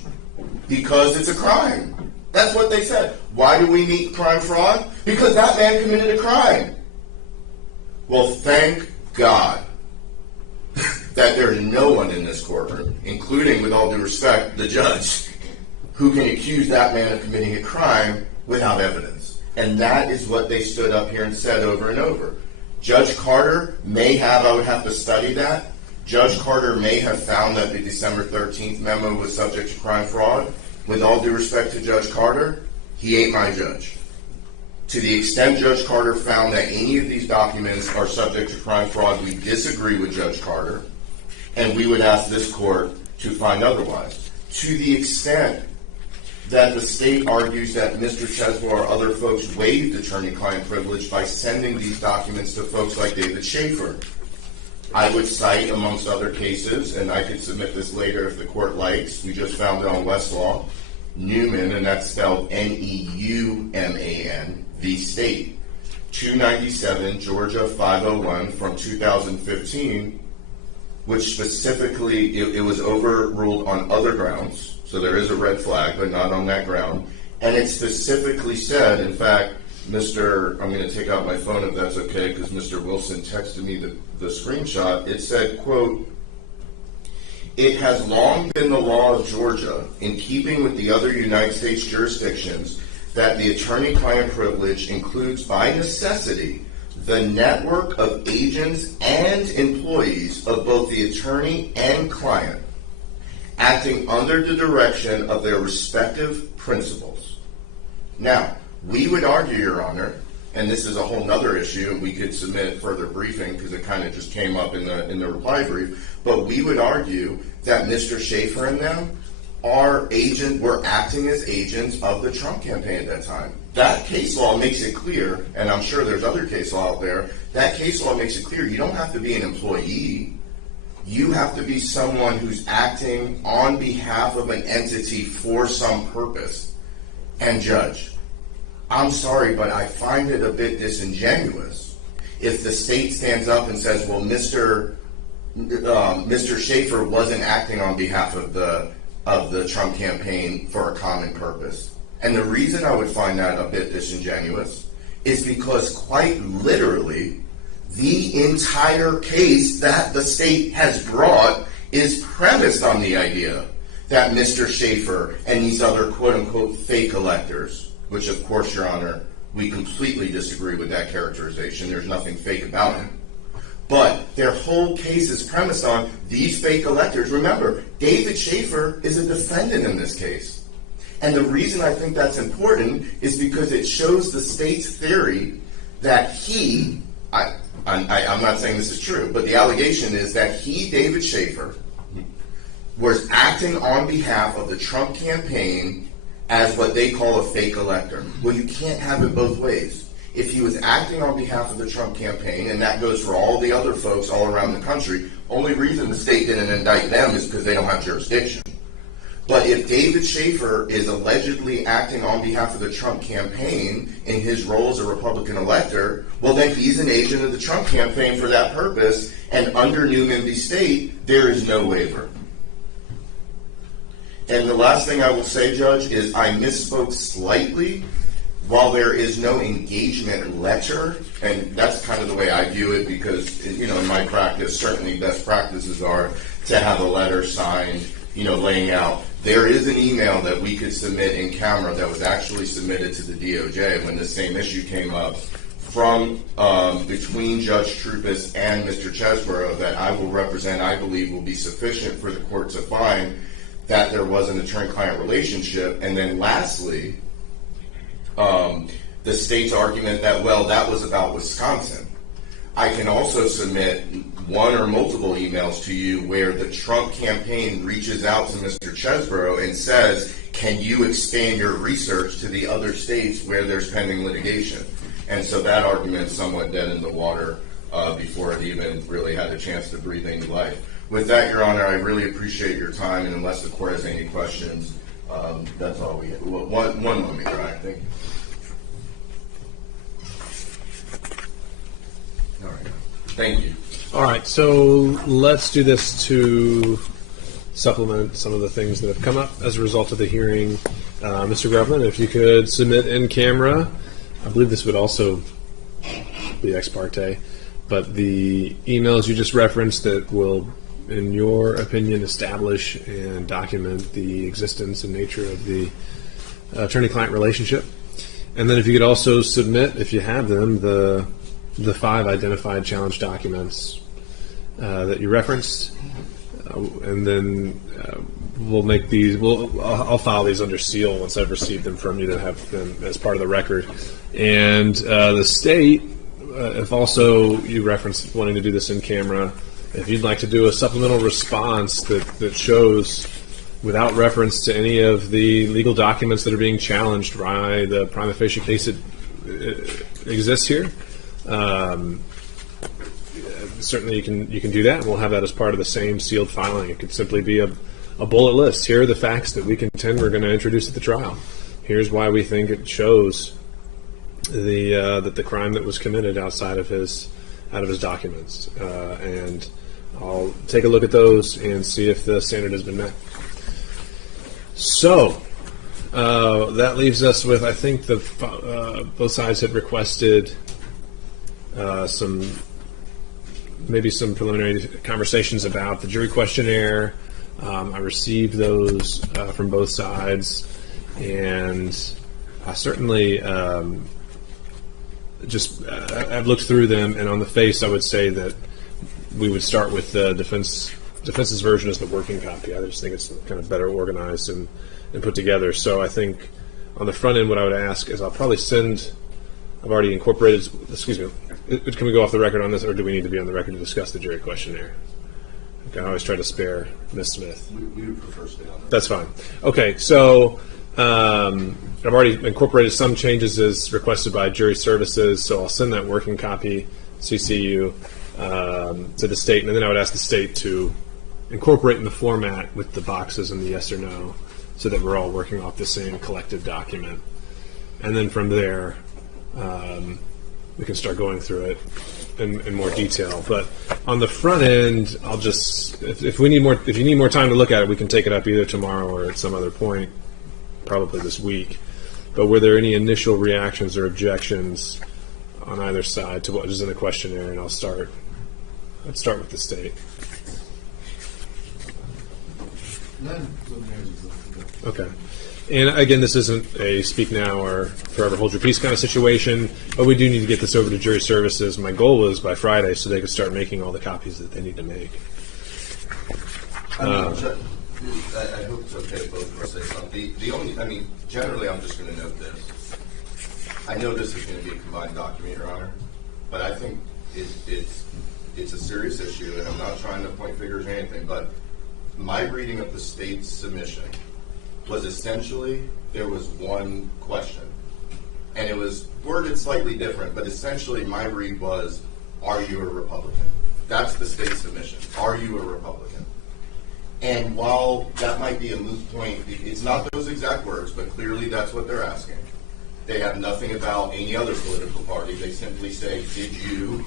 Because it's a crime. That's what they said. Why do we need crime fraud? Because that man committed a crime. Well, thank God that there's no one in this courtroom, including, with all due respect, the judge, who can accuse that man of committing a crime without evidence. And that is what they stood up here and said over and over. Judge Carter may have, I would have to study that, Judge Carter may have found that the December 13th memo was subject to crime fraud. With all due respect to Judge Carter, he ain't my judge. To the extent Judge Carter found that any of these documents are subject to crime fraud, we disagree with Judge Carter, and we would ask this court to find otherwise. To the extent that the state argues that Mr. Chesebro or other folks waived attorney-client privilege by sending these documents to folks like David Schaefer, I would cite, amongst other cases, and I could submit this later if the court likes, we just found it on Westlaw, Newman, and that's spelled Neuman, v. State, 297 Georgia 501 from 2015, which specifically, it was overruled on other grounds, so there is a red flag, but not on that ground. And it specifically said, in fact, I'm going to take out my phone if that's okay, because Mr. Wilson texted me the screenshot. It said, quote, "It has long been the law of Georgia, in keeping with the other United States jurisdictions, that the attorney-client privilege includes by necessity the network of agents and employees of both the attorney and client, acting under the direction of their respective principals." Now, we would argue, Your Honor, and this is a whole other issue, and we could submit further briefing because it kind of just came up in the reply brief, but we would argue that Mr. Schaefer and them were acting as agents of the Trump campaign at that time. That case law makes it clear, and I'm sure there's other case law out there, that case law makes it clear you don't have to be an employee. You have to be someone who's acting on behalf of an entity for some purpose. And Judge, I'm sorry, but I find it a bit disingenuous if the state stands up and says, well, Mr. Schaefer wasn't acting on behalf of the Trump campaign for a common purpose. And the reason I would find that a bit disingenuous is because quite literally, the entire case that the state has brought is premised on the idea that Mr. Schaefer and these other quote-unquote fake electors, which of course, Your Honor, we completely disagree with that characterization. There's nothing fake about him. But their whole case is premised on these fake electors. Remember, David Schaefer is a defendant in this case. And the reason I think that's important is because it shows the state's theory that I'm not saying this is true, but the allegation is that David Schaefer, was acting on behalf of the Trump campaign as what they call a fake elector. Well, you can't have it both ways. If he was acting on behalf of the Trump campaign, and that goes for all the other folks all around the country, only reason the state didn't indict them is because they don't have jurisdiction. But if David Schaefer is allegedly acting on behalf of the Trump campaign in his role as a Republican elector, well, then he's an agent of the Trump campaign for that purpose, and under Newman v. State, there is no waiver. And the last thing I will say, Judge, is I misspoke slightly. While there is no engagement letter, and that's kind of the way I view it because, in my practice, certainly best practices are to have a letter signed, laying out. There is an email that we could submit in camera that was actually submitted to the DOJ when the same issue came up from between Judge Troupis and Mr. Chesebro that I will represent, I believe will be sufficient for the court to find that there was an attorney-client relationship. And then lastly, the state's argument that, well, that was about Wisconsin. I can also submit one or multiple emails to you where the Trump campaign reaches out to Mr. Chesebro and says, can you expand your research to the other states where there's pending litigation? And so that argument's somewhat dead in the water before it even really had a chance to breathe any life. With that, Your Honor, I really appreciate your time, and unless the court has any questions, that's all we have. Well, one moment, Brian. Thank you. All right. Thank you. All right, so let's do this to supplement some of the things that have come up as a result of the hearing. Mr. Grubman, if you could submit in camera, I believe this would also be ex parte, but the emails you just referenced that will, in your opinion, establish and document the existence and nature of the attorney-client relationship. And then if you could also submit, if you have them, the 5 identified challenge documents that you referenced, and then we'll make these. I'll file these under seal once I've received them from you to have them as part of the record. And the state, if also you referenced wanting to do this in camera, if you'd like to do a supplemental response that shows, without reference to any of the legal documents that are being challenged, why the prima facie case exists here. Certainly you can do that, and we'll have that as part of the same sealed filing. It could simply be a a bullet list. Here are the facts that we contend we're going to introduce at the trial. Here's why we think it shows that the crime that was committed outside of his documents, and I'll take a look at those and see if the standard has been met. So that leaves us with, I think both sides had requested some preliminary conversations about the jury questionnaire. I received those from both sides, and I certainly I've looked through them, and on the face, I would say that we would start with the defense's version as the working copy. I just think it's kind of better organized and put together. So I think on the front end, what I would ask is I've already incorporated. Excuse me. Can we go off the record on this, or do we need to be on the record to discuss the jury questionnaire? Okay, I always try to spare Ms. Smith. We would prefer to stay on that. That's fine. Okay, so I've already incorporated some changes as requested by jury services, so I'll send that working copy, CCU, to the state, and then I would ask the state to incorporate in the format with the boxes and the yes or no, so that we're all working off the same collective document. And then from there, we can start going through it in more detail. But on the front end, I'll just, if you need more time to look at it, we can take it up either tomorrow or at some other point, probably this week. But were there any initial reactions or objections on either side to what was in the questionnaire? And let's start with the state. Okay. And again, this isn't a speak now or forever hold your peace kind of situation, but we do need to get this over to jury services. My goal was by Friday so they could start making all the copies that they need to make. I hope it's okay if both of us say something. Generally, I'm just going to note this. I know this is going to be a combined document, Your Honor, but I think it's a serious issue, and I'm not trying to point fingers or anything, but my reading of the state's submission was essentially there was one question, and it was worded slightly different, but essentially my read was, are you a Republican? That's the state submission. Are you a Republican? And while that might be a moot point, it's not those exact words, but clearly that's what they're asking. They have nothing about any other political party. They simply say, did you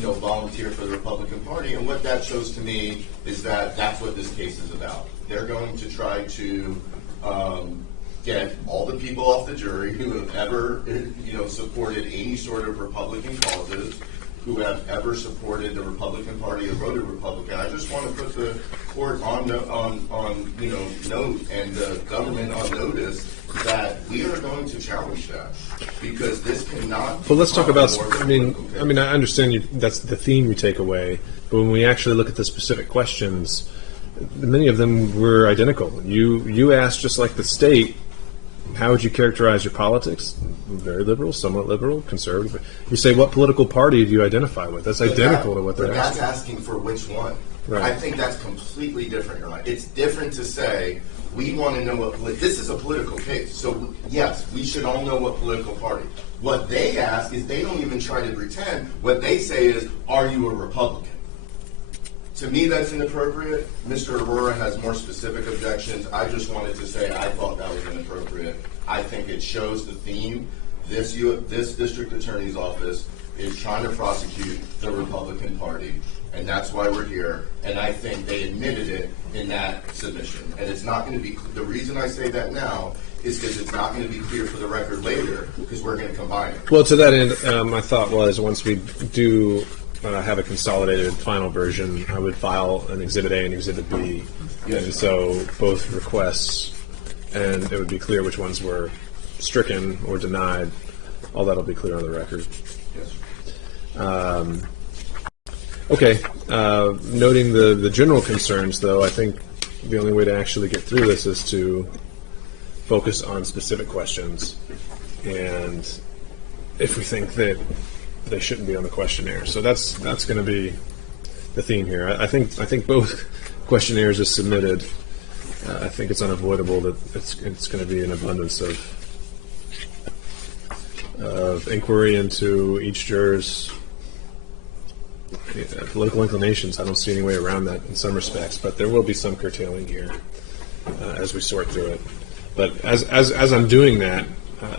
volunteer for the Republican Party? And what that shows to me is that that's what this case is about. They're going to try to get all the people off the jury who have ever, supported any sort of Republican causes, who have ever supported the Republican Party or voted Republican. I just want to put the court on note and the government on notice that we are going to challenge that, because this cannot. Well, let's talk about. I understand that's the theme you take away, but when we actually look at the specific questions, many of them were identical. You asked, just like the state, how would you characterize your politics? Very liberal, somewhat liberal, conservative. You say, what political party do you identify with? That's identical to what they're asking. That's asking for which one. Right. I think that's completely different. Right? It's different to say, we want to know this is a political case. So, yes, we should all know what political party. What they ask is they don't even try to pretend. What they say is, are you a Republican? To me, that's inappropriate. Mr. Aurora has more specific objections. I just wanted to say I thought that was inappropriate. I think it shows the theme. This district attorney's office is trying to prosecute the Republican Party, and that's why we're here. And I think they admitted it in that submission. And it's not going to be, the reason I say that now is because it's not going to be clear for the record later, because we're going to combine it. Well, to that end, my thought was once we do have a consolidated final version, I would file an Exhibit A and Exhibit B. Yes. And so both requests, and it would be clear which ones were stricken or denied. All that will be clear on the record. Yes. Okay. Noting the general concerns, though, I think the only way to actually get through this is to focus on specific questions. And if we think that they shouldn't be on the questionnaire. So that's going to be the theme here. I think both questionnaires as submitted. I think it's unavoidable that it's going to be an abundance of inquiry into each juror's political inclinations. I don't see any way around that in some respects, but there will be some curtailing here as we sort through it. But as I'm doing that,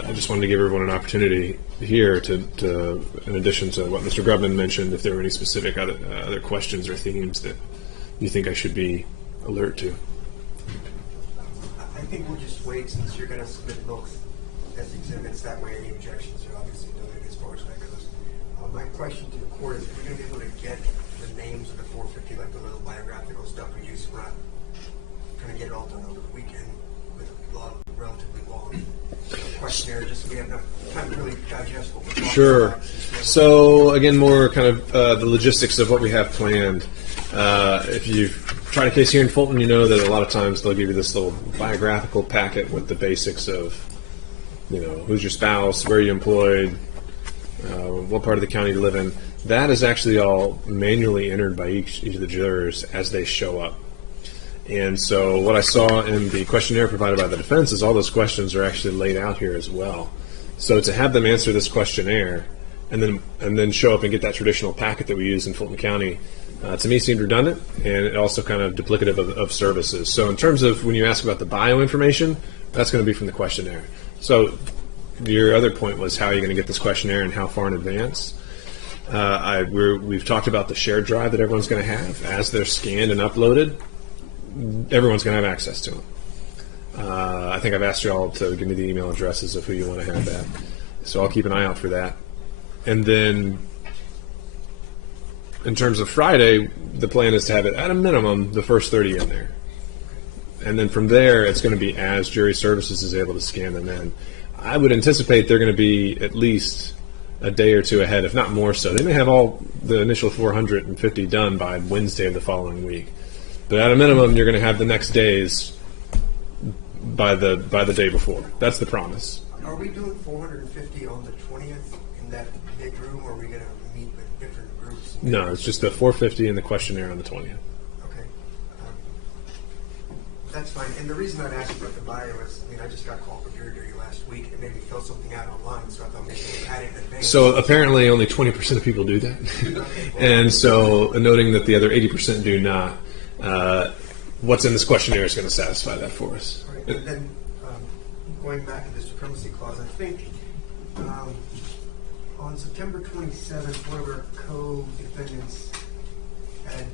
I just wanted to give everyone an opportunity here to in addition to what Mr. Grubman mentioned, if there were any specific other questions or themes that you think I should be alert to. I think we'll just wait, since you're going to submit both as exhibits. That way, any objections are obviously noted as far as that goes. My question to the court is: are we going to be able to get the names of the 450, like the little biographical stuff we use? We're not going to get it all done over the weekend with a relatively long questionnaire, just so we have enough time to really digest what we're talking Sure. about. So again, more kind of the logistics of what we have planned. If you've tried a case here in Fulton, you know that a lot of times they'll give you this little biographical packet with the basics of, who's your spouse, where are you employed, what part of the county you live in. That is actually all manually entered by each of the jurors as they show up. And so what I saw in the questionnaire provided by the defense is all those questions are actually laid out here as well. So to have them answer this questionnaire and then show up and get that traditional packet that we use in Fulton County, to me seemed redundant, and it also kind of duplicative of services. So in terms of when you ask about the bio information, that's going to be from the questionnaire. So your other point was, how are you going to get this questionnaire and how far in advance? We've talked about the shared drive that everyone's going to have. As they're scanned and uploaded, everyone's going to have access to them. I think I've asked you all to give me the email addresses of who you want to have that. So I'll keep an eye out for that. And then in terms of Friday, the plan is to have it at a minimum the first 30 in there. And then from there, it's going to be as jury services is able to scan them in. I would anticipate they're going to be at least a day or two ahead, if not more so. They may have all the initial 450 done by Wednesday of the following week. But at a minimum, you're going to have the next days by the day before. That's the promise. Are we doing 450 on the 20th in that big room, or are we going to meet with different groups? No, it's just the 450 and the questionnaire on the 20th. Okay. That's fine. And the reason I'd asked about the bio is, I just got called for jury duty last week and made me fill something out online, so I thought maybe we had it in advance. So apparently only 20% of people do that. And so noting that the other 80% do not, what's in this questionnaire is going to satisfy that for us. Right. And then going back to the supremacy clause, I think on September 27th, one of our co-defendants had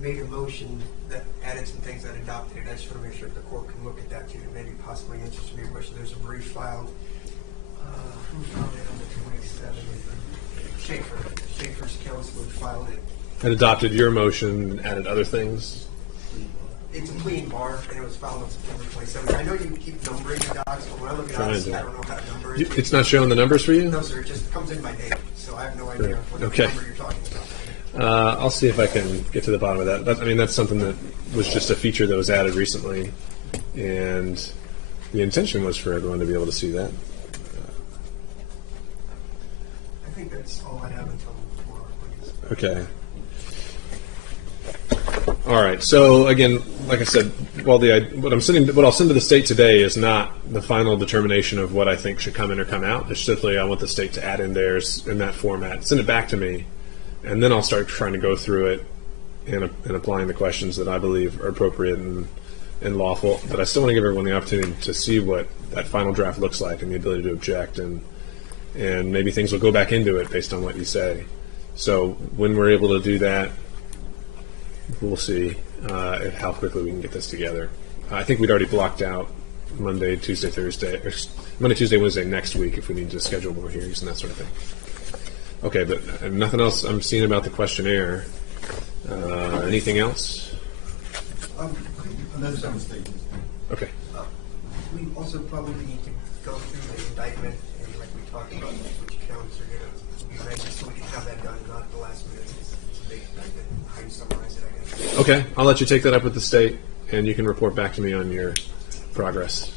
made a motion that added some things that adopted it. I just want to make sure that the court can look at that too, and maybe possibly answer some of your questions. There's a brief filed. Who filed it on the 27th? Schaefer's counsel filed it. And adopted your motion and added other things. It's a clean bar, and it was filed on September 27th. I know you keep numbering the docs, but when I look at docs, I don't know how to number it. It's not showing the numbers for you? No, sir. It just comes in by date, so I have no idea what number you're talking about. I'll see if I can get to the bottom of that. That's something that was just a feature that was added recently, and the intention was for everyone to be able to see that. I think that's all I have until tomorrow, please. Okay. All right. So again, like I said, what I'll send to the state today is not the final determination of what I think should come in or come out. It's simply I want the state to add in theirs in that format, send it back to me, and then I'll start trying to go through it and applying the questions that I believe are appropriate and lawful. But I still want to give everyone the opportunity to see what that final draft looks like and the ability to object, and maybe things will go back into it based on what you say. So when we're able to do that, we'll see how quickly we can get this together. I think we'd already blocked out Monday, Tuesday, Wednesday next week if we need to schedule more hearings and that sort of thing. Okay, but nothing else I'm seeing about the questionnaire. Anything else? Another statement. Okay. We also probably need to go through the indictment, and like we talked about, which counts are going to be ready, so we can have that done, not the last minute. It's a big indictment. How you summarize it, I guess. Okay, I'll let you take that up with the state, and you can report back to me on your progress.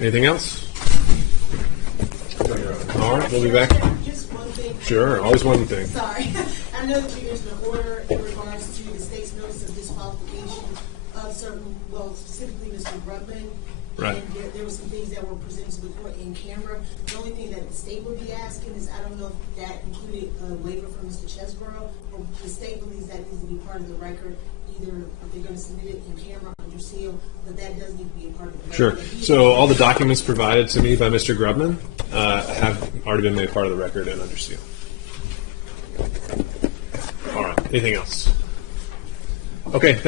Anything else? All right, we'll be back. Just one thing. Sure, always one thing. Sorry. I know that you mentioned an order in regards to the state's notice of disqualification of certain, well, specifically Mr. Grubman. Right. And there were some things that were presented to the court in camera. The only thing that the state would be asking is, I don't know if that included a waiver from Mr. Chesebro, or the state believes that needs to be part of the record. Either if they're going to submit it in camera under seal, but that does need to be a part of the record. Sure. So all the documents provided to me by Mr. Grubman have already been made part of the record and under seal. All right. Anything else? Okay.